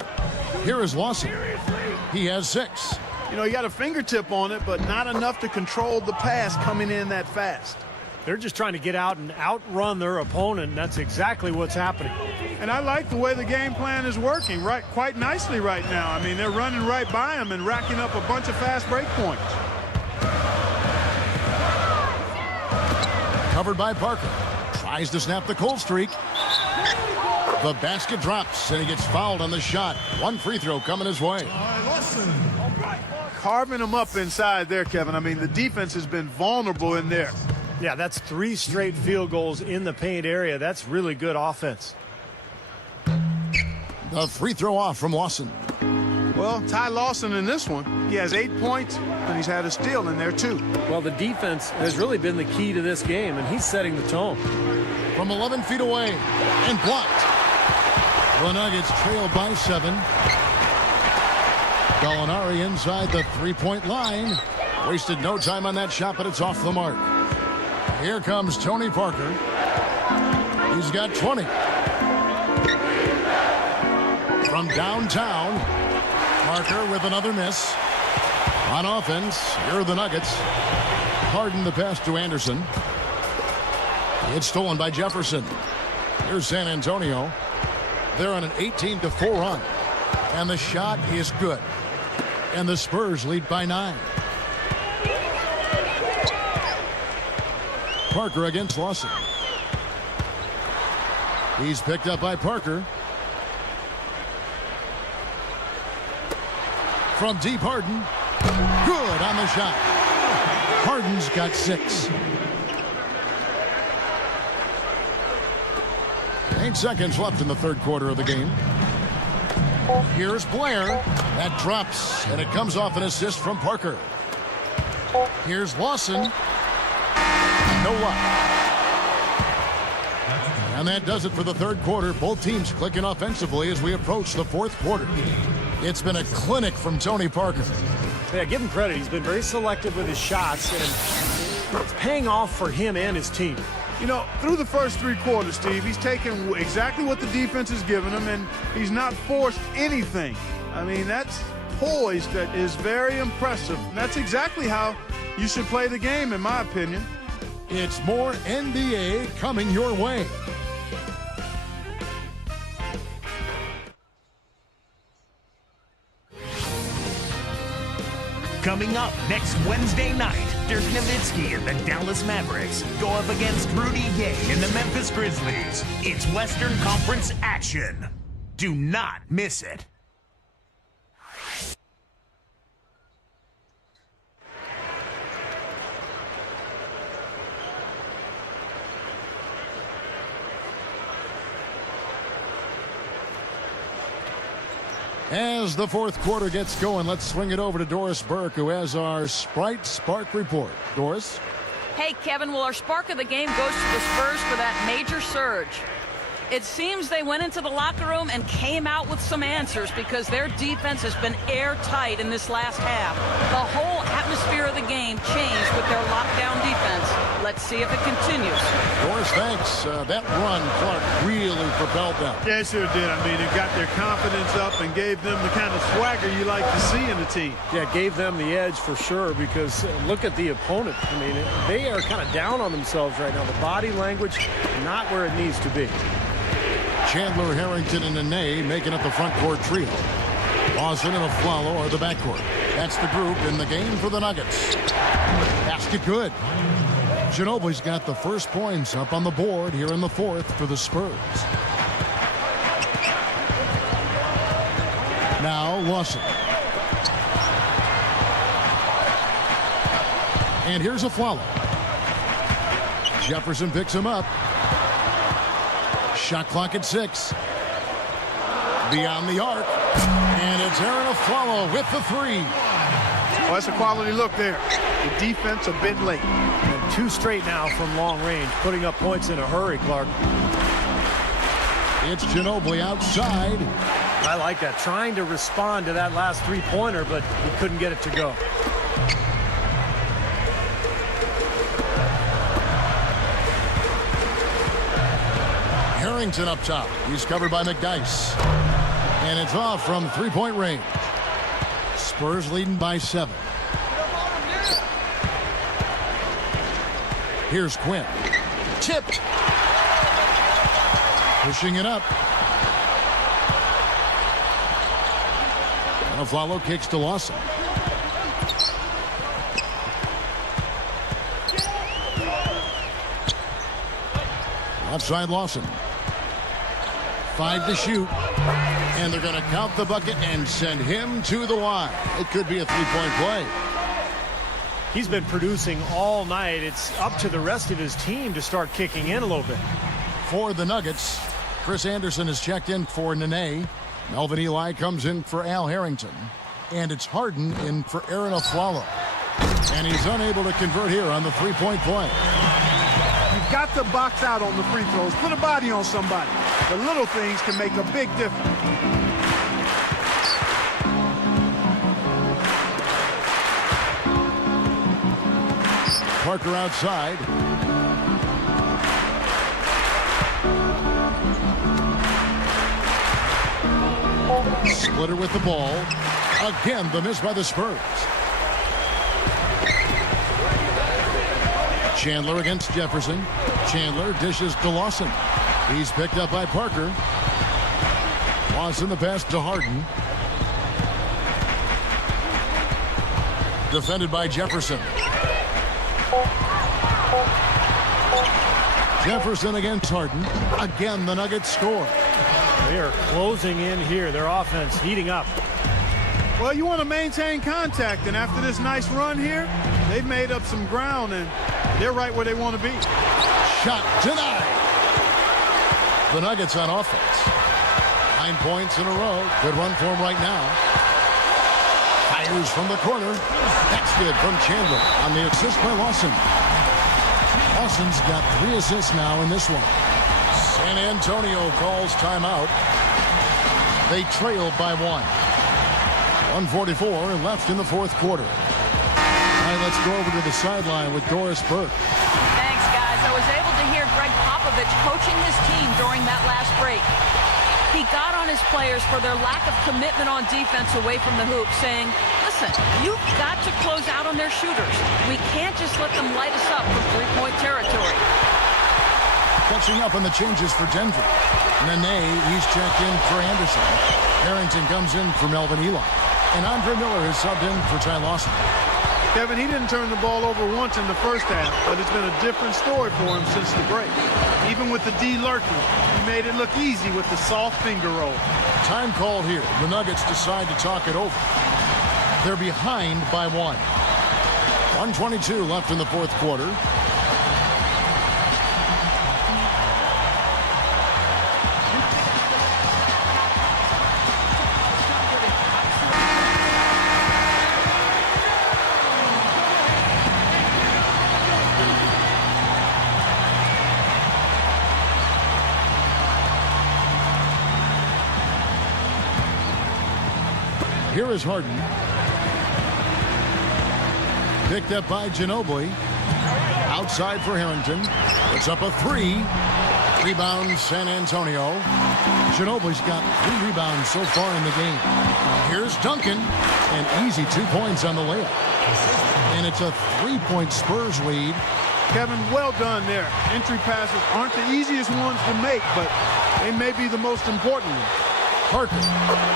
Here is Lawson. He has 6. You know, he got a fingertip on it, but not enough to control the pass coming in that fast. They're just trying to get out and outrun their opponent, and that's exactly what's happening. And I like the way the game plan is working quite nicely right now. I mean, they're running right by him and racking up a bunch of fast break points. Covered by Parker. Tries to snap the cold streak. The basket drops, and he gets fouled on the shot. 1 free throw coming his way. Carving him up inside there, Kevin. I mean, the defense has been vulnerable in there. Yeah, that's 3 straight field goals in the paint area. That's really good offense. The free throw off from Lawson. Well, Ty Lawson in this one, he has 8 points, and he's had a steal in there too. Well, the defense has really been the key to this game, and he's setting the tone. From 11 feet away and blocked. The Nuggets trail by 7. Gallinari inside the three-point line. Wasted no time on that shot, but it's off the mark. Here comes Tony Parker. He's got 20. From downtown, Parker with another miss. On offense, here are the Nuggets. Harden the pass to Anderson. It's stolen by Jefferson. Here's San Antonio. They're on an 18-4 run. And the shot is good. And the Spurs lead by 9. Parker against Lawson. He's picked up by Parker. From deep, Harden. Good on the shot. Harden's got 6. 8 seconds left in the third quarter of the game. Here's Blair. That drops, and it comes off an assist from Parker. Here's Lawson. No luck. And that does it for the third quarter. Both teams clicking offensively as we approach the fourth quarter. It's been a clinic from Tony Parker. Yeah, give him credit. He's been very selective with his shots, and it's paying off for him and his team. You know, through the first 3 quarters, Steve, he's taken exactly what the defense has given him, and he's not forced anything. I mean, that's poise that is very impressive. And that's exactly how you should play the game, in my opinion. It's more NBA coming your way. Coming up next Wednesday night, Dirk Nowitzki and the Dallas Mavericks go up against Rudy Gay and the Memphis Grizzlies. It's Western Conference action. Do not miss it. As the fourth quarter gets going, let's swing it over to Doris Burke, who has our Sprite Spark report. Doris? Hey, Kevin, well, our spark of the game goes to the Spurs for that major surge. It seems they went into the locker room and came out with some answers because their defense has been airtight in this last half. The whole atmosphere of the game changed with their lockdown defense. Let's see if it continues. Doris, thanks. That run, Clark, really propelled them. Yeah, it sure did. I mean, it got their confidence up and gave them the kind of swagger you like to see in the team. Yeah, gave them the edge for sure because look at the opponent. I mean, they are kind of down on themselves right now. The body language, not where it needs to be. Chandler, Harrington, and Nene making up the front court trio. Lawson and Aflalo are the backcourt. That's the group in the game for the Nuggets. Basket good. Ginobili's got the first points up on the board here in the fourth for the Spurs. Now Lawson. And here's Aflalo. Jefferson picks him up. Shot clock at 6. Beyond the arc. And it's Aaron Aflalo with the 3. Well, that's a quality look there. The defense a bit late. And 2 straight now from long range, putting up points in a hurry, Clark. It's Ginobili outside. I like that. Trying to respond to that last 3-pointer, but he couldn't get it to go. Harrington up top. He's covered by McDyess. And it's off from 3-point range. Spurs leading by 7. Here's Quinn. Tipped. Pushing it up. And Aflalo kicks to Lawson. Left side Lawson. 5 to shoot. And they're going to count the bucket and send him to the line. It could be a 3-point play. He's been producing all night. It's up to the rest of his team to start kicking in a little bit. For the Nuggets, Chris Anderson has checked in for Nene. Melvin Ely comes in for Al Harrington. And it's Harden in for Aaron Aflalo. And he's unable to convert here on the three-point play. You've got to box out on the free throws. Put a body on somebody. The little things can make a big difference. Parker outside. Splitter with the ball. Again, the miss by the Spurs. Chandler against Jefferson. Chandler dishes to Lawson. He's picked up by Parker. Lawson the pass to Harden. Defended by Jefferson. Jefferson against Harden. Again, the Nuggets score. They are closing in here. Their offense heating up. Well, you want to maintain contact, and after this nice run here, they've made up some ground, and they're right where they want to be. Shot denied. The Nuggets on offense. 9 points in a row. Good run for him right now. Fires from the corner. That's good from Chandler on the assist by Lawson. Lawson's got 3 assists now in this one. San Antonio calls timeout. They trail by 1. 1:44 left in the fourth quarter. All right, let's go over to the sideline with Doris Burke. Thanks, guys. I was able to hear Greg Popovich coaching his team during that last break. He got on his players for their lack of commitment on defense away from the hoop, saying, listen, you've got to close out on their shooters. We can't just let them light us up from three-point territory. Catching up on the changes for Denver. Nene, he's checked in for Anderson. Harrington comes in for Melvin Ely. And Andre Miller is subbed in for Ty Lawson. Kevin, he didn't turn the ball over once in the first half, but it's been a different story for him since the break. Even with the D lurking, he made it look easy with the soft finger roll. Time called here. The Nuggets decide to talk it over. They're behind by 1. 1:22 left in the fourth quarter. Here is Harden. Picked up by Ginobili. Outside for Harrington. It's up a 3. Rebound San Antonio. Ginobili's got 3 rebounds so far in the game. Here's Duncan. An easy 2 points on the layup. And it's a 3-point Spurs lead. Kevin, well done there. Entry passes aren't the easiest ones to make, but they may be the most important ones. Parker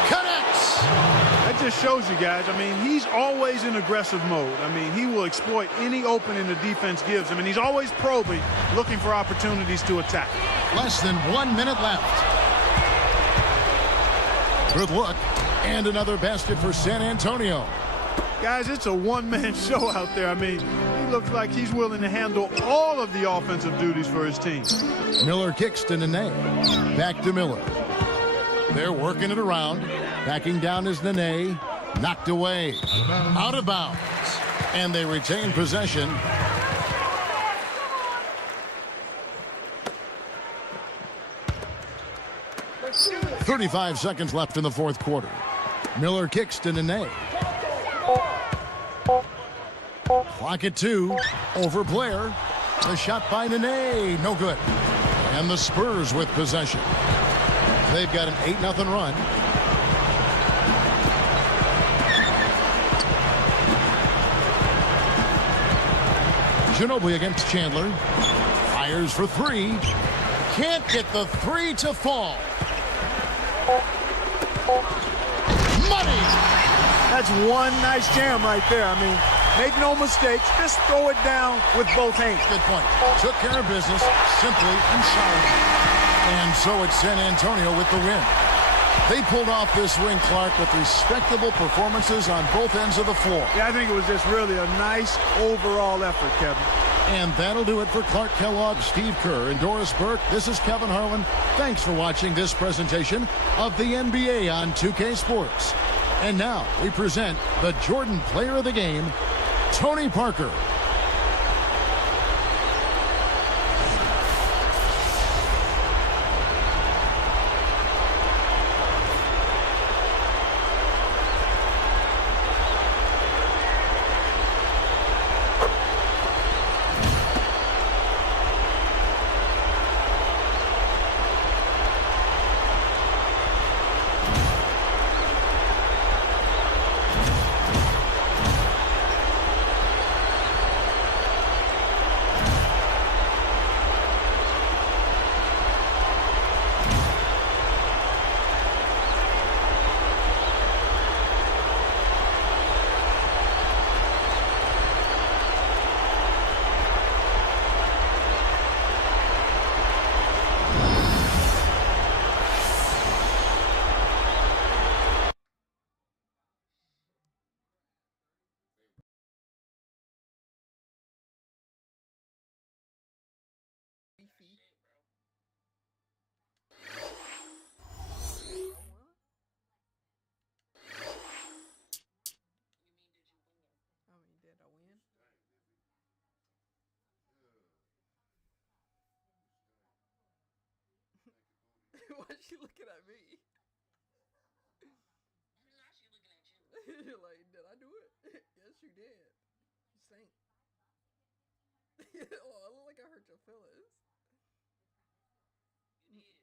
connects. That just shows you guys, I mean, he's always in aggressive mode. I mean, he will exploit any opening the defense gives him, and he's always probing, looking for opportunities to attack. Less than 1 minute left. Good look. And another basket for San Antonio. Guys, it's a one-man show out there. I mean, he looks like he's willing to handle all of the offensive duties for his team. Miller kicks to Nene. Back to Miller. They're working it around. Backing down is Nene. Knocked away. Out of bounds. And they retain possession. .35 seconds left in the fourth quarter. Miller kicks to Nene. Clock at 2. Over Blair. The shot by Nene. No good. And the Spurs with possession. They've got an 8-0 run. Ginobili against Chandler. Fires for 3. Can't get the 3 to fall. Money! That's one nice jam right there. I mean, make no mistakes. Just throw it down with both hands. Good point. Took care of business simply and solidly. And so it's San Antonio with the win. They pulled off this win, Clark, with respectable performances on both ends of the floor. Yeah, I think it was just really a nice overall effort, Kevin. And that'll do it for Clark Kellogg, Steve Kerr, and Doris Burke. This is Kevin Harlan. Thanks for watching this presentation of the NBA on 2K Sports. And now we present the Jordan Player of the Game, Tony Parker. Beefy. I mean, did I win? Why is she looking at me? You're like, did I do it? Yes, you did. You sank. Oh, I look like I hurt your feelings. You did.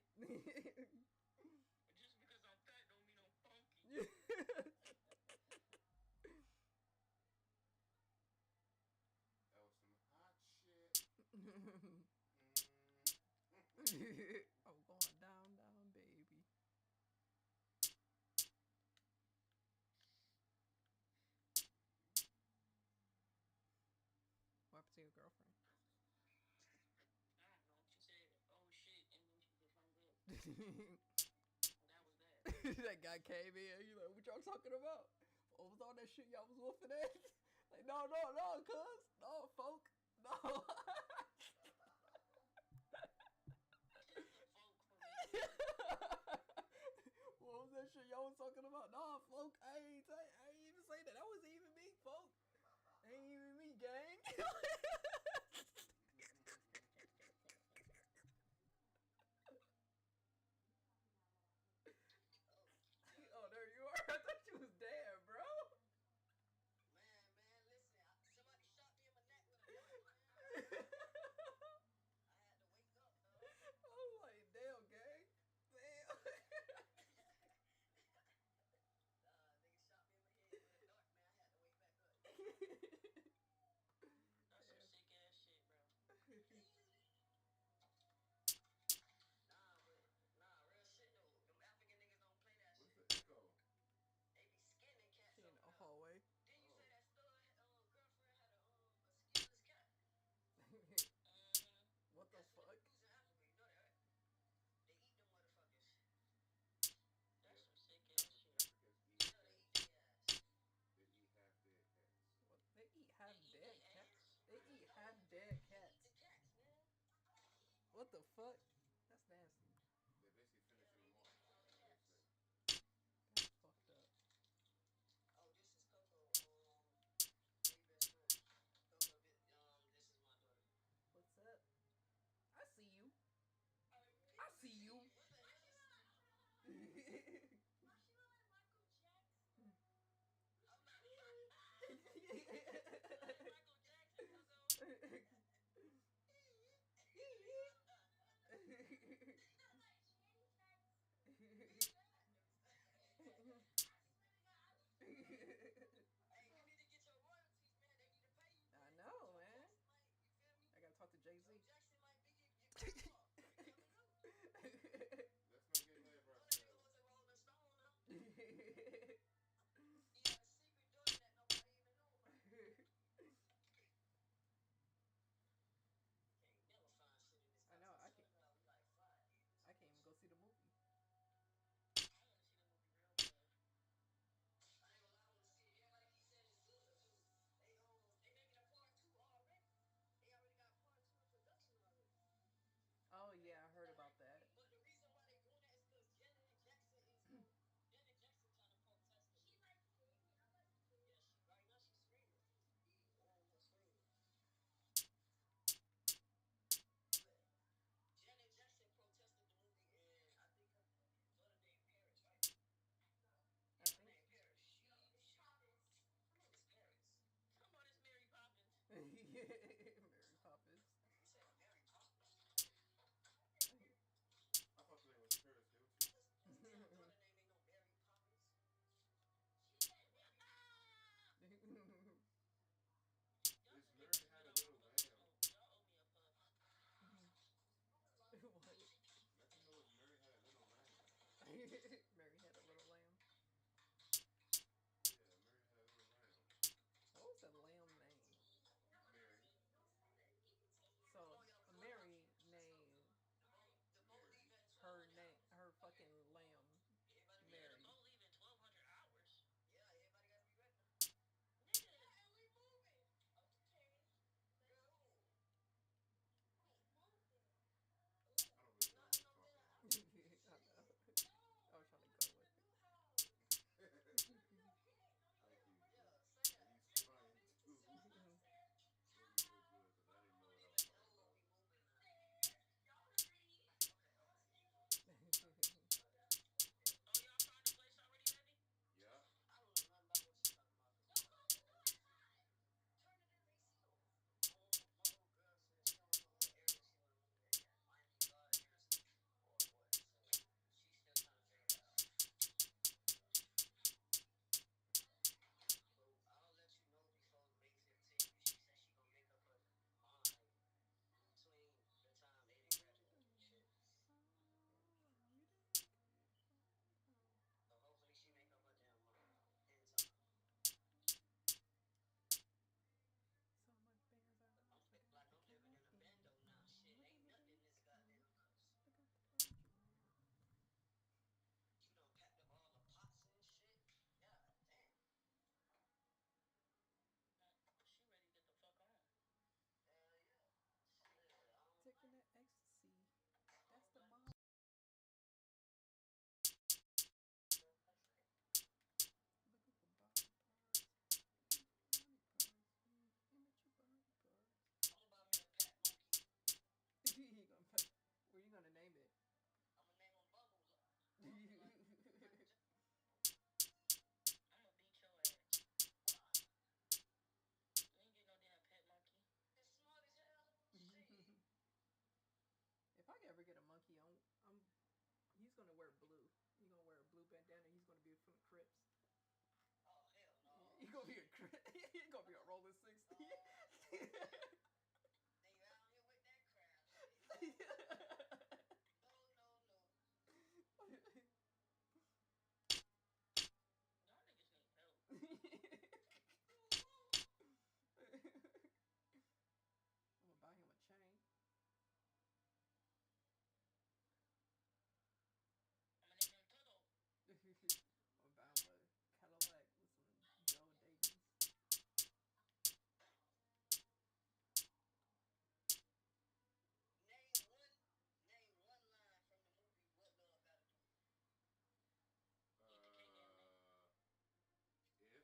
Just because I'm fat don't mean I'm funky. That was some hot shit. I'm going down, down, baby. What happened to your girlfriend? I don't know. She said, oh shit, and then she just hung up. That was that. That guy came in, you like, what y'all talking about? What was all that shit y'all was woofing at? Like, no, cuz. No, folk. No. What was that shit y'all was talking about? Nah, folk, I ain't even say that. That wasn't even me, folk. Ain't even me, gang. Oh, there you are. I thought you was dead, bro. Man, listen. Somebody shot me in my neck with a gun, man. I had to wake up, though. I was like, damn, gang. Damn. Nigga shot me in my head with a dart, man. I had to wake back up. That's some sick ass shit, bro. Nah, real shit though. Them African niggas don't play that What's shit. the echo? They be skinning cats She in up the now. hallway. Didn't you say that girlfriend had a skinless cat? What the fuck? Who's in Africa? You know that, right? They eat them motherfuckers. That's some sick ass shit. Africans eat You know they eat their ass. They eat half dead cats. What? They eat half They eat dead their cats. ass. They eat half dead They cats. eat the cats, man. What the fuck? That's nasty. They basically finishing them off. That's what they say. That's fucked up. Oh, this is Coco. They best friends. Coco, this is my daughter. What's up? I see you. I see you. What the hell? Michael Jackson, Coco. They around here with that crap. No, no, no. Y'all niggas need help. I'm gonna buy him a chain. I'm gonna name him Toto. I'm gonna buy him a Cadillac with some Joe Dayton's. Name one line from the movie What Love Gotta Do With It. If.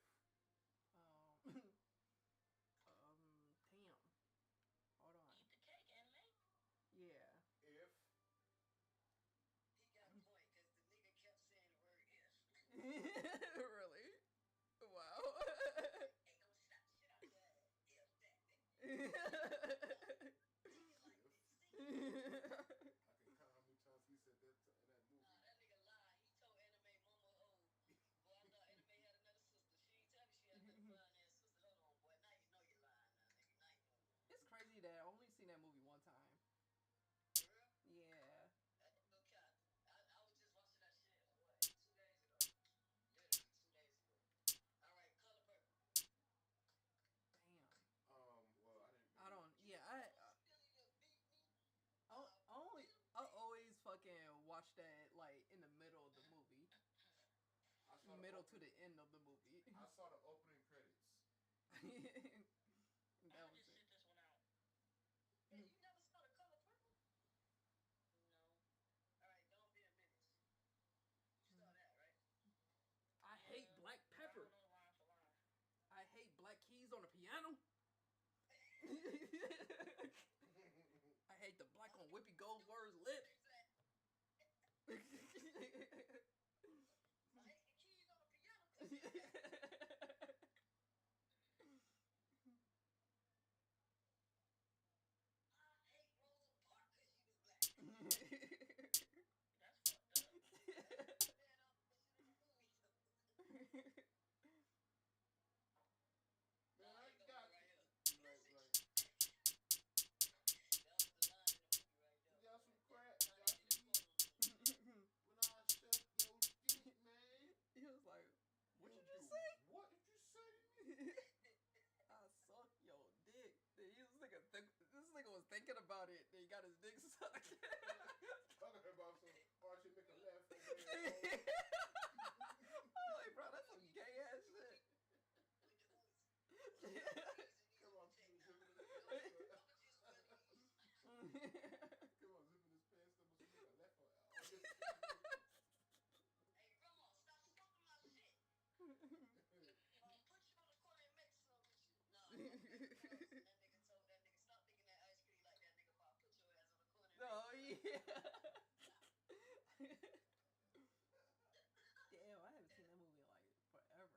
Damn. Hold on. Eat the cake, anime. Yeah. If. He got a point, because the nigga kept saying the word if. Really? Wow. Ain't no stop shit out there. If that. I can count how many times he said that in that movie. That nigga lied. He told anime mama, oh, boy, I thought anime had another sister. She ain't tell me she had another fine ass sister. Hold on, boy. Now you know you're lying now, nigga. Now you know. It's crazy that I only seen that movie one time. For real? Yeah. No cap. I was just watching that shit, what, 2 days ago? Literally 2 days ago. Alright, Color Purple. Damn. Well, I didn't. I don't. Yeah. I always fucking watch that like in the middle of the movie. I saw Middle to the end of the movie. I saw the opening credits. That I'ma was just it. sit this one out. Hey, you never saw The Color Purple? No. Alright, Don't Be a Menace. You saw that, right? I hate black pepper. I don't know line for line. I hate black keys on the piano. I hate the black on Whoopi Goldberg's lips. I hate the keys on the piano. I hate Rosa Parks because she was black. That's fucked up. Man, I got right you. here. Right. That was the line in the movie right there. You got some crack. When I suck your dick, man. He was like, "What did you say?" What did you say to me? I suck your dick. This nigga was thinking about it. Then he got his dick sucked. Talking about some Archie make a left. I'm like, bro, that's some gay ass shit. Come on, zipping his pants. That must make a left. Hey, Grandma, stop smoking my shit. Put you on the corner and make some with you. No, that nigga told that nigga stop thinking that ice cream like that nigga. Pop, put your ass on the corner. Oh yeah. Damn, I haven't seen that movie in like forever.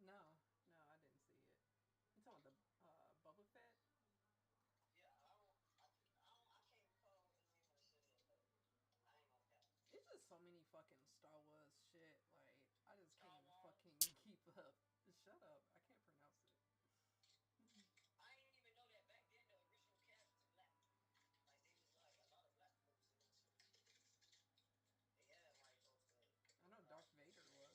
No, I didn't see it. You talking about the Boba Fett? Yeah, I can't recall what the name of the shit is, but I ain't gonna count. It's just so many fucking Star Wars shit. Like, I just can't fucking keep up. Shut up. I can't pronounce it. I didn't even know that back then the original cast was black. Like, they was like a lot of black folks in that shit. They had white folks, but I know Darth Vader was.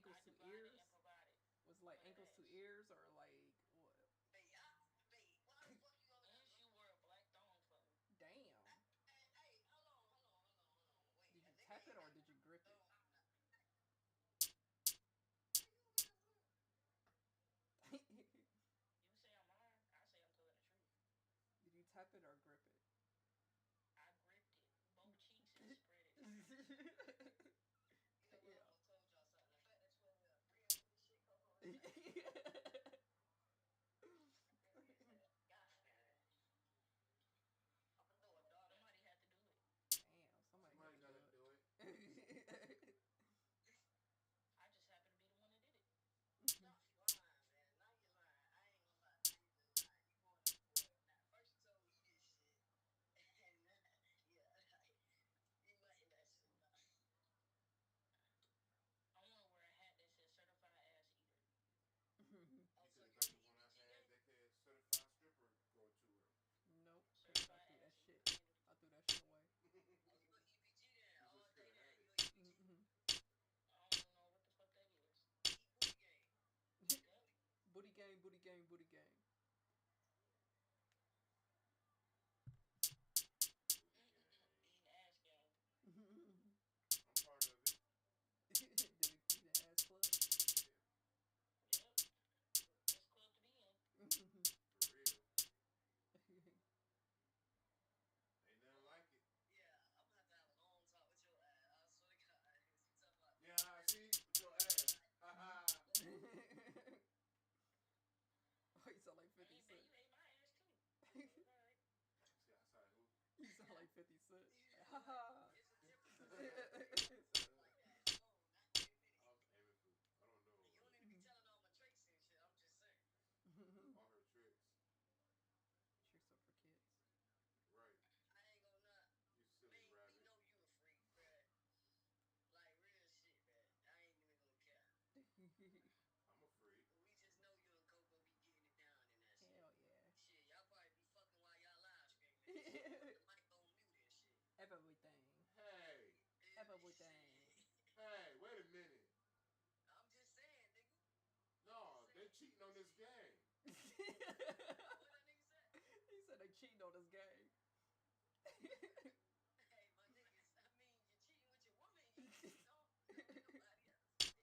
ankles I to divided ears? and provided. Was it like For the ankles to ass. ears or like what? Why the fuck you always and you wear a black thong for me. Damn. Hey, hold on. Wait. Did you tap it or did you grip it? You say I'm lying, I say I'm telling the truth. Did you tap it or grip it? I gripped it, both cheeks, and spread it. Yeah. I told y'all something. The fact that you over there real with this shit, Coco. God, man. I'm gonna throw a dart. Somebody had to do it. Damn, somebody Somebody gotta gotta do do it. it. I just happened to be the one that did it. Stop lying, man. Now you're lying. I ain't gonna lie. Now you just lying. You going overboard. Now, first you told me you did shit. And yeah, like, you letting that shit lie. I want to wear a hat that says certified ass eater. You Oh, so could you have got an the one I EBT had gang? that could certified stripper go to her. Nope. I Certified threw that ass shit. eater. I threw that shit away. Oh, you an EBT then? You All just day coulda then. had You it. an EBT? I don't know what the fuck that is. Eat booty game. Yep. Booty gang, booty gang, booty gang. Eating ass game. I'm part of it. Eat an ass club. Yeah, Yep. Best club to be in. for real. Ain't nothing like it. Yeah, I'm gonna have to have a long talk with your ass. I swear to God. You talking about Yeah, I see with your ass. Ha ha. Oh, you sound like 50 I mean, Cent. you ate my ass too. Alright. See, I saw who? You sound like 50 Cent. Haha. It's a difference. Like that. Oh, not 50. I was aiming for. I don't know. You don't need to be telling all my tricks and shit. I'm just saying. All her tricks. Tricks up for kids. Right. I ain't gonna not. You silly Man, rabbit. we know you a freak, bruh. Like real shit, man. I ain't even gonna care. I'm a freak. We just know you and Coco be getting it down in that shit. Hell yeah. Shit, y'all probably be fucking while y'all live streaming. And shit. The mic on mute and shit. Everything. Hey. Everything. Hey, wait a minute. I'm just saying, nigga. No, they cheating on this game. What that nigga said? He said they cheating on this game. Hey, my niggas, I mean, you're cheating with your woman. You cheating on nobody else.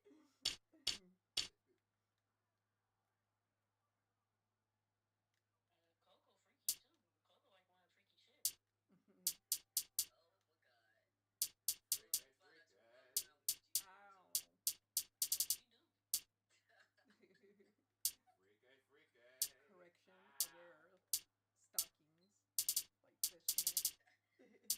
Coco freaky too. Coco like one freaky shit. Oh my god. Freaky, freaky. Ow. We do. Freaky, freaky. Correction. I wear stockings. Like fishnet.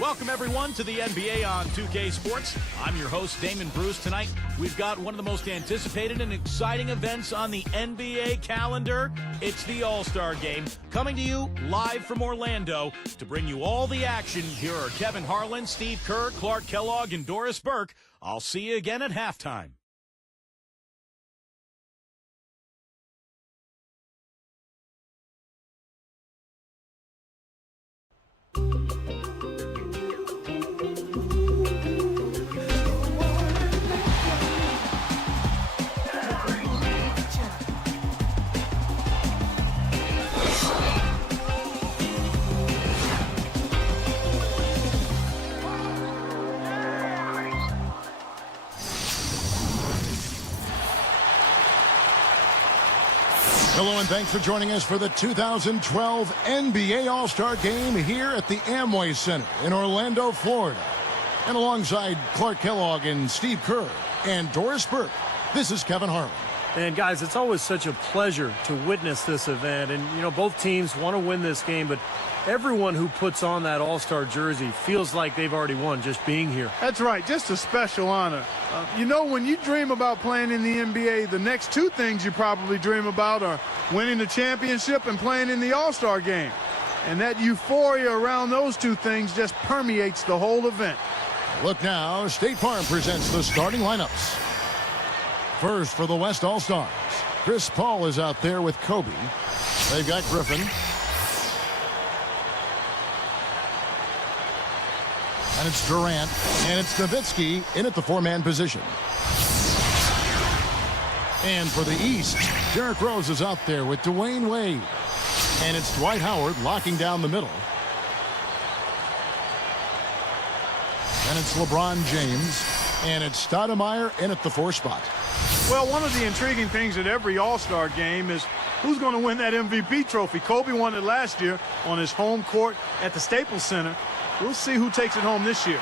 Welcome, everyone, to the NBA on 2K Sports. I'm your host, Damon Bruce. Tonight, we've got one of the most anticipated and exciting events on the NBA calendar. It's the All-Star Game, coming to you live from Orlando. To bring you all the action, here are Kevin Harlan, Steve Kerr, Clark Kellogg, and Doris Burke. I'll see you again at halftime. Hello and thanks for joining us for the 2012 NBA All-Star Game here at the Amway Center in Orlando, Florida. And alongside Clark Kellogg and Steve Kerr and Doris Burke, this is Kevin Harlan. And guys, it's always such a pleasure to witness this event. And, you know, both teams want to win this game, but everyone who puts on that All-Star jersey feels like they've already won just being here. That's right, just a special honor. You know, when you dream about playing in the NBA, the next two things you probably dream about are winning the championship and playing in the All-Star Game. And that euphoria around those two things just permeates the whole event. Look now, State Farm presents the starting lineups. First for the West All-Stars, Chris Paul is out there with Kobe. They've got Griffin. And it's Durant, and it's Nowitzki in at the four-man position. And for the East, Derrick Rose is out there with Dwayne Wade. And it's Dwight Howard locking down the middle. And it's LeBron James, and it's Stoudemire in at the four spot. Well, one of the intriguing things at every All-Star game is who's going to win that MVP trophy. Kobe won it last year on his home court at the Staples Center. We'll see who takes it home this year.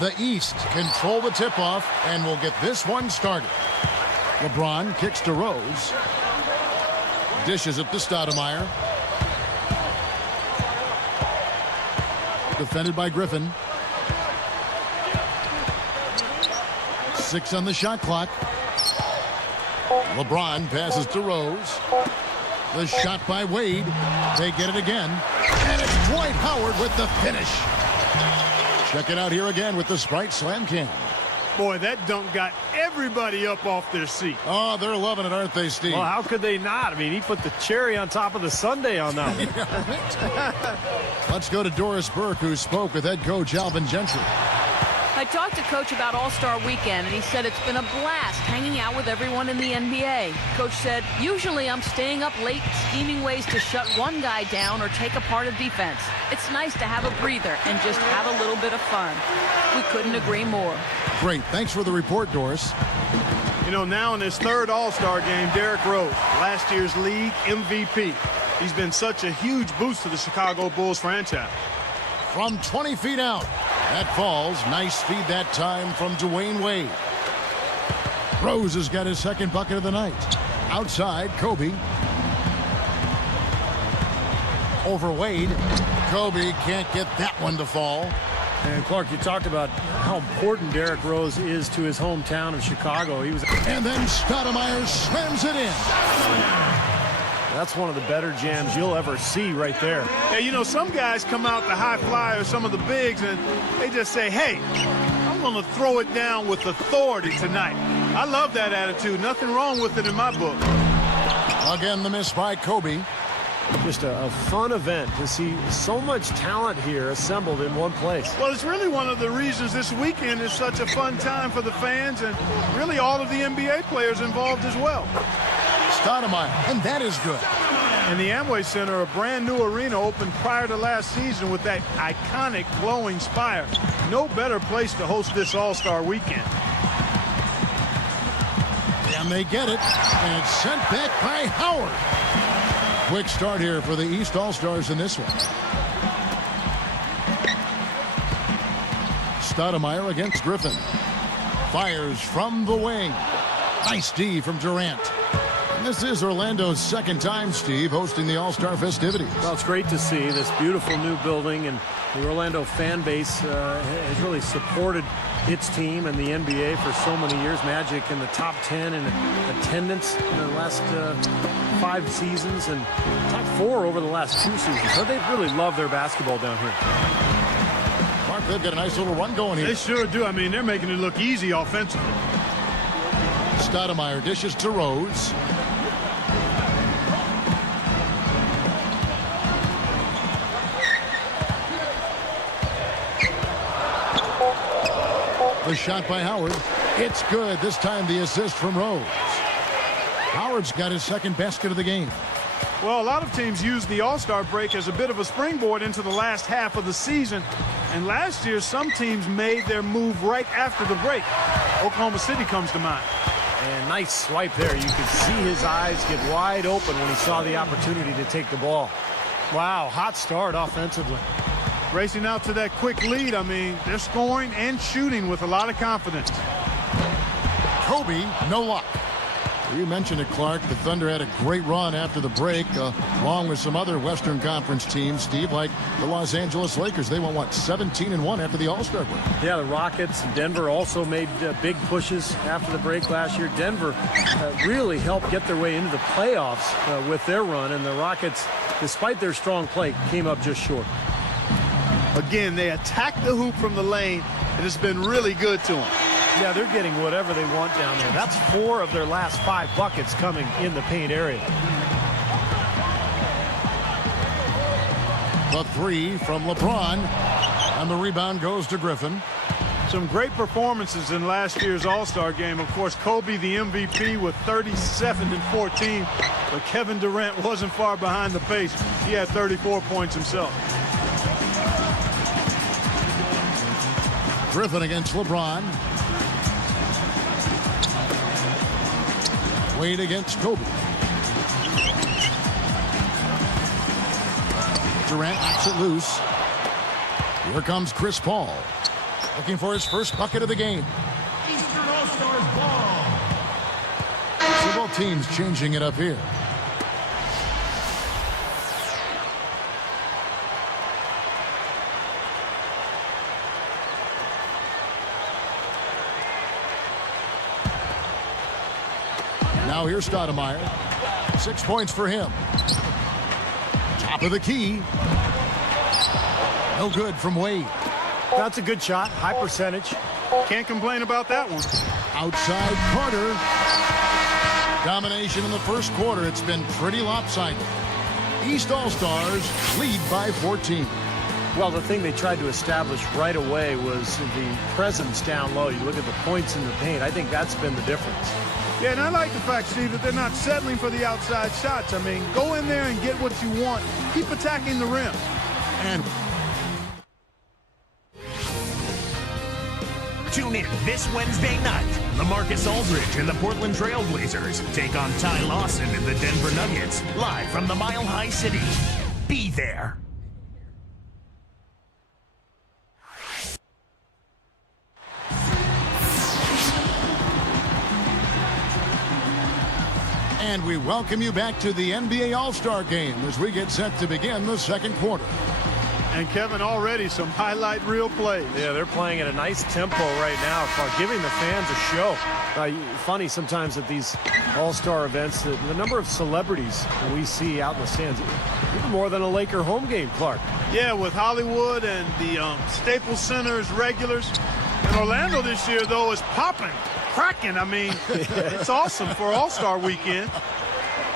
The East control the tip-off and will get this one started. LeBron kicks to Rose. Dishes it to Stoudemire. Defended by Griffin. 6 on the shot clock. LeBron passes to Rose. The shot by Wade. They get it again. And it's Dwight Howard with the finish. Check it out here again with the Sprite Slam Cam. Boy, that dunk got everybody up off their seat. Oh, they're loving it, aren't they, Steve? Well, how could they not? I mean, he put the cherry on top of the sundae on that one. Let's go to Doris Burke, who spoke with head coach Alvin Gentry. I talked to Coach about All-Star Weekend, and he said it's been a blast hanging out with everyone in the NBA. Coach said, usually I'm staying up late scheming ways to shut one guy down or take apart a defense. It's nice to have a breather and just have a little bit of fun. We couldn't agree more. Great. Thanks for the report, Doris. You know, now in his third All-Star game, Derrick Rose, last year's league MVP. He's been such a huge boost to the Chicago Bulls franchise. From 20 feet out. That falls. Nice feed that time from Dwayne Wade. Rose has got his second bucket of the night. Outside, Kobe. Over Wade. Kobe can't get that one to fall. And Clark, you talked about how important Derrick Rose is to his hometown of Chicago. And then Stoudemire slams it in. That's one of the better jams you'll ever see right there. Yeah, you know, some guys come out the high flyers, some of the bigs, and they just say, hey, I'm going to throw it down with authority tonight. I love that attitude. Nothing wrong with it in my book. Again, the miss by Kobe. just a fun event to see so much talent here assembled in one place. Well, it's really one of the reasons this weekend is such a fun time for the fans and really all of the NBA players involved as well. Stoudemire, and that is good. And the Amway Center, a brand new arena, opened prior to last season with that iconic glowing spire. No better place to host this All-Star weekend. And they get it, and it's sent back by Howard. Quick start here for the East All-Stars in this one. Stoudemire against Griffin. Fires from the wing. Nice D from Durant. And this is Orlando's second time, Steve, hosting the All-Star festivities. Well, it's great to see this beautiful new building, and the Orlando fan base has really supported its team and the NBA for so many years. Magic in the top 10 in attendance in the last 5 seasons and top 4 over the last 2 seasons. So they've really loved their basketball down here. Mark, they've got a nice little run going here. They sure do. I mean, they're making it look easy offensively. Stoudemire dishes to Rose. The shot by Howard. It's good. This time the assist from Rose. Howard's got his second basket of the game. Well, a lot of teams use the All-Star break as a bit of a springboard into the last half of the season. And last year, some teams made their move right after the break. Oklahoma City comes to mind. And nice swipe there. You could see his eyes get wide open when he saw the opportunity to take the ball. Wow, hot start offensively. Racing out to that quick lead. I mean, they're scoring and shooting with a lot of confidence. Kobe, no luck. You mentioned it, Clark. The Thunder had a great run after the break, along with some other Western Conference teams, Steve, like the Los Angeles Lakers. They went, what, 17-1 after the All-Star break? Yeah, the Rockets and Denver also made big pushes after the break last year. Denver really helped get their way into the playoffs with their run, and the Rockets, despite their strong play, came up just short. Again, they attack the hoop from the lane, and it's been really good to them. Yeah, they're getting whatever they want down there. That's 4 of their last 5 buckets coming in the paint area. The 3 from LeBron, and the rebound goes to Griffin. Some great performances in last year's All-Star game. Of course, Kobe, the MVP, with 37 and 14. But Kevin Durant wasn't far behind the pace. He had 34 points himself. Griffin against LeBron. Wade against Kobe. Durant knocks it loose. Here comes Chris Paul, looking for his first bucket of the game. Eastern All-Stars ball. So both teams changing it up here. Now here's Stoudemire. 6 points for him. Top of the key. No good from Wade. That's a good shot. High percentage. Can't complain about that one. Outside Carter. Domination in the first quarter. It's been pretty lopsided. East All-Stars lead by 14. Well, the thing they tried to establish right away was the presence down low. You look at the points in the paint. I think that's been the difference. Yeah, and I like the fact, Steve, that they're not settling for the outside shots. I mean, go in there and get what you want. Keep attacking the rim. And Tune in this Wednesday night. LaMarcus Aldridge and the Portland Trail Blazers take on Ty Lawson and the Denver Nuggets, live from the Mile High City. Be there. And we welcome you back to the NBA All-Star Game as we get set to begin the second quarter. And Kevin, already some highlight reel plays. Yeah, they're playing at a nice tempo right now, giving the fans a show. Funny sometimes at these All-Star events, the number of celebrities we see out in the stands, even more than a Laker home game, Clark. Yeah, with Hollywood and the Staples Center's regulars. And Orlando this year, though, is popping, cracking. I mean, it's awesome for All-Star weekend.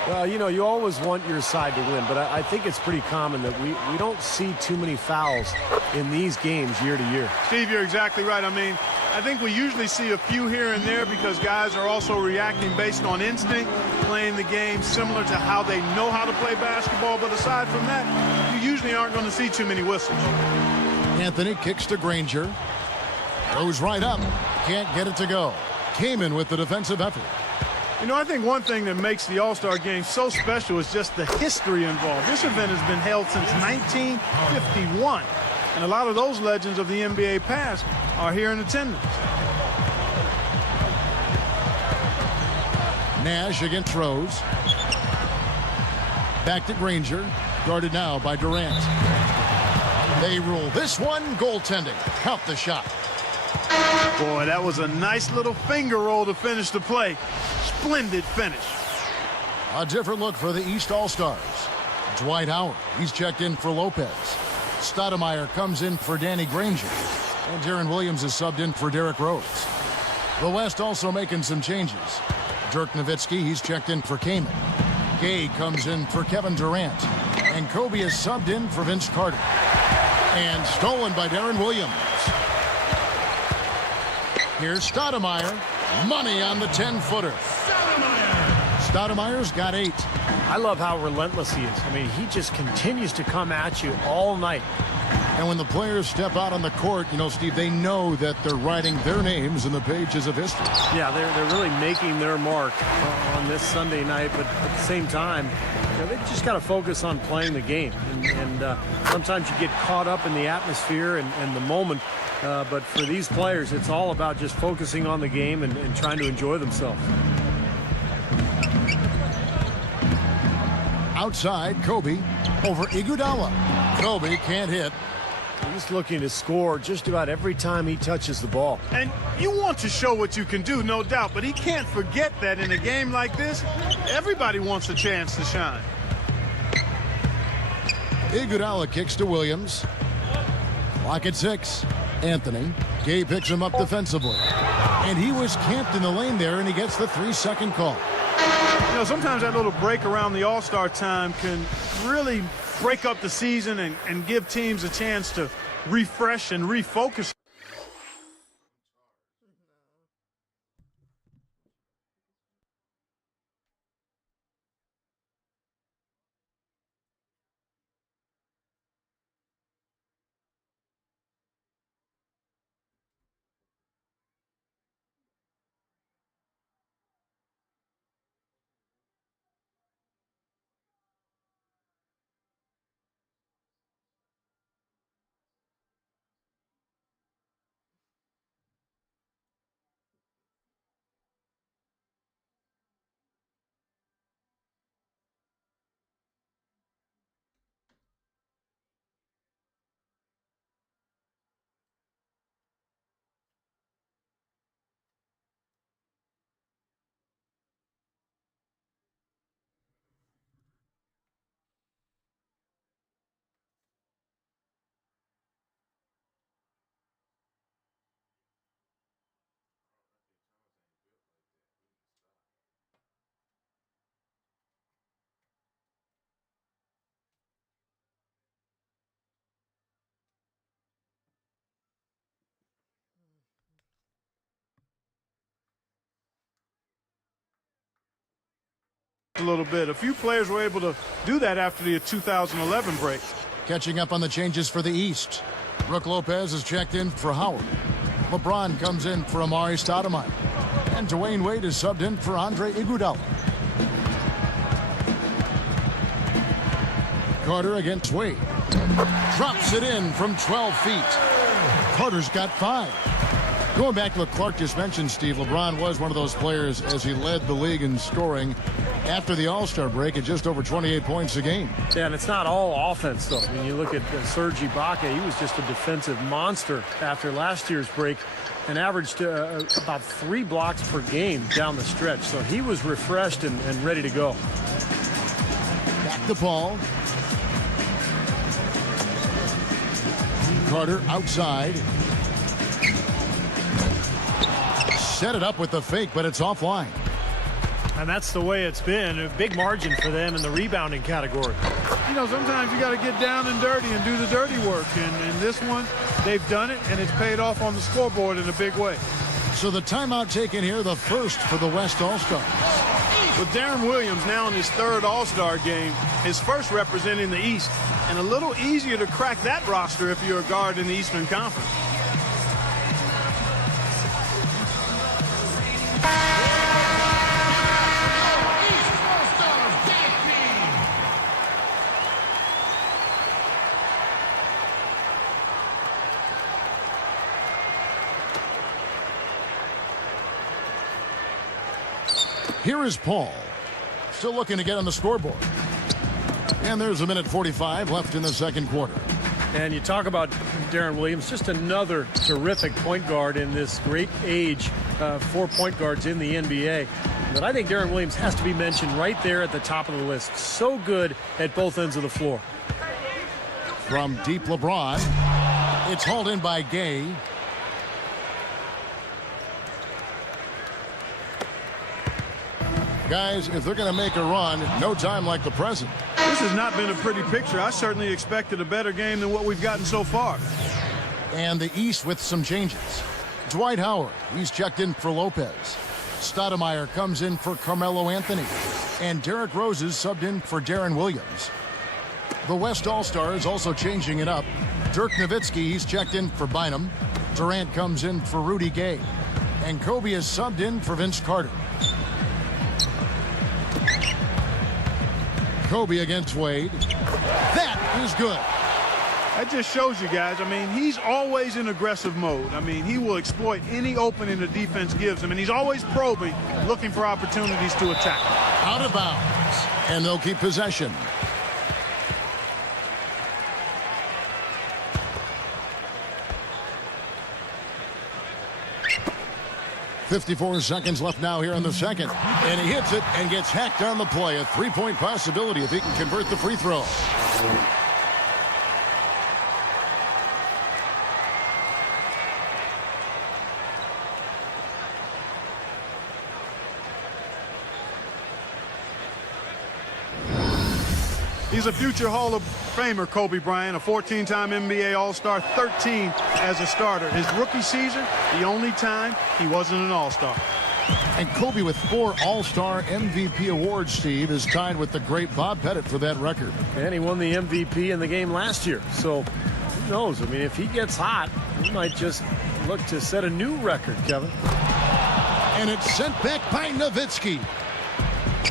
Well, you know, you always want your side to win, but I think it's pretty common that we don't see too many fouls in these games year to year. Steve, you're exactly right. I mean, I think we usually see a few here and there because guys are also reacting based on instinct, playing the game similar to how they know how to play basketball. But aside from that, you usually aren't going to see too many whistles. Anthony kicks to Granger. Goes right up. Can't get it to go. Kaman with the defensive effort. You know, I think one thing that makes the All-Star Game so special is just the history involved. This event has been held since 1951, and a lot of those legends of the NBA past are here in attendance. Nash against Rose. Back to Granger. Guarded now by Durant. They rule this one goaltending. Count the shot. Boy, that was a nice little finger roll to finish the play. Splendid finish. A different look for the East All-Stars. Dwight Howard, he's checked in for Lopez. Stoudemire comes in for Danny Granger. And Deron Williams is subbed in for Derrick Rose. The West also making some changes. Dirk Nowitzki, he's checked in for Kaman. Gay comes in for Kevin Durant. And Kobe is subbed in for Vince Carter. And stolen by Deron Williams. Here's Stoudemire. Money on the 10-footer. Stoudemire's got 8. I love how relentless he is. I mean, he just continues to come at you all night. And when the players step out on the court, you know, Steve, they know that they're writing their names in the pages of history. Yeah, they're really making their mark on this Sunday night, but at the same time, you know, they've just got to focus on playing the game. And sometimes you get caught up in the atmosphere and the moment. But for these players, it's all about just focusing on the game and trying to enjoy themselves. Outside, Kobe over Iguodala. Kobe can't hit. He's looking to score just about every time he touches the ball. And you want to show what you can do, no doubt, but he can't forget that in a game like this, everybody wants a chance to shine. Iguodala kicks to Williams. Clock at 6. Anthony. Gay picks him up defensively. And he was camped in the lane there, and he gets the 3-second call. You know, sometimes that little break around the All-Star time can really break up the season and give teams a chance to refresh and refocus. A little bit. A few players were able to do that after the 2011 break. Catching up on the changes for the East. Brook Lopez is checked in for Howard. LeBron comes in for Amari Stoudemire. And Dwayne Wade is subbed in for Andre Iguodala. Carter against Wade. Drops it in from 12 feet. Carter's got 5. Going back to what Clark just mentioned, Steve, LeBron was one of those players as he led the league in scoring after the All-Star break at just over 28 points a game. Yeah, and it's not all offense, though. I mean, you look at Serge Ibaka, he was just a defensive monster after last year's break and averaged about 3 blocks per game down the stretch. So he was refreshed and ready to go. Back to Paul. Carter outside. Set it up with the fake, but it's offline. And that's the way it's been. A big margin for them in the rebounding category. You know, sometimes you got to get down and dirty and do the dirty work. And in this one, they've done it, and it's paid off on the scoreboard in a big way. So the timeout taken here, the first for the West All-Stars. With Darren Williams now in his third All-Star game, his first representing the East, and a little easier to crack that roster if you're a guard in the Eastern Conference. Here is Paul. Still looking to get on the scoreboard. And there's a minute 45 left in the second quarter. And you talk about Darren Williams, just another terrific point guard in this great age, 4 point guards in the NBA. But I think Darren Williams has to be mentioned right there at the top of the list. So good at both ends of the floor. From deep LeBron, it's hauled in by Gay. Guys, if they're going to make a run, no time like the present. This has not been a pretty picture. I certainly expected a better game than what we've gotten so far. And the East with some changes. Dwight Howard, he's checked in for Lopez. Stoudemire comes in for Carmelo Anthony. And Derrick Rose is subbed in for Darren Williams. The West All-Stars also changing it up. Dirk Nowitzki, he's checked in for Bynum. Durant comes in for Rudy Gay. And Kobe is subbed in for Vince Carter. Kobe against Wade. That is good. That just shows you guys, I mean, he's always in aggressive mode. I mean, he will exploit any opening the defense gives him, and he's always probing, looking for opportunities to attack. Out of bounds, and they'll keep possession. .54 seconds left now here in the second. And he hits it and gets hacked on the play. A three-point possibility if he can convert the free throw. He's a future Hall of Famer, Kobe Bryant, a 14-time NBA All-Star, 13 as a starter. His rookie season, the only time he wasn't an All-Star. And Kobe with 4 All-Star MVP awards, Steve, is tied with the great Bob Pettit for that record. And he won the MVP in the game last year. So who knows? I mean, if he gets hot, he might just look to set a new record, Kevin. And it's sent back by Nowitzki.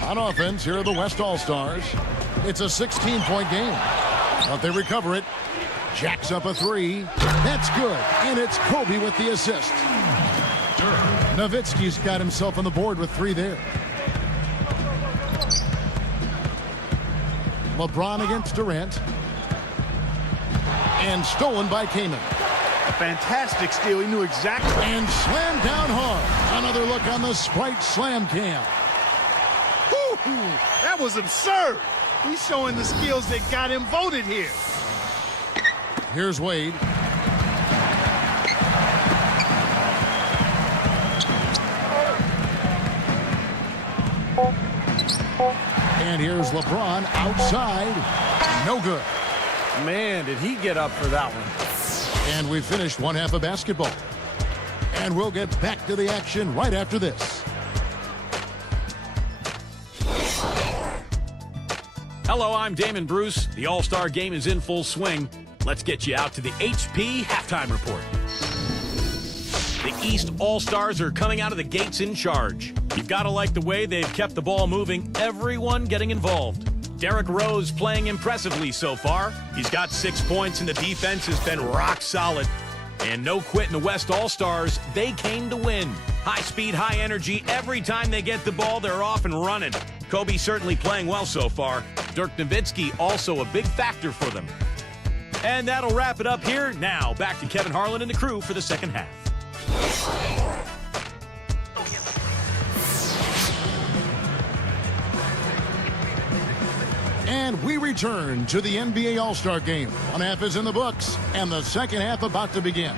On offense, here are the West All-Stars. It's a 16-point game. But they recover it. Jacks up a 3. That's good. And it's Kobe with the assist. Nowitzki's got himself on the board with 3 there. LeBron against Durant. And stolen by Kaman. A fantastic steal. He knew exactly. And slammed down hard. Another look on the Sprite Slam Cam. Woo-hoo. That was absurd. He's showing the skills that got him voted here. Here's Wade. And here's LeBron outside. No good. Man, did he get up for that one. And we finished one half of basketball. And we'll get back to the action right after this. Hello, I'm Damon Bruce. The All-Star Game is in full swing. Let's get you out to the HP Halftime Report. The East All-Stars are coming out of the gates in charge. You've got to like the way they've kept the ball moving, everyone getting involved. Derrick Rose playing impressively so far. He's got 6 points and the defense has been rock solid. And no quit in the West All-Stars. They came to win. High speed, high energy. Every time they get the ball, they're off and running. Kobe certainly playing well so far. Dirk Nowitzki also a big factor for them. And that'll wrap it up here. Now, back to Kevin Harlan and the crew for the second half. And we return to the NBA All-Star Game. One half is in the books, and the second half about to begin.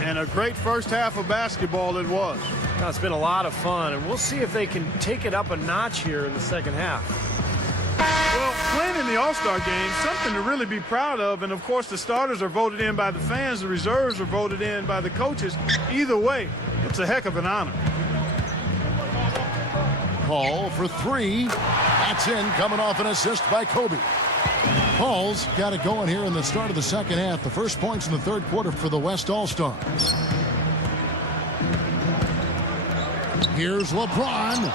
And a great first half of basketball it was. Now, it's been a lot of fun, and we'll see if they can take it up a notch here in the second half. Well, playing in the All-Star game, something to really be proud of. And, of course, the starters are voted in by the fans. The reserves are voted in by the coaches. Either way, it's a heck of an honor. Paul for three. That's in, coming off an assist by Kobe. Paul's got it going here in the start of the second half. The first points in the third quarter for the West All-Stars. Here's LeBron.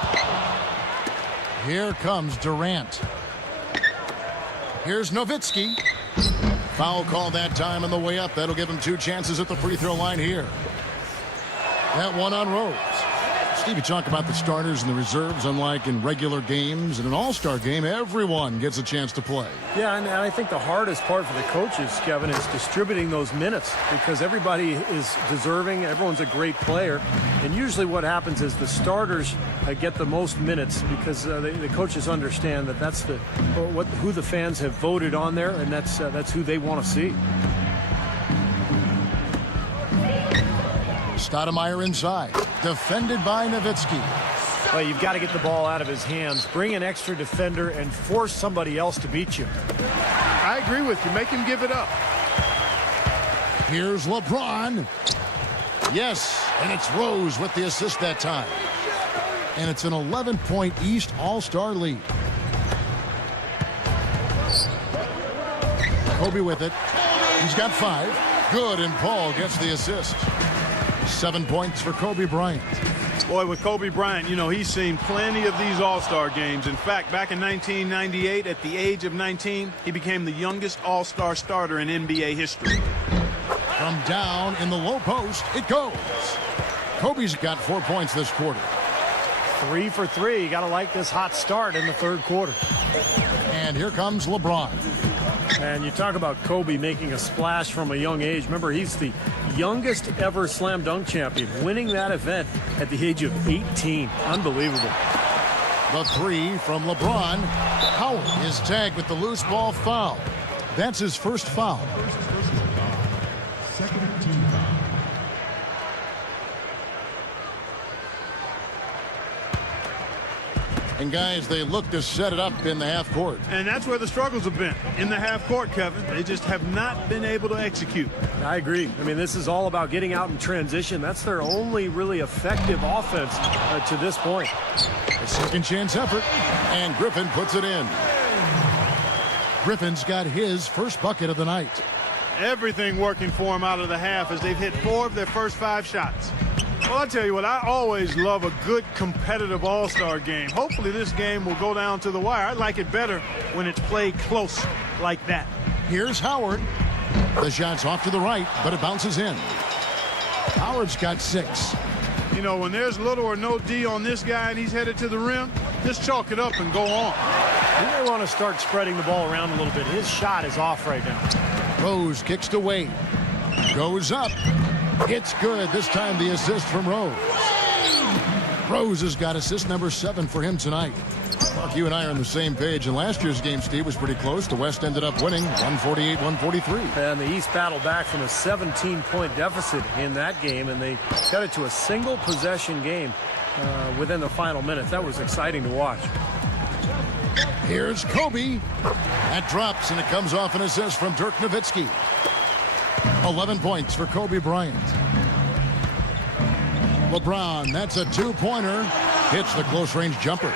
Here comes Durant. Here's Nowitzki. Foul call that time on the way up. That'll give him 2 chances at the free throw line here. That one on Rose. Steve, you talk about the starters and the reserves, unlike in regular games. In an all-star game, everyone gets a chance to play. Yeah, and I think the hardest part for the coaches, Kevin, is distributing those minutes because everybody is deserving. Everyone's a great player. And usually what happens is the starters get the most minutes because the coaches understand that that's who the fans have voted on there, and that's who they want to see. Stoudemire inside, defended by Nowitzki. Well, you've got to get the ball out of his hands, bring an extra defender, and force somebody else to beat you. I agree with you. Make him give it up. Here's LeBron. Yes, and it's Rose with the assist that time. And it's an 11-point East All-Star lead. Kobe with it. He's got 5. Good, and Paul gets the assist. 7 points for Kobe Bryant. Boy, with Kobe Bryant, you know, he's seen plenty of these All-Star games. In fact, back in 1998, at the age of 19, he became the youngest All-Star starter in NBA history. From down in the low post, it goes. Kobe's got 4 points this quarter. 3 for 3. You got to like this hot start in the third quarter. And here comes LeBron. And you talk about Kobe making a splash from a young age. Remember, he's the youngest ever slam dunk champion, winning that event at the age of 18. Unbelievable. The 3 from LeBron. Howard is tagged with the loose ball foul. That's his first foul. Second and 2. And guys, they look to set it up in the half court. And that's where the struggles have been, in the half court, Kevin. They just have not been able to execute. I agree. I mean, this is all about getting out in transition. That's their only really effective offense to this point. A second chance effort, and Griffin puts it in. Griffin's got his first bucket of the night. Everything working for him out of the half as they've hit 4 of their first 5 shots. Well, I'll tell you what, I always love a good competitive All-Star game. Hopefully this game will go down to the wire. I like it better when it's played close like that. Here's Howard. The shot's off to the right, but it bounces in. Howard's got 6. You know, when there's little or no D on this guy and he's headed to the rim, just chalk it up and go on. You may want to start spreading the ball around a little bit. His shot is off right now. Rose kicks to Wade. Goes up. It's good. This time the assist from Rose. Rose has got assist number 7 for him tonight. Mark, you and I are on the same page. And last year's game, Steve, was pretty close. The West ended up winning 148-143. And the East battled back from a 17-point deficit in that game, and they got it to a single possession game within the final minutes. That was exciting to watch. Here's Kobe. That drops, and it comes off an assist from Dirk Nowitzki. 11 points for Kobe Bryant. LeBron, that's a 2-pointer. Hits the close-range jumper.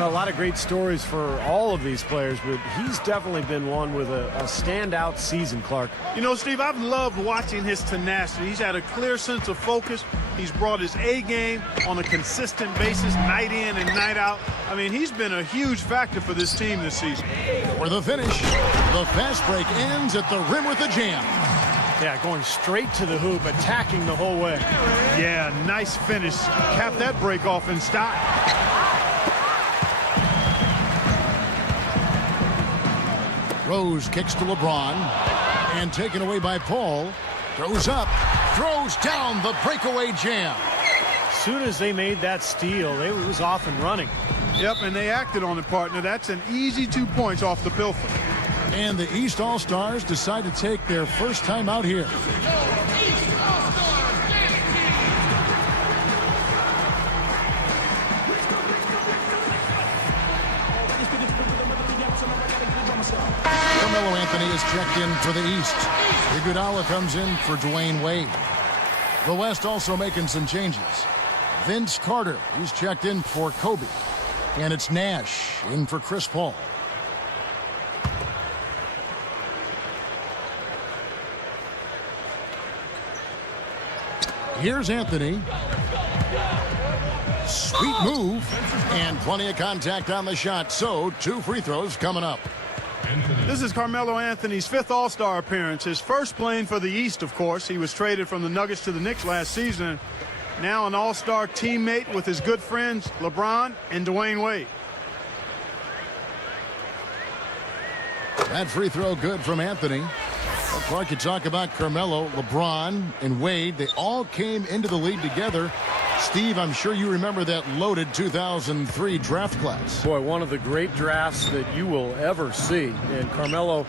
A lot of great stories for all of these players, but he's definitely been one with a standout season, Clark. You know, Steve, I've loved watching his tenacity. He's had a clear sense of focus. He's brought his A game on a consistent basis, night in and night out. I mean, he's been a huge factor for this team this season. For the finish, the fast break ends at the rim with a jam. Yeah, going straight to the hoop, attacking the whole way. Yeah, nice finish. Cap that break off in style. Rose kicks to LeBron, and taken away by Paul. Throws up, throws down the breakaway jam. As soon as they made that steal, it was off and running. Yep, and they acted on it, partner. That's an easy 2 points off the pilfer. And the East All-Stars decide to take their first time out here. Anthony is checked in for the East. Iguodala comes in for Dwayne Wade. The West also making some changes. Vince Carter, he's checked in for Kobe. And it's Nash in for Chris Paul. Here's Anthony. Sweet move. And plenty of contact on the shot. So 2 free throws coming up. This is Carmelo Anthony's 5th All-Star appearance. His first playing for the East, of course. He was traded from the Nuggets to the Knicks last season. Now an All-Star teammate with his good friends LeBron and Dwayne Wade. That free throw good from Anthony. Well, Clark, you talk about Carmelo, LeBron, and Wade. They all came into the league together. Steve, I'm sure you remember that loaded 2003 draft class. Boy, one of the great drafts that you will ever see. And Carmelo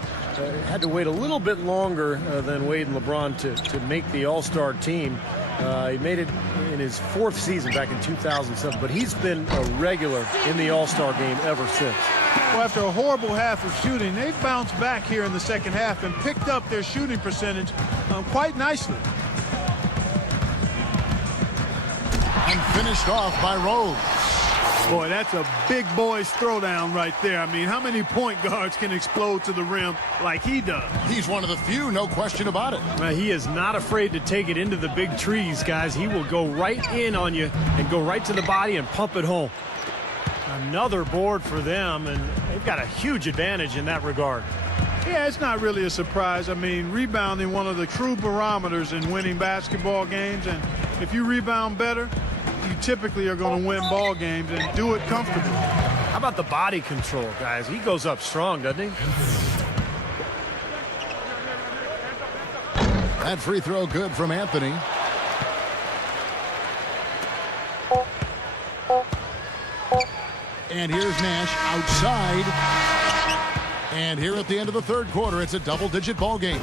had to wait a little bit longer than Wade and LeBron to make the All-Star team. He made it in his 4th season back in 2007, but he's been a regular in the All-Star game ever since. Well, after a horrible half of shooting, they've bounced back here in the second half and picked up their shooting percentage quite nicely. And finished off by Rose. Boy, that's a big boy's throwdown right there. I mean, how many point guards can explode to the rim like he does? He's one of the few, no question about it. He is not afraid to take it into the big trees, guys. He will go right in on you and go right to the body and pump it home. Another board for them, and they've got a huge advantage in that regard. Yeah, it's not really a surprise. I mean, rebounding one of the true barometers in winning basketball games, and if you rebound better, you typically are going to win ball games and do it comfortably. How about the body control, guys? He goes up strong, doesn't he? That free throw good from Anthony. And here's Nash outside. And here at the end of the 3rd quarter, it's a double-digit ball game.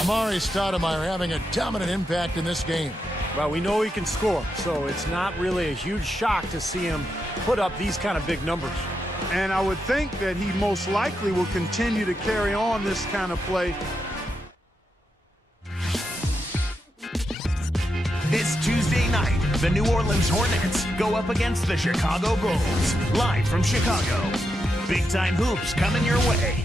Amari Stoudemire having a dominant impact in this game. Well, we know he can score, so it's not really a huge shock to see him put up these kind of big numbers. And I would think that he most likely will continue to carry on this kind of play. This Tuesday night, the New Orleans Hornets go up against the Chicago Bulls. Live from Chicago. Big time hoops coming your way.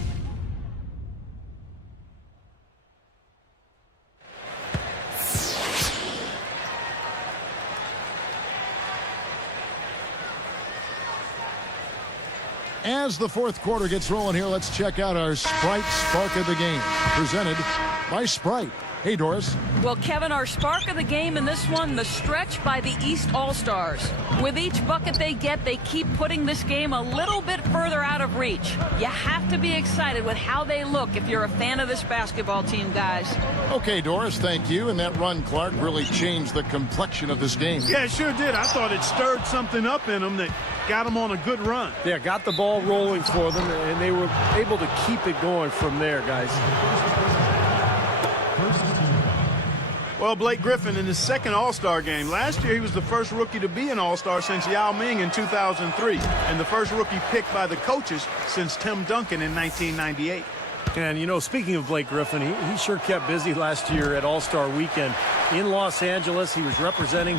As the 4th quarter gets rolling here, let's check out our Sprite Spark of the Game, presented by Sprite. Hey, Doris. Well, Kevin, our spark of the game in this one, the stretch by the East All-Stars. With each bucket they get, they keep putting this game a little bit further out of reach. You have to be excited with how they look if you're a fan of this basketball team, guys. Okay, Doris, thank you. And that run, Clark, really changed the complexion of this game. Yeah, it sure did. I thought it stirred something up in them that got them on a good run. Yeah, got the ball rolling for them, and they were able to keep it going from there, guys. Well, Blake Griffin in his 2nd All-Star game. Last year, he was the first rookie to be an All-Star since Yao Ming in 2003, and the first rookie picked by the coaches since Tim Duncan in 1998. And, you know, speaking of Blake Griffin, he sure kept busy last year at All-Star Weekend in Los Angeles. He was representing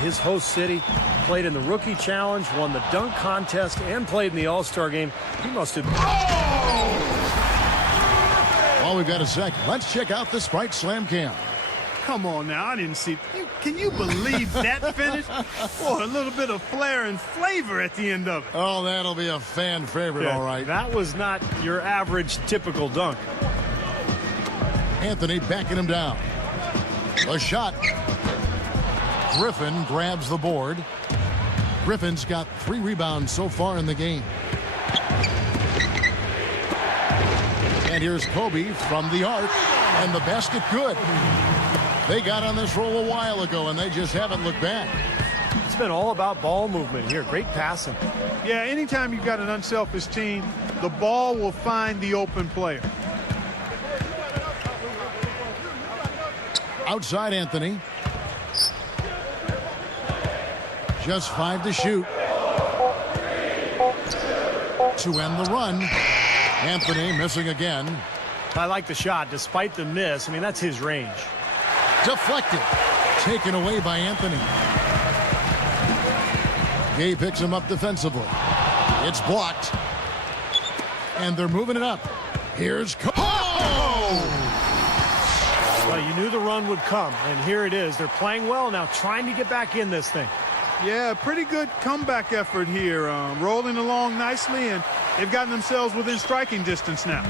his host city, played in the Rookie Challenge, won the dunk contest, and played in the All-Star game. He must have... Well, we've got a second. Let's check out the Sprite Slam Cam. Come on now, I didn't see. Can you believe that finish? Boy, a little bit of flair and flavor at the end of it. Oh, that'll be a fan favorite, Yeah, all right. that was not your average typical dunk. Anthony backing him down. A shot. Griffin grabs the board. Griffin's got 3 rebounds so far in the game. And here's Kobe from the arc, and the basket good. They got on this roll a while ago, and they just haven't looked back. It's been all about ball movement here. Great passing. Yeah, anytime you've got an unselfish team, the ball will find the open player. Outside Anthony. Just 5 to shoot. To end the run. Anthony missing again. I like the shot despite the miss. I mean, that's his range. Deflected. Taken away by Anthony. Gay picks him up defensively. It's blocked. And they're moving it up. Here's Well, you knew the run would come, and here it is. They're playing well now, trying to get back in this thing. Yeah, pretty good comeback effort here. Rolling along nicely, and they've gotten themselves within striking distance now.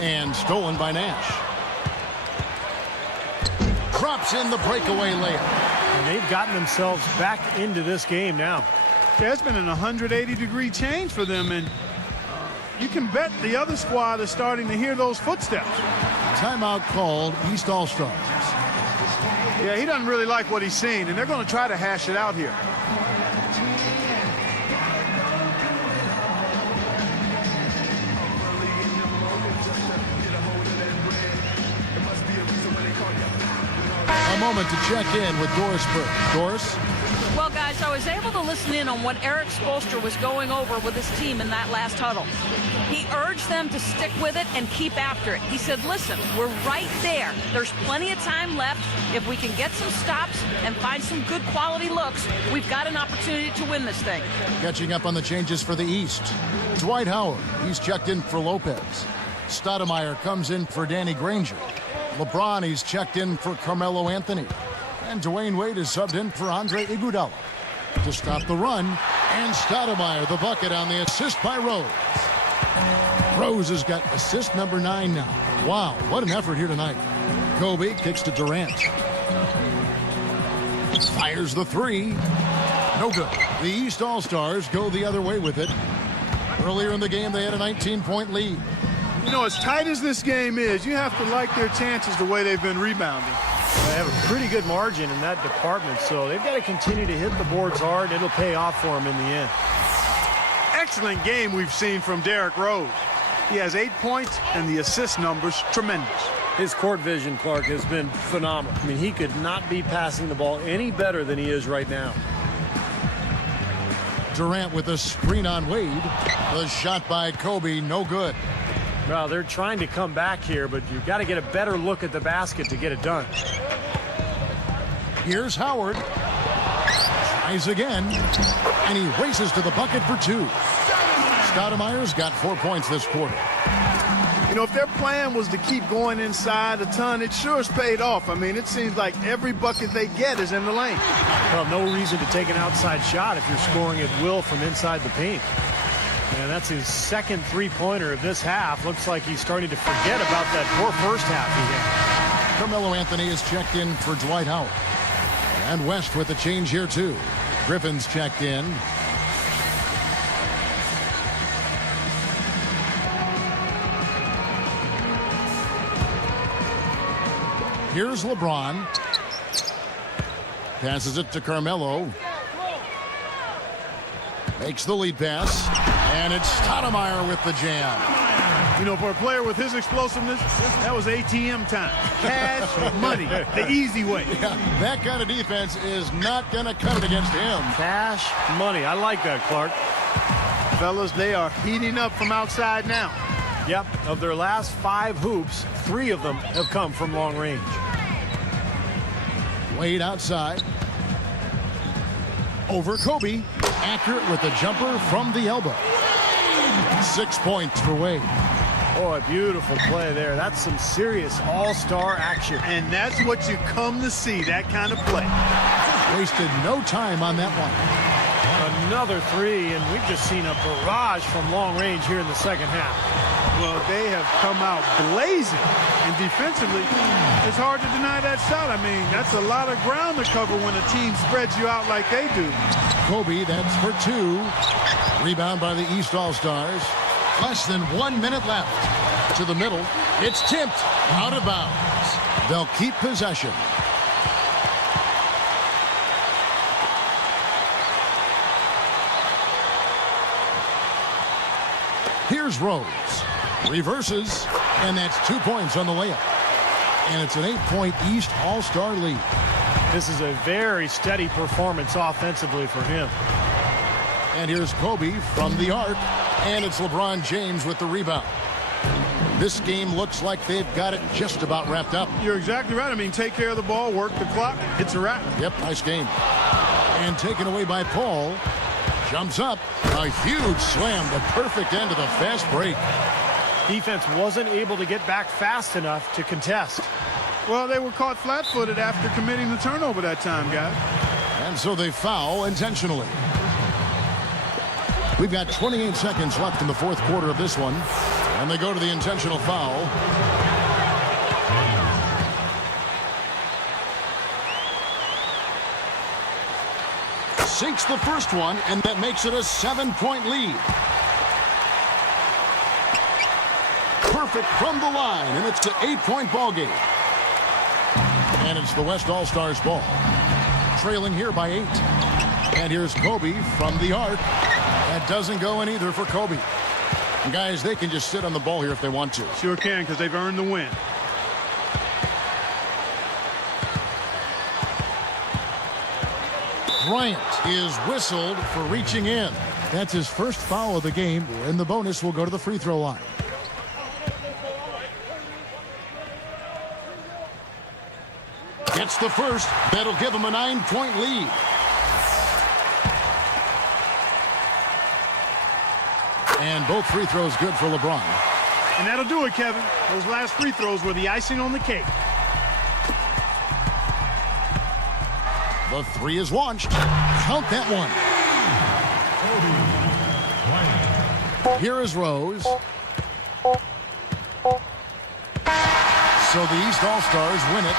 And stolen by Nash. Drops in the breakaway layup. And they've gotten themselves back into this game now. Yeah, it's been an 180-degree change for them, and you can bet the other squad is starting to hear those footsteps. Timeout called, East All-Stars. Yeah, he doesn't really like what he's seen, and they're going to try to hash it out here. A moment to check in with Doris Burke. Doris? Well, guys, I was able to listen in on what Eric Spoelstra was going over with his team in that last huddle. He urged them to stick with it and keep after it. He said, listen, we're right there. There's plenty of time left. If we can get some stops and find some good quality looks, we've got an opportunity to win this thing. Catching up on the changes for the East. Dwight Howard, he's checked in for Lopez. Stoudemire comes in for Danny Granger. LeBron, he's checked in for Carmelo Anthony. And Dwayne Wade is subbed in for Andre Iguodala. To stop the run, and Stoudemire, the bucket on the assist by Rose. Rose has got assist number 9 now. Wow, what an effort here tonight. Kobe kicks to Durant. Fires the 3. No good. The East All-Stars go the other way with it. Earlier in the game, they had a 19-point lead. You know, as tight as this game is, you have to like their chances the way they've been rebounding. They have a pretty good margin in that department, so they've got to continue to hit the boards hard, and it'll pay off for them in the end. Excellent game we've seen from Derrick Rose. He has 8 points, and the assist numbers tremendous. His court vision, Clark, has been phenomenal. I mean, he could not be passing the ball any better than he is right now. Durant with a screen on Wade. The shot by Kobe, no good. Well, they're trying to come back here, but you've got to get a better look at the basket to get it done. Here's Howard. Tries again. And he races to the bucket for 2. Stoudemire's got 4 points this quarter. You know, if their plan was to keep going inside a ton, it sure has paid off. I mean, it seems like every bucket they get is in the lane. Well, no reason to take an outside shot if you're scoring at will from inside the paint. And that's his second three-pointer of this half. Looks like he's starting to forget about that poor first half he had. Carmelo Anthony is checked in for Dwight Howard. And West with a change here, too. Griffin's checked in. Here's LeBron. Passes it to Carmelo. Makes the lead pass. And it's Stoudemire with the jam. You know, for a player with his explosiveness, that was ATM time. Cash money, the easy way. Yeah, that kind of defense is not going to cut it against him. Cash money. I like that, Clark. Fellas, they are heating up from outside now. Yep, of their last 5 hoops, 3 of them have come from long range. Wade outside. Over Kobe. Accurate with the jumper from the elbow. 6 points for Wade. Oh, a beautiful play there. That's some serious all-star action. And that's what you come to see, that kind of play. Wasted no time on that one. Another 3, and we've just seen a barrage from long range here in the second half. Well, they have come out blazing. And defensively, it's hard to deny that shot. I mean, that's a lot of ground to cover when a team spreads you out like they do. Kobe, that's for 2. Rebound by the East All-Stars. Less than 1 minute left. To the middle. It's tipped. Out of bounds. They'll keep possession. Here's Rose. Reverses. And that's 2 points on the layup. And it's an 8-point East All-Star lead. This is a very steady performance offensively for him. And here's Kobe from the arc. And it's LeBron James with the rebound. This game looks like they've got it just about wrapped up. You're exactly right. I mean, take care of the ball, work the clock. It's a wrap. Yep, nice game. And taken away by Paul. Jumps up. A huge slam. The perfect end of the fast break. Defense wasn't able to get back fast enough to contest. Well, they were caught flat-footed after committing the turnover that time, guys. And so they foul intentionally. We've got 28 seconds left in the fourth quarter of this one. And they go to the intentional foul. Sinks the first one, and that makes it a 7-point lead. Perfect from the line, and it's an 8-point ball game. And it's the West All-Stars ball. Trailing here by 8. And here's Kobe from the arc. That doesn't go in either for Kobe. And guys, they can just sit on the ball here if they want to. Sure can, because they've earned the win. Bryant is whistled for reaching in. That's his first foul of the game, and the bonus will go to the free throw line. Gets the first. That'll give him a 9-point lead. And both free throws good for LeBron. And that'll do it, Kevin. Those last free throws were the icing on the cake. The three is launched. Count that one. Here is Rose. So the East All-Stars win it.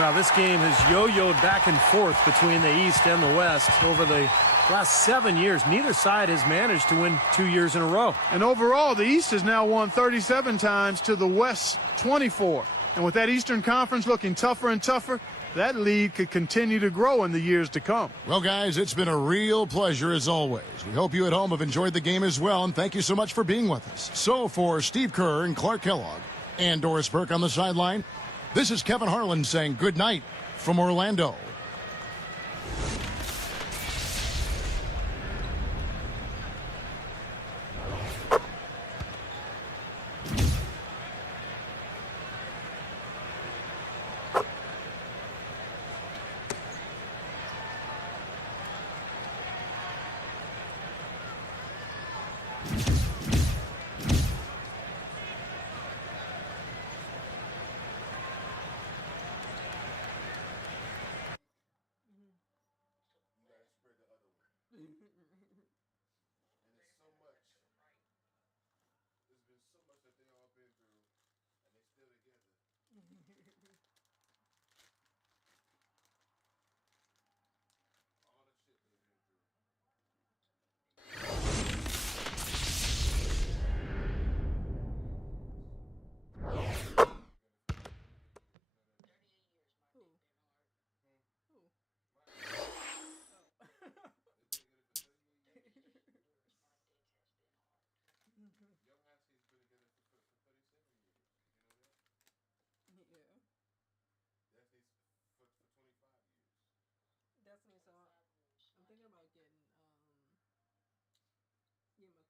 Now, this game has yo-yoed back and forth between the East and the West over the last 7 years. Neither side has managed to win 2 years in a row. And overall, the East has now won 37 times to the West 24. And with that Eastern Conference looking tougher and tougher, that lead could continue to grow in the years to come. Well, guys, it's been a real pleasure as always. We hope you at home have enjoyed the game as well, and thank you so much for being with us. So for Steve Kerr and Clark Kellogg and Doris Burke on the sideline, this is Kevin Harlan saying good night from Orlando. Definitely. So I'm thinking about getting my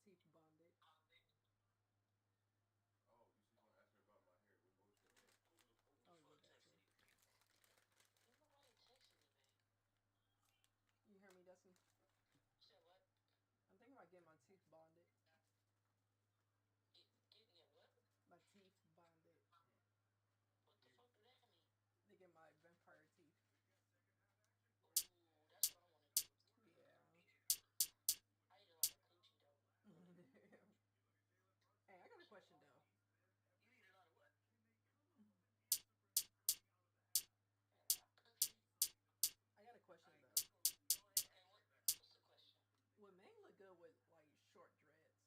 teeth bonded. Oh, yeah, that too. You hear me, Dustin? I'm thinking about getting my teeth bonded. My teeth bonded. To get my vampire teeth. Hey, I got a question though. Would Mang look good with like short dreads?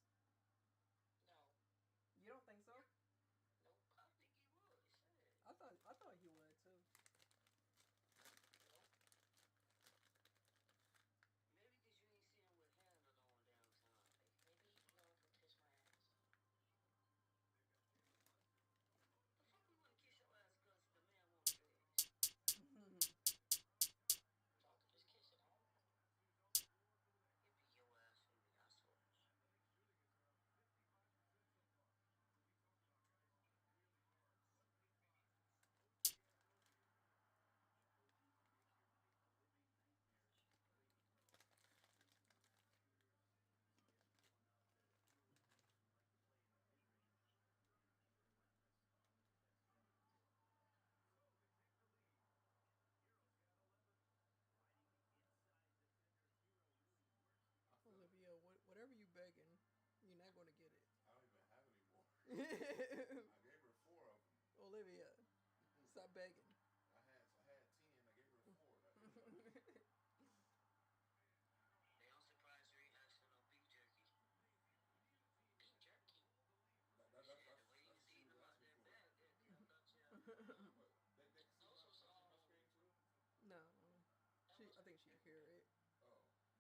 I gave her 4 of them. Olivia, stop begging. I had 10. I gave her 4. Hey, I'm surprised you ain't asking no beef jerky. Beef jerky? That's The way you was eating them out there bad, I thought you had... They also saw on my screen too? No, I think she hear it. Oh. What's those?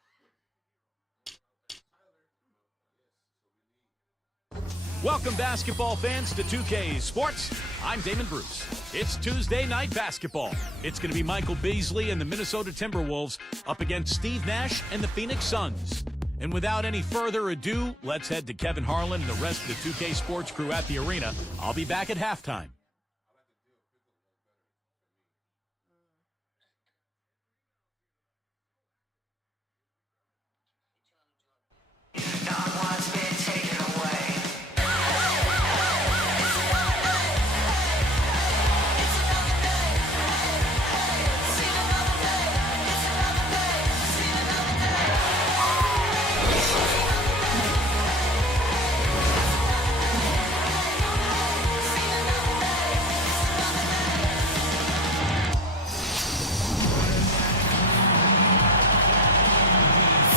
They was, honey buns. Tyler. Yes, so we need. Welcome, basketball fans, to 2K Sports. I'm Damon Bruce. It's Tuesday night basketball. It's going to be Michael Beasley and the Minnesota Timberwolves up against Steve Nash and the Phoenix Suns. And without any further ado, let's head to Kevin Harlan and the rest of the 2K Sports crew at the arena. I'll be back at halftime.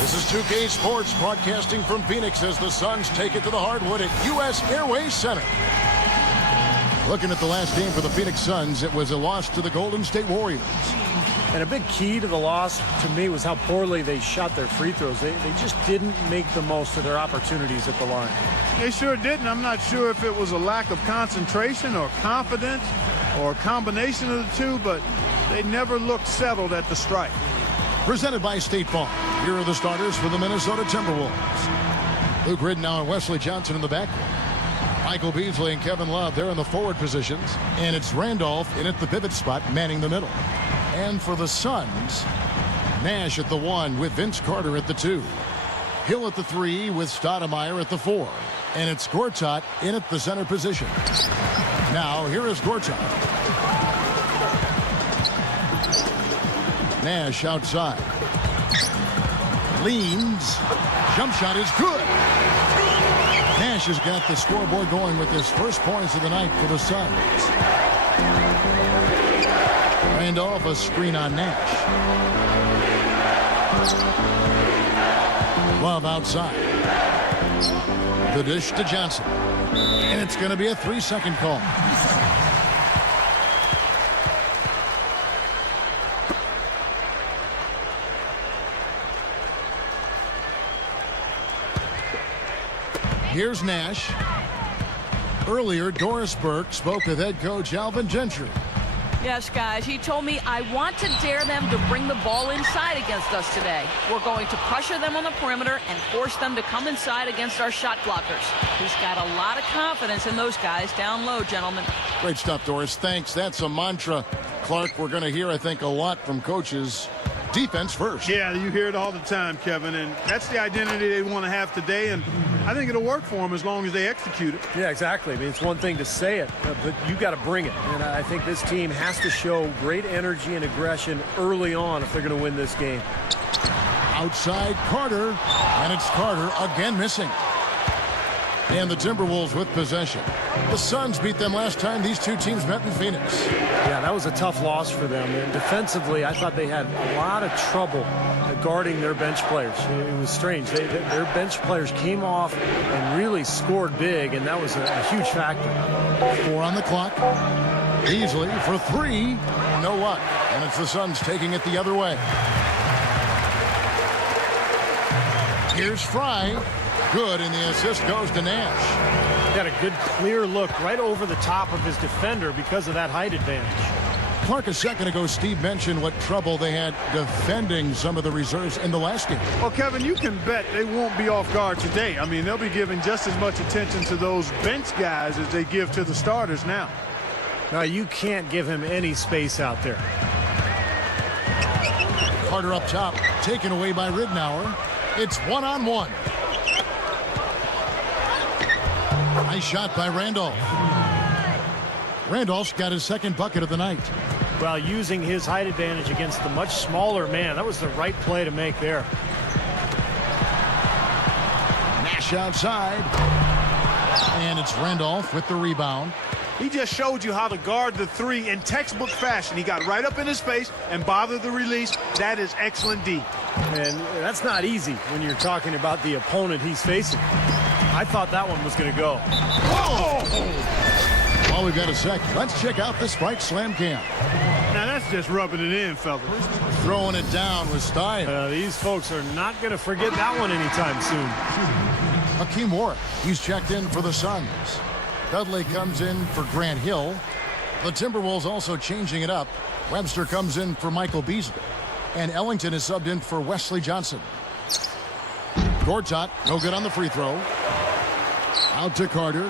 This is 2K Sports broadcasting from Phoenix as the Suns take it to the hardwood at U.S. Airways Center. Looking at the last game for the Phoenix Suns, it was a loss to the Golden State Warriors. And a big key to the loss to me was how poorly they shot their free throws. They just didn't make the most of their opportunities at the line. They sure didn't. I'm not sure if it was a lack of concentration or confidence or a combination of the two, but they never looked settled at the strike. Presented by State Farm. Here are the starters for the Minnesota Timberwolves. Luke Ridnour and Wesley Johnson in the backcourt. Michael Beasley and Kevin Love, they're in the forward positions. And it's Randolph in at the pivot spot, manning the middle. And for the Suns, Nash at the 1 with Vince Carter at the 2. Hill at the 3 with Stoudemire at the 4. And it's Gortat in at the center position. Now, here is Gortat. Nash outside. Leans. Jump shot is good. Nash has got the scoreboard going with his first points of the night for the Suns. Randolph, a screen on Nash. Love outside. The dish to Johnson. And it's going to be a 3-second call. Here's Nash. Earlier, Doris Burke spoke with head coach Alvin Gentry. Yes, guys, he told me I want to dare them to bring the ball inside against us today. We're going to pressure them on the perimeter and force them to come inside against our shot blockers. He's got a lot of confidence in those guys down low, gentlemen. Great stuff, Doris. Thanks. That's a mantra, Clark, we're going to hear, I think, a lot from coaches. Defense first. Yeah, you hear it all the time, Kevin, and that's the identity they want to have today, and I think it'll work for them as long as they execute it. Yeah, exactly. I mean, it's one thing to say it, but you got to bring it. And I think this team has to show great energy and aggression early on if they're going to win this game. Outside Carter, and it's Carter again missing. And the Timberwolves with possession. The Suns beat them last time these two teams met in Phoenix. Yeah, that was a tough loss for them. And defensively, I thought they had a lot of trouble guarding their bench players. It was strange. Their bench players came off and really scored big, and that was a huge factor. 4 on the clock. Beasley for 3. No luck. And it's the Suns taking it the other way. Here's Fry. Good, and the assist goes to Nash. Got a good clear look right over the top of his defender because of that height advantage. Clark, a second ago, Steve mentioned what trouble they had defending some of the reserves in the last game. Well, Kevin, you can bet they won't be off guard today. I mean, they'll be giving just as much attention to those bench guys as they give to the starters now. Now, you can't give him any space out there. Carter up top, taken away by Ridnour. It's 1-on-1. Nice shot by Randolph. Randolph's got his second bucket of the night. Well, using his height advantage against the much smaller man, that was the right play to make there. Nash outside. And it's Randolph with the rebound. He just showed you how to guard the three in textbook fashion. He got right up in his face and bothered the release. That is excellent D. And that's not easy when you're talking about the opponent he's facing. I thought that one was going to go. Whoa! Well, we've got a sec. Let's check out the Sprite Slam Cam. Now that's just rubbing it in, fellas. Throwing it down with style. These folks are not going to forget that one anytime soon. Hakeem Warwick, he's checked in for the Suns. Dudley comes in for Grant Hill. The Timberwolves also changing it up. Webster comes in for Michael Beasley. And Ellington is subbed in for Wesley Johnson. Gortat, no good on the free throw. Out to Carter.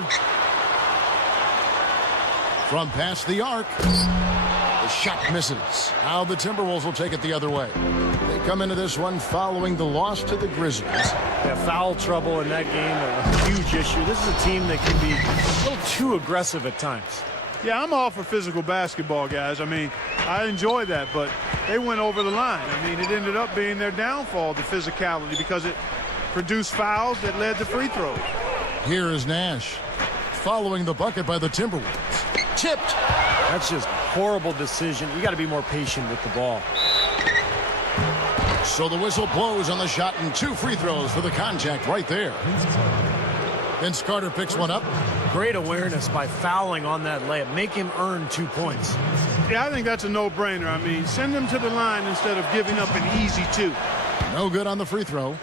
From past the arc. The shot misses. Now the Timberwolves will take it the other way. They come into this one following the loss to the Grizzlies. Yeah, foul trouble in that game, a huge issue. This is a team that can be a little too aggressive at times. Yeah, I'm all for physical basketball, guys. I mean, I enjoy that, but they went over the line. I mean, it ended up being their downfall, the physicality, because it produced fouls that led to free throws. Here is Nash following the bucket by the Timberwolves. Tipped. That's just horrible decision. You got to be more patient with the ball. So the whistle blows on the shot and 2 free throws for the contact right there. Vince Carter picks one up. Great awareness by fouling on that layup. Make him earn 2 points. Yeah, I think that's a no-brainer. I mean, send him to the line instead of giving up an easy 2. No good on the free throw.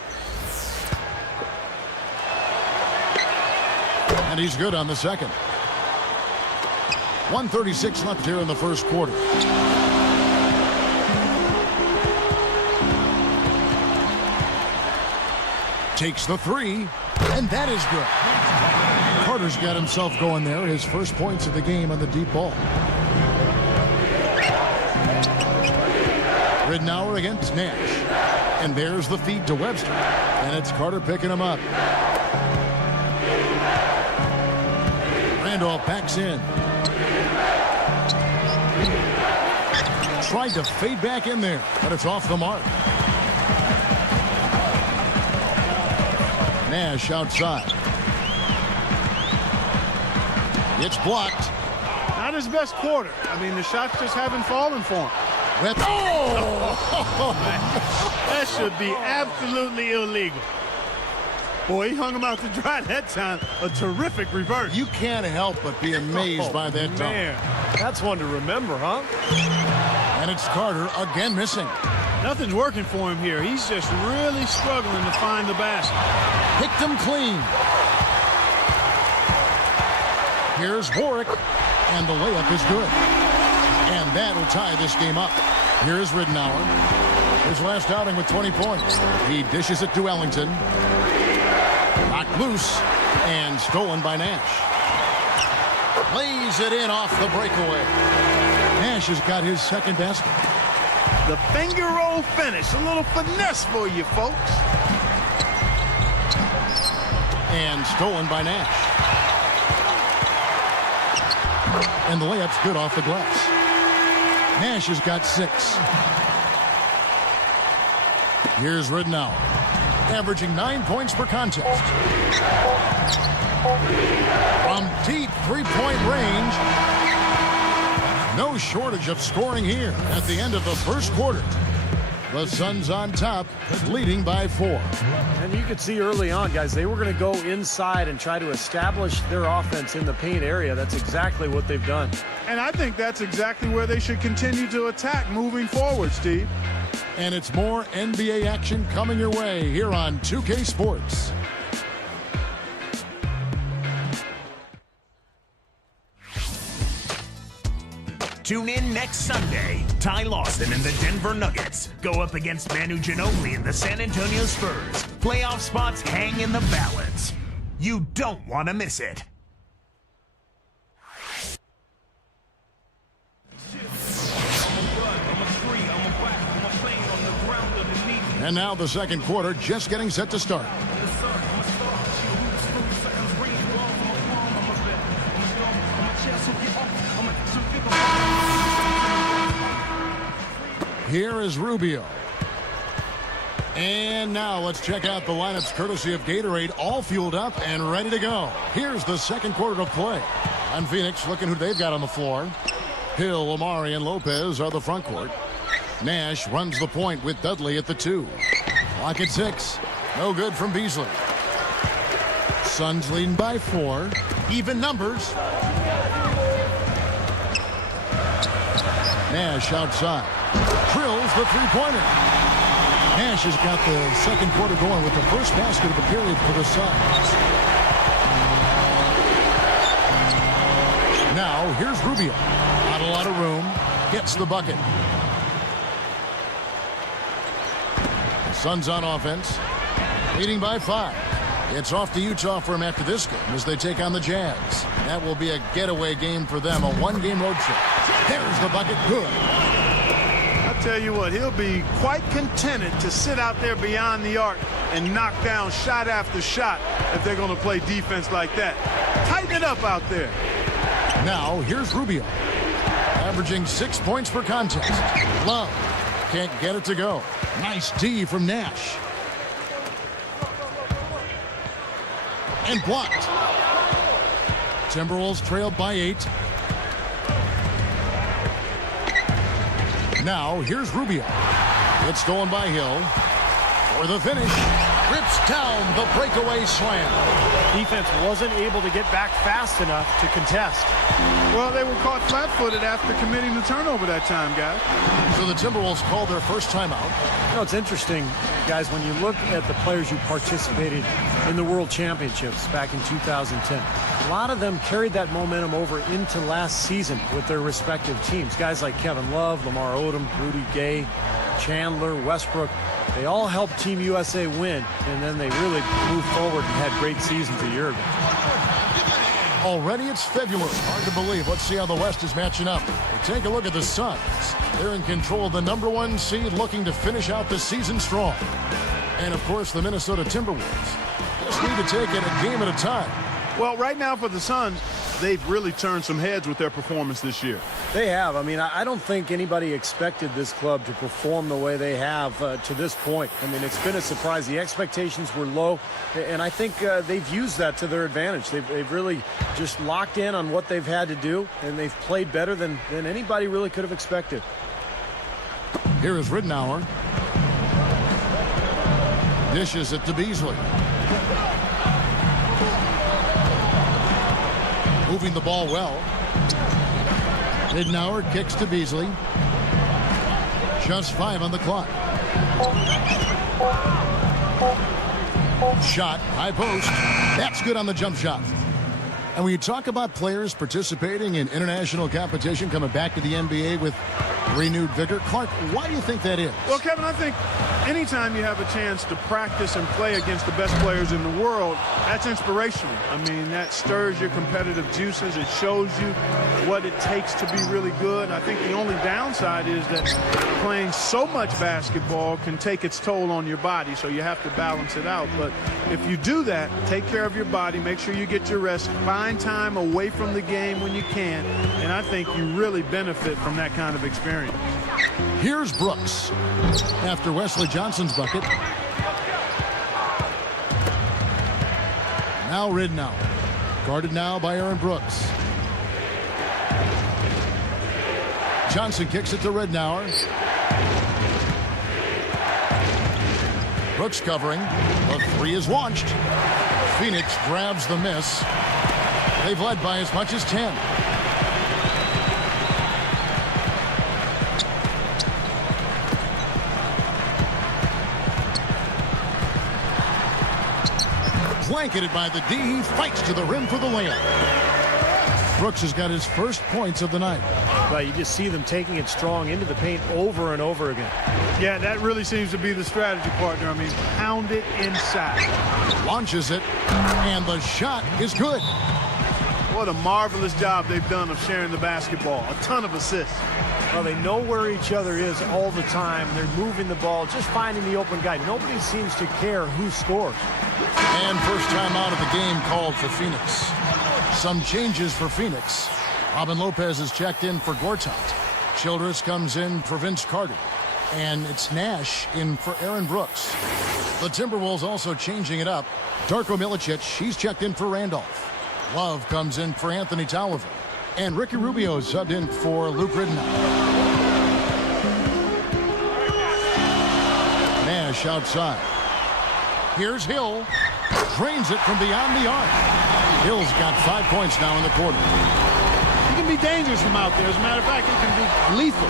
And he's good on the second. 1:36 left here in the first quarter. Takes the 3, and that is good. Carter's got himself going there. His first points of the game on the deep ball. Ridnour against Nash. And there's the feed to Webster. And it's Carter picking him up. Randolph backs in. Tried to fade back in there, but it's off the mark. Nash outside. It's blocked. Not his best quarter. I mean, the shots just haven't fallen for him. That should be absolutely illegal. Boy, he hung him out to dry that time. A terrific reverse. You can't help but be amazed by that dunk. Man, that's one to remember, huh? And it's Carter again missing. Nothing's working for him here. He's just really struggling to find the basket. Picked him clean. Here's Warwick, and the layup is good. And that'll tie this game up. Here's Ridnour. His last outing with 20 points. He dishes it to Ellington. Knocked loose and stolen by Nash. Lays it in off the breakaway. Nash has got his second basket. The finger roll finish. A little finesse for you, folks. And stolen by Nash. And the layup's good off the glass. Nash has got 6. Here's Ridnour, averaging 9 points per contest. From deep three-point range, no shortage of scoring here at the end of the first quarter. The Suns on top, leading by 4. And you could see early on, guys, they were going to go inside and try to establish their offense in the paint area. That's exactly what they've done. And I think that's exactly where they should continue to attack moving forward, Steve. And it's more NBA action coming your way here on 2K Sports. Tune in next Sunday. Ty Lawson and the Denver Nuggets go up against Manu Ginobili and the San Antonio Spurs. Playoff spots hang in the balance. You don't want to miss it. And now the second quarter just getting set to start. Here is Rubio. And now let's check out the lineups courtesy of Gatorade, all fueled up and ready to go. Here's the second quarter of play. On Phoenix, looking who they've got on the floor. Hill, Amari, and Lopez are the front court. Nash runs the point with Dudley at the 2. Clock at 6. No good from Beasley. Suns leading by 4. Even numbers. Nash outside. Drills the three-pointer. Nash has got the second quarter going with the first basket of the period for the Suns. Now, here's Rubio. Not a lot of room. Gets the bucket. Suns on offense. Leading by 5. It's off to Utah for him after this game as they take on the Jazz. That will be a getaway game for them, a one-game road trip. There's the bucket. Good. I'll tell you what, he'll be quite contented to sit out there beyond the arc and knock down shot after shot if they're going to play defense like that. Tighten it up out there. Now, here's Rubio. Averaging 6 points per contest. Love can't get it to go. Nice D from Nash. And blocked. Timberwolves trailed by 8. Now, here's Rubio. It's stolen by Hill. For the finish. Rips down the breakaway slam. Defense wasn't able to get back fast enough to contest. Well, they were caught flat-footed after committing the turnover that time, guys. So the Timberwolves called their first timeout. You know, it's interesting, guys, when you look at the players who participated in the World Championships back in 2010. A lot of them carried that momentum over into last season with their respective teams. Guys like Kevin Love, Lamar Odom, Rudy Gay, Chandler, Westbrook. They all helped Team USA win, and then they really moved forward and had great seasons a year ago. Already it's February. Hard to believe. Let's see how the West is matching up. We take a look at the Suns. They're in control of the #1 seed, looking to finish out the season strong. And, of course, the Minnesota Timberwolves just need to take it a game at a time. Well, right now for the Suns, they've really turned some heads with their performance this year. They have. I mean, I don't think anybody expected this club to perform the way they have to this point. I mean, it's been a surprise. The expectations were low, and I think they've used that to their advantage. They've really just locked in on what they've had to do, and they've played better than anybody really could have expected. Here is Ridnour. Dishes it to Beasley. Moving the ball well. Ridnour kicks to Beasley. Just 5 on the clock. Shot, high post. That's good on the jump shot. And when you talk about players participating in international competition, coming back to the NBA with renewed vigor, Clark, why do you think that is? Well, Kevin, I think anytime you have a chance to practice and play against the best players in the world, that's inspirational. I mean, that stirs your competitive juices. It shows you what it takes to be really good. I think the only downside is that playing so much basketball can take its toll on your body, so you have to balance it out. But if you do that, take care of your body, make sure you get your rest, find time away from the game when you can, and I think you really benefit from that kind of experience. Here's Brooks after Wesley Johnson's bucket. Now Ridnour. Guarded now by Aaron Brooks. Johnson kicks it to Ridnour. Brooks covering. The 3 is launched. Phoenix grabs the miss. They've led by as much as 10. Blanketed by the D. He fights to the rim for the layup. Brooks has got his first points of the night. But you just see them taking it strong into the paint over and over again. Yeah, that really seems to be the strategy, partner. I mean, pound it inside. Launches it, and the shot is good. What a marvelous job they've done of sharing the basketball. A ton of assists. Well, they know where each other is all the time. They're moving the ball, just finding the open guy. Nobody seems to care who scores. And first time out of the game called for Phoenix. Some changes for Phoenix. Robin Lopez is checked in for Gortat. Childress comes in for Vince Carter. And it's Nash in for Aaron Brooks. The Timberwolves also changing it up. Darko Milicic, he's checked in for Randolph. Love comes in for Anthony Tolliver. And Ricky Rubio subbed in for Luke Ridnour. Nash outside. Here's Hill. Drains it from beyond the arc. Hill's got 5 points now in the quarter. He can be dangerous from out there. As a matter of fact, he can be lethal.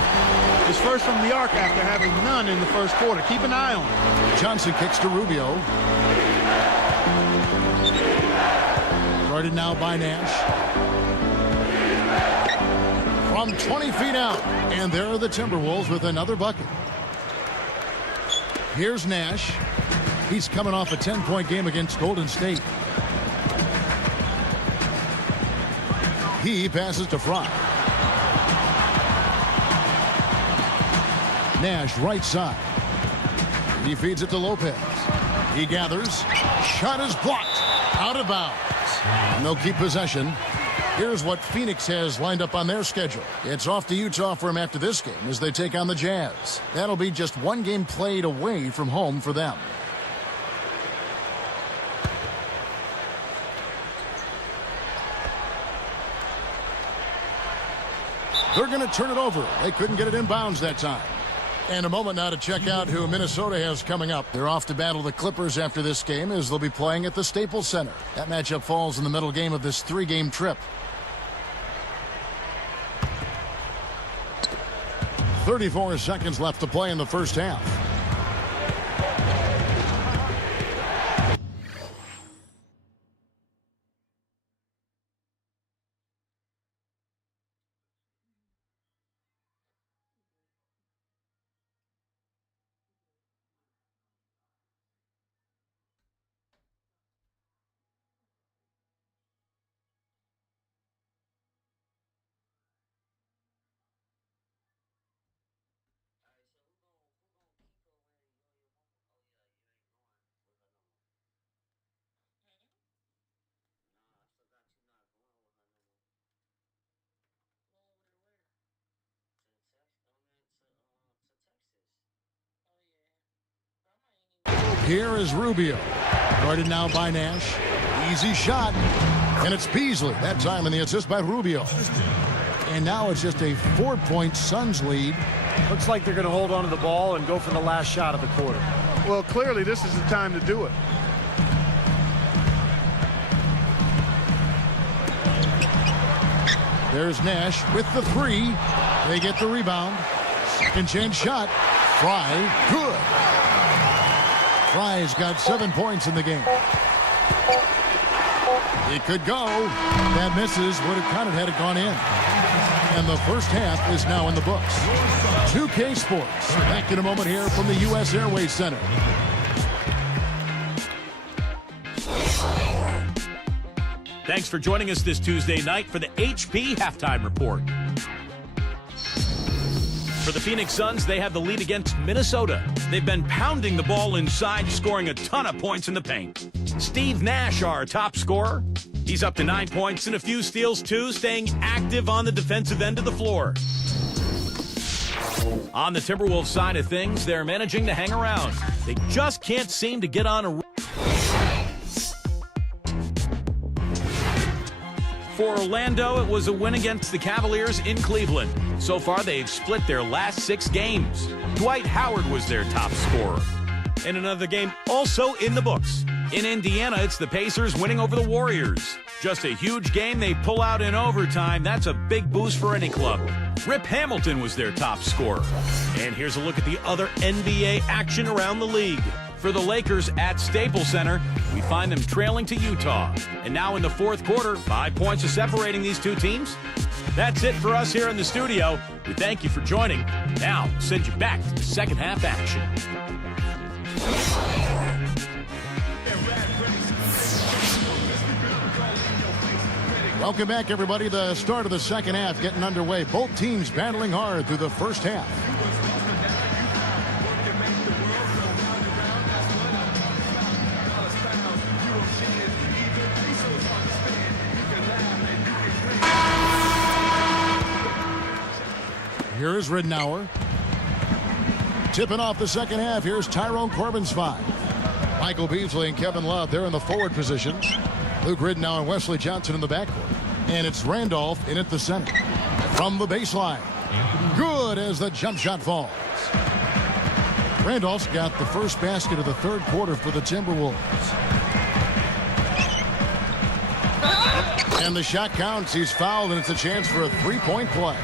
His first from the arc after having none in the first quarter. Keep an eye on him. Johnson kicks to Rubio. Guarded now by Nash. From 20 feet out. And there are the Timberwolves with another bucket. Here's Nash. He's coming off a 10-point game against Golden State. He passes to Fry. Nash right side. He feeds it to Lopez. He gathers. Shot is blocked. Out of bounds. And they'll keep possession. Here's what Phoenix has lined up on their schedule. It's off to Utah for him after this game as they take on the Jazz. That'll be just one game played away from home for them. They're going to turn it over. They couldn't get it in bounds that time. And a moment now to check out who Minnesota has coming up. They're off to battle the Clippers after this game as they'll be playing at the Staples Center. That matchup falls in the middle game of this 3-game trip. 34 seconds left to play in the first half. Here is Rubio. Guarded now by Nash. Easy shot. And it's Beasley. That time in the assist by Rubio. And now it's just a 4-point Suns lead. Looks like they're going to hold on to the ball and go for the last shot of the quarter. Well, clearly this is the time to do it. There's Nash with the 3. They get the rebound. Second chance shot. Fry. Good. Fry's got 7 points in the game. It could go. That misses. Would have counted had it gone in. And the first half is now in the books. 2K Sports. Back in a moment here from the U.S. Airways Center. Thanks for joining us this Tuesday night for the HP Halftime Report. For the Phoenix Suns, they have the lead against Minnesota. They've been pounding the ball inside, scoring a ton of points in the paint. Steve Nash, our top scorer. He's up to 9 points and a few steals, too, staying active on the defensive end of the floor. On the Timberwolves side of things, they're managing to hang around. They just can't seem to get on a... For Orlando, it was a win against the Cavaliers in Cleveland. So far, they've split their last 6 games. Dwight Howard was their top scorer. In another game also in the books. In Indiana, it's the Pacers winning over the Warriors. Just a huge game they pull out in overtime. That's a big boost for any club. Rip Hamilton was their top scorer. And here's a look at the other NBA action around the league. For the Lakers at Staples Center, we find them trailing to Utah. And now in the fourth quarter, 5 points are separating these two teams. That's it for us here in the studio. We thank you for joining. Now, we'll send you back to the second half action. Welcome back, everybody. The start of the second half getting underway. Both teams battling hard through the first half. Here is Ridnour. Tipping off the second half, here's Tyrone Corbin's 5. Michael Beasley and Kevin Love, they're in the forward positions. Luke Ridnour and Wesley Johnson in the backcourt. And it's Randolph in at the center. From the baseline. Good as the jump shot falls. Randolph's got the first basket of the third quarter for the Timberwolves. And the shot counts. He's fouled, and it's a chance for a three-point play.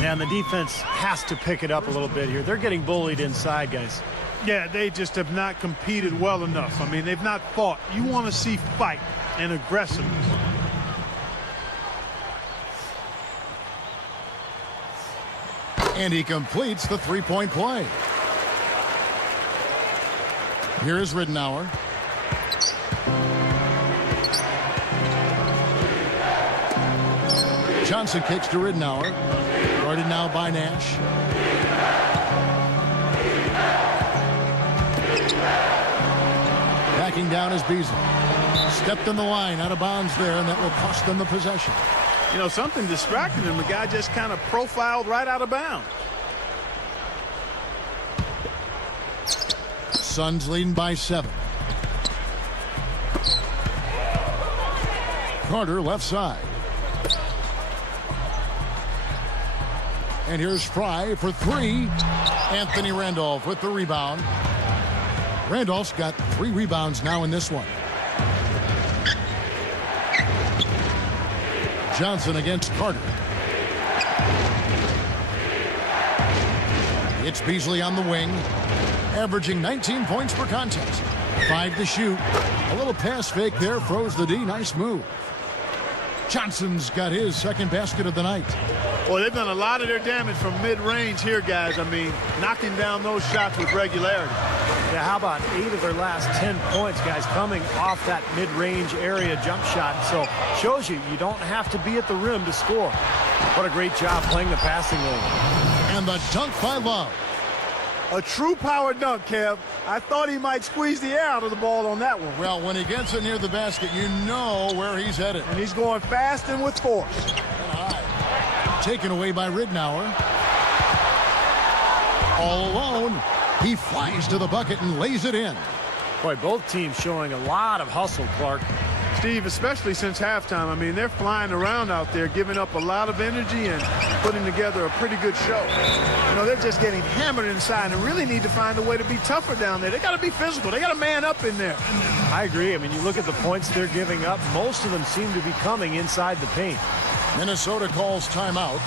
And the defense has to pick it up a little bit here. They're getting bullied inside, guys. Yeah, they just have not competed well enough. I mean, they've not fought. You want to see fight and aggressiveness. And he completes the three-point play. Here is Ridnour. Johnson kicks to Ridnour. Guarded now by Nash. Backing down is Beasley. Stepped in the line, out of bounds there, and that will cost them the possession. You know, something distracted him. The guy just kind of profiled right out of bounds. Suns leading by 7. Carter left side. And here's Fry for 3. Anthony Randolph with the rebound. Randolph's got 3 rebounds now in this one. Johnson against Carter. It's Beasley on the wing, averaging 19 points per contest. 5 to shoot. A little pass fake there, froze the D. Nice move. Johnson's got his second basket of the night. Well, they've done a lot of their damage from mid-range here, guys. I mean, knocking down those shots with regularity. Yeah, how about 8 of their last 10 points, guys, coming off that mid-range area jump shot. So shows you don't have to be at the rim to score. What a great job playing the passing lane. And the dunk by Love. A true power dunk, Kev. I thought he might squeeze the air out of the ball on that one. Well, when he gets it near the basket, you know where he's headed. And he's going fast and with force. Taken away by Ridnour. All alone. He flies to the bucket and lays it in. Boy, both teams showing a lot of hustle, Clark. Steve, especially since halftime. I mean, they're flying around out there, giving up a lot of energy and putting together a pretty good show. You know, they're just getting hammered inside and really need to find a way to be tougher down there. They got to be physical. They got to man up in there. I agree. I mean, you look at the points they're giving up. Most of them seem to be coming inside the paint. Minnesota calls timeout.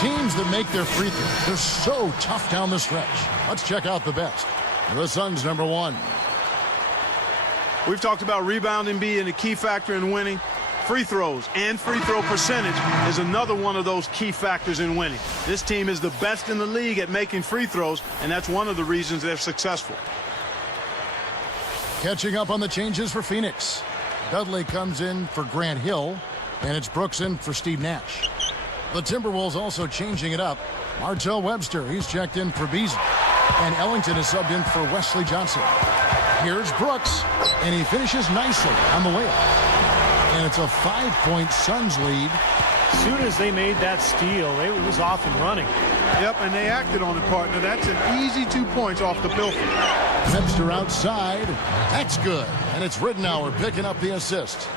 Teams that make their free throws, they're so tough down the stretch. Let's check out the best. The Suns, number 1. We've talked about rebounding being a key factor in winning. Free throws and free throw percentage is another one of those key factors in winning. This team is the best in the league at making free throws, and that's one of the reasons they're successful. Catching up on the changes for Phoenix. Dudley comes in for Grant Hill, and it's Brooks in for Steve Nash. The Timberwolves also changing it up. Martell Webster, he's checked in for Beasley. And Ellington is subbed in for Wesley Johnson. Here's Brooks, and he finishes nicely on the layup. And it's a 5-point Suns lead. As soon as they made that steal, it was off and running. Yep, and they acted on it, partner. That's an easy 2 points off the Pilfer. Webster outside. That's good. And it's Ridnour picking up the assist.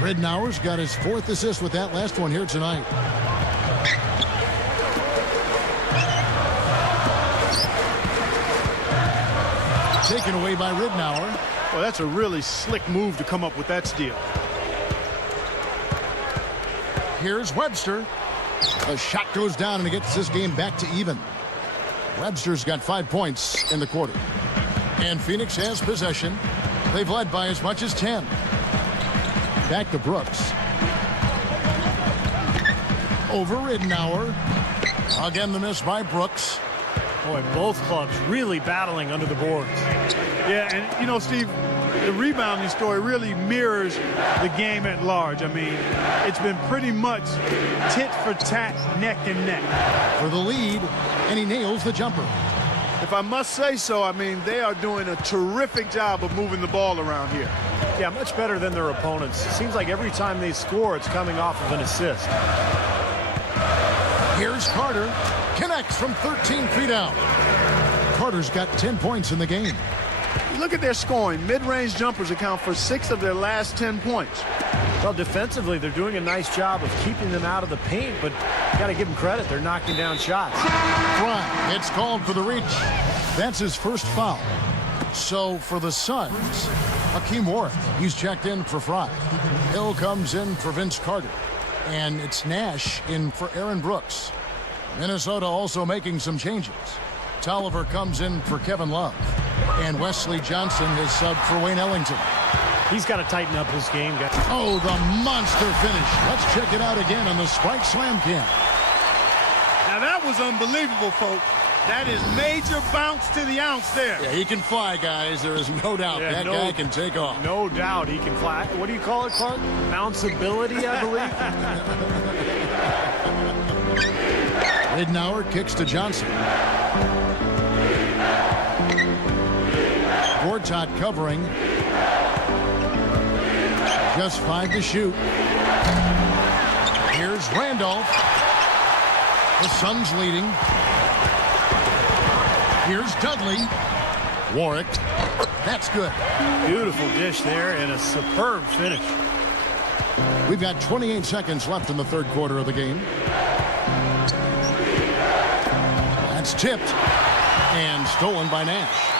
Ridnour's got his 4th assist with that last one here tonight. Taken away by Ridnour. Well, that's a really slick move to come up with that steal. Here's Webster. The shot goes down and it gets this game back to even. Webster's got 5 points in the quarter. And Phoenix has possession. They've led by as much as 10. Back to Brooks. Over Ridnour. Again, the miss by Brooks. Boy, both clubs really battling under the boards. Yeah, and, you know, Steve, the rebounding story really mirrors the game at large. I mean, it's been pretty much tit for tat, neck and neck. For the lead, and he nails the jumper. If I must say so, I mean, they are doing a terrific job of moving the ball around here. Yeah, much better than their opponents. It seems like every time they score, it's coming off of an assist. Here's Carter. Connects from 13 feet out. Carter's got 10 points in the game. Look at their scoring. Mid-range jumpers account for 6 of their last 10 points. Well, defensively, they're doing a nice job of keeping them out of the paint, but you got to give them credit. They're knocking down shots. Fry gets called for the reach. That's his first foul. So for the Suns, Hakeem Warwick, he's checked in for Fry. Hill comes in for Vince Carter. And it's Nash in for Aaron Brooks. Minnesota also making some changes. Tolliver comes in for Kevin Love. And Wesley Johnson has subbed for Wayne Ellington. He's got to tighten up his game, guys. Oh, the monster finish. Let's check it out again on the Sprite Slam Cam. Now that was unbelievable, folks. That is major bounce to the ounce there. Yeah, he can fly, guys. There is no doubt that guy can take off. No doubt he can fly. What do you call it, Clark? Bounceability, I believe. Ridnour kicks to Johnson. Gortat covering. Just 5 to shoot. Here's Randolph. The Suns leading. Here's Dudley. Warwick. That's good. Beautiful dish there and a superb finish. We've got 28 seconds left in the third quarter of the game. That's tipped and stolen by Nash.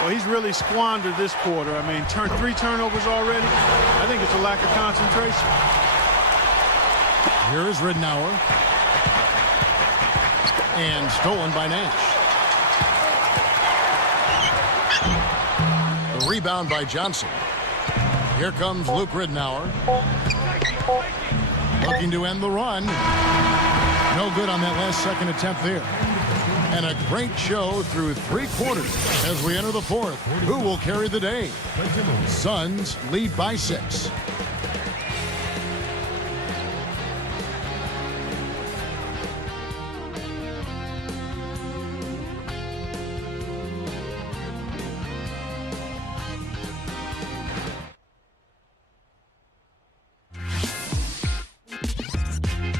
Well, he's really squandered this quarter. I mean, 3 turnovers already. I think it's a lack of concentration. Here is Ridnour. And stolen by Nash. The rebound by Johnson. Here comes Luke Ridnour. Looking to end the run. No good on that last second attempt there. And a great show through 3 quarters as we enter the fourth. Who will carry the day? Suns lead by 6.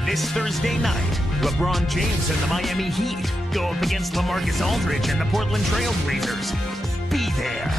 This Thursday night, LeBron James and the Miami Heat go up against LaMarcus Aldridge and the Portland Trail Blazers. Be there.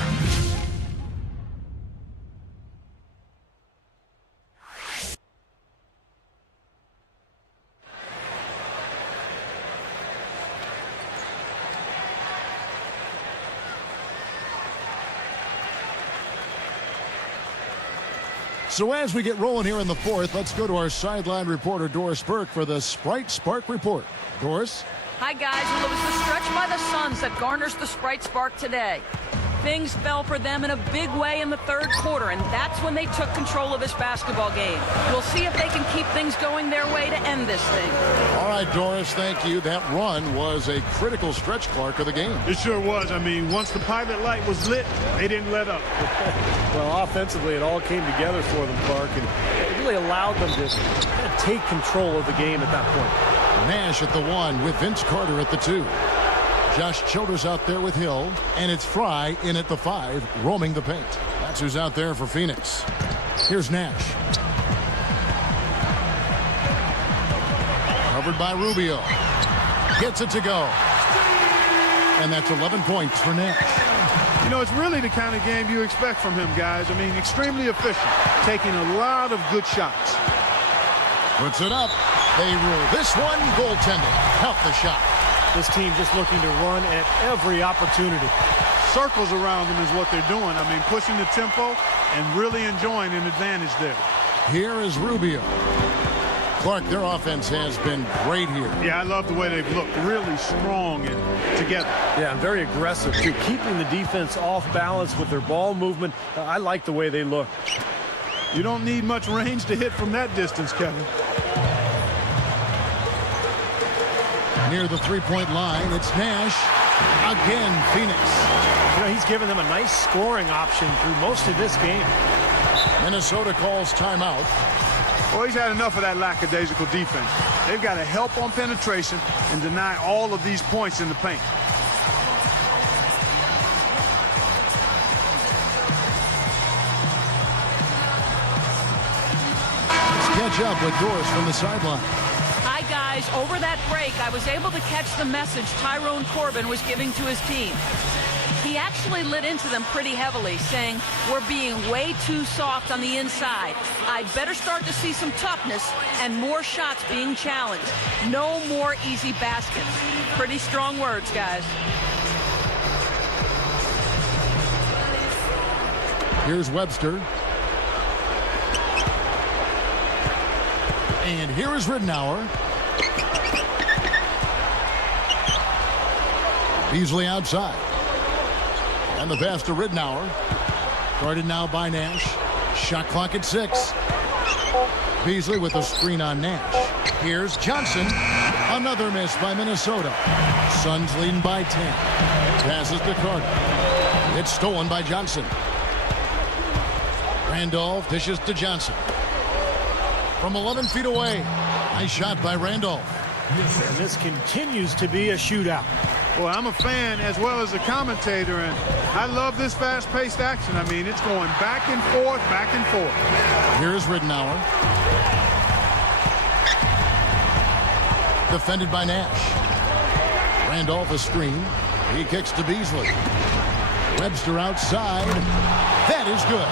So as we get rolling here in the fourth, let's go to our sideline reporter, Doris Burke, for the Sprite Spark Report. Doris? Hi, guys. Well, it was the stretch by the Suns that garners the Sprite Spark today. Things fell for them in a big way in the third quarter, and that's when they took control of this basketball game. We'll see if they can keep things going their way to end this thing. All right, Doris, thank you. That run was a critical stretch, Clark, of the game. It sure was. I mean, once the pilot light was lit, they didn't let up. Well, offensively, it all came together for them, Clark, and it really allowed them to kind of take control of the game at that point. Nash at the 1 with Vince Carter at the 2. Josh Childers out there with Hill, and it's Fry in at the 5, roaming the paint. That's who's out there for Phoenix. Here's Nash. Covered by Rubio. Gets it to go. And that's 11 points for Nash. You know, it's really the kind of game you expect from him, guys. I mean, extremely efficient, taking a lot of good shots. Puts it up. They rule this one. Goaltending. Help the shot. This team just looking to run at every opportunity. Circles around them is what they're doing. I mean, pushing the tempo and really enjoying an advantage there. Here is Rubio. Clark, their offense has been great here. Yeah, I love the way they've looked. Really strong and together. Yeah, and very aggressive, too. Keeping the defense off balance with their ball movement. I like the way they look. You don't need much range to hit from that distance, Kevin. Near the three-point line, it's Nash. Again, Phoenix. You know, he's given them a nice scoring option through most of this game. Minnesota calls timeout. Well, he's had enough of that lackadaisical defense. They've got to help on penetration and deny all of these points in the paint. catch up with Doris from the sideline. Hi, guys. Over that break, I was able to catch the message Tyrone Corbin was giving to his team. He actually lit into them pretty heavily, saying, we're being way too soft on the inside. I'd better start to see some toughness and more shots being challenged. No more easy baskets. Pretty strong words, guys. Here's Webster. And here is Ridenour. Beasley outside. And the pass to Ridenour. Guarded now by Nash. Shot clock at 6. Beasley with a screen on Nash. Here's Johnson. Another miss by Minnesota. Suns leading by 10. Passes to Carter. It's stolen by Johnson. Randolph dishes to Johnson. From 11 feet away. Nice shot by Randolph. And this continues to be a shootout. Well, I'm a fan as well as a commentator, and I love this fast-paced action. I mean, it's going back and forth, back and forth. Here's Ridenour. Defended by Nash. Randolph a screen. He kicks to Beasley. Webster outside. That is good.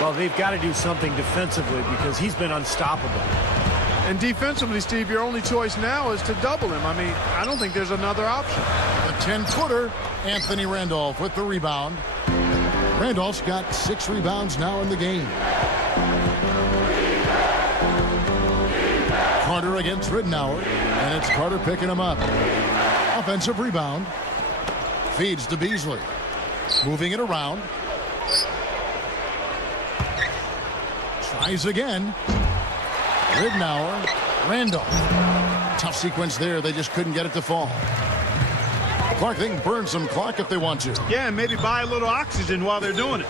Well, they've got to do something defensively because he's been unstoppable. And defensively, Steve, your only choice now is to double him. I mean, I don't think there's another option. A 10-footer. Anthony Randolph with the rebound. Randolph's got 6 rebounds now in the game. Carter against Ridenour, and it's Carter picking him up. Offensive rebound. Feeds to Beasley. Moving it around. Tries again. Ridenour, Randolph. Tough sequence there. They just couldn't get it to fall. Clark, they can burn some clock if they want to. Yeah, and maybe buy a little oxygen while they're doing it.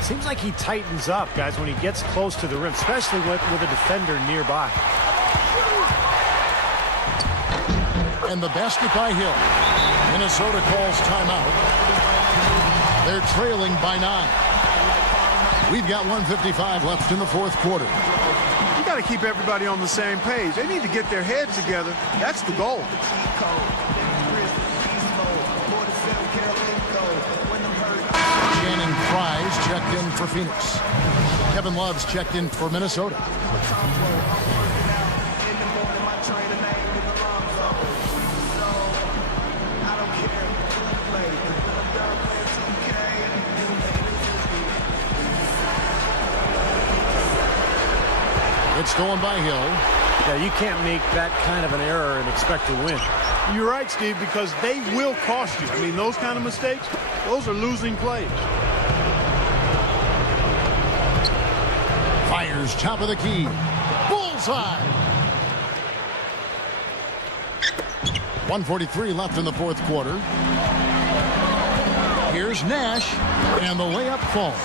Seems like he tightens up, guys, when he gets close to the rim, especially with a defender nearby. And the basket by Hill. Minnesota calls timeout. They're trailing by 9. We've got 1:55 left in the 4th quarter. You got to keep everybody on the same page. They need to get their heads together. That's the goal. Channing Frye's checked in for Phoenix. Kevin Love's checked in for Minnesota. It's stolen by Hill. Yeah, you can't make that kind of an error and expect to win. You're right, Steve, because they will cost you. I mean, those kind of mistakes, those are losing plays. Fires top of the key. Bullseye. 1:43 left in the 4th quarter. Here's Nash, and the layup falls.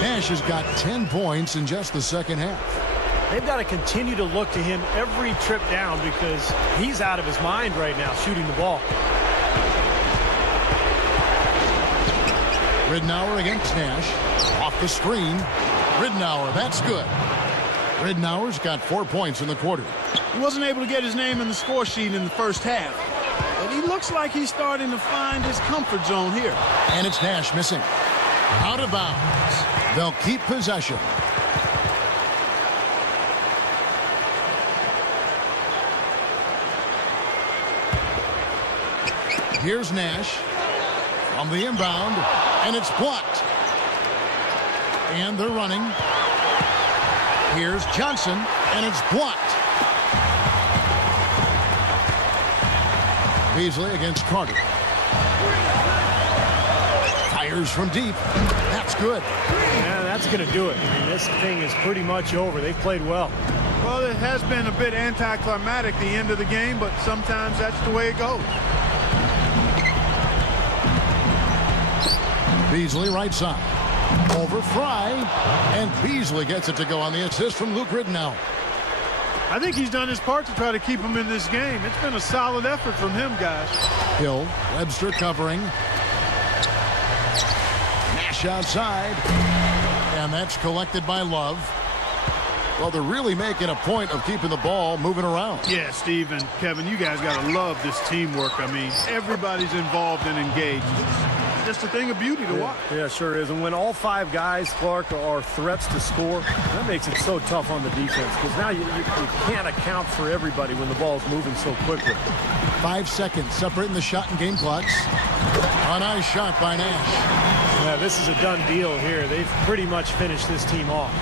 Nash has got 10 points in just the second half. They've got to continue to look to him every trip down because he's out of his mind right now shooting the ball. Ridenour against Nash. Off the screen. Ridenour, that's good. Ridenour's got 4 points in the quarter. He wasn't able to get his name in the score sheet in the first half. But he looks like he's starting to find his comfort zone here. And it's Nash missing. Out of bounds. They'll keep possession. Here's Nash on the inbound, and it's blocked. And they're running. Here's Johnson, and it's blocked. Beasley against Carter. Fires from deep. That's good. Yeah, that's going to do it. I mean, this thing is pretty much over. They've played well. Well, it has been a bit anticlimactic the end of the game, but sometimes that's the way it goes. Beasley right side. Over Frye. And Beasley gets it to go on the assist from Luke Ridenour. I think he's done his part to try to keep him in this game. It's been a solid effort from him, guys. Hill. Webster covering. Nash outside. And that's collected by Love. Well, they're really making a point of keeping the ball moving around. Yeah, Steve and Kevin, you guys got to love this teamwork. I mean, everybody's involved and engaged. It's just a thing of beauty to watch. Yeah, sure is. And when all 5 guys, Clark, are threats to score, that makes it so tough on the defense because now you can't account for everybody when the ball's moving so quickly. 5 seconds separating the shot and game clocks. A nice shot by Nash. Yeah, this is a done deal here. They've pretty much finished this team off.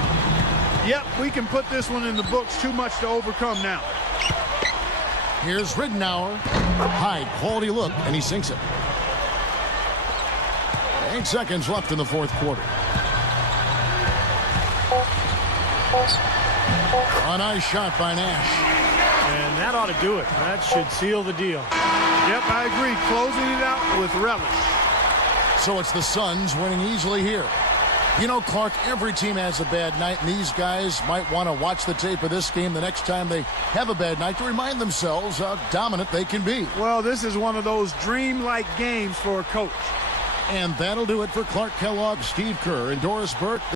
Yep, we can put this one in the books. Too much to overcome now. Here's Ridenour. High quality look, and he sinks it. 8 seconds left in the fourth quarter. A nice shot by Nash. And that ought to do it. That should seal the deal. Yep, I agree. Closing it out with relish. So it's the Suns winning easily here. You know, Clark, every team has a bad night, and these guys might want to watch the tape of this game the next time they have a bad night to remind themselves how dominant they can be. Well, this is one of those dream-like games for a coach. And that'll do it for Clark Kellogg, Steve Kerr, and Doris Burke.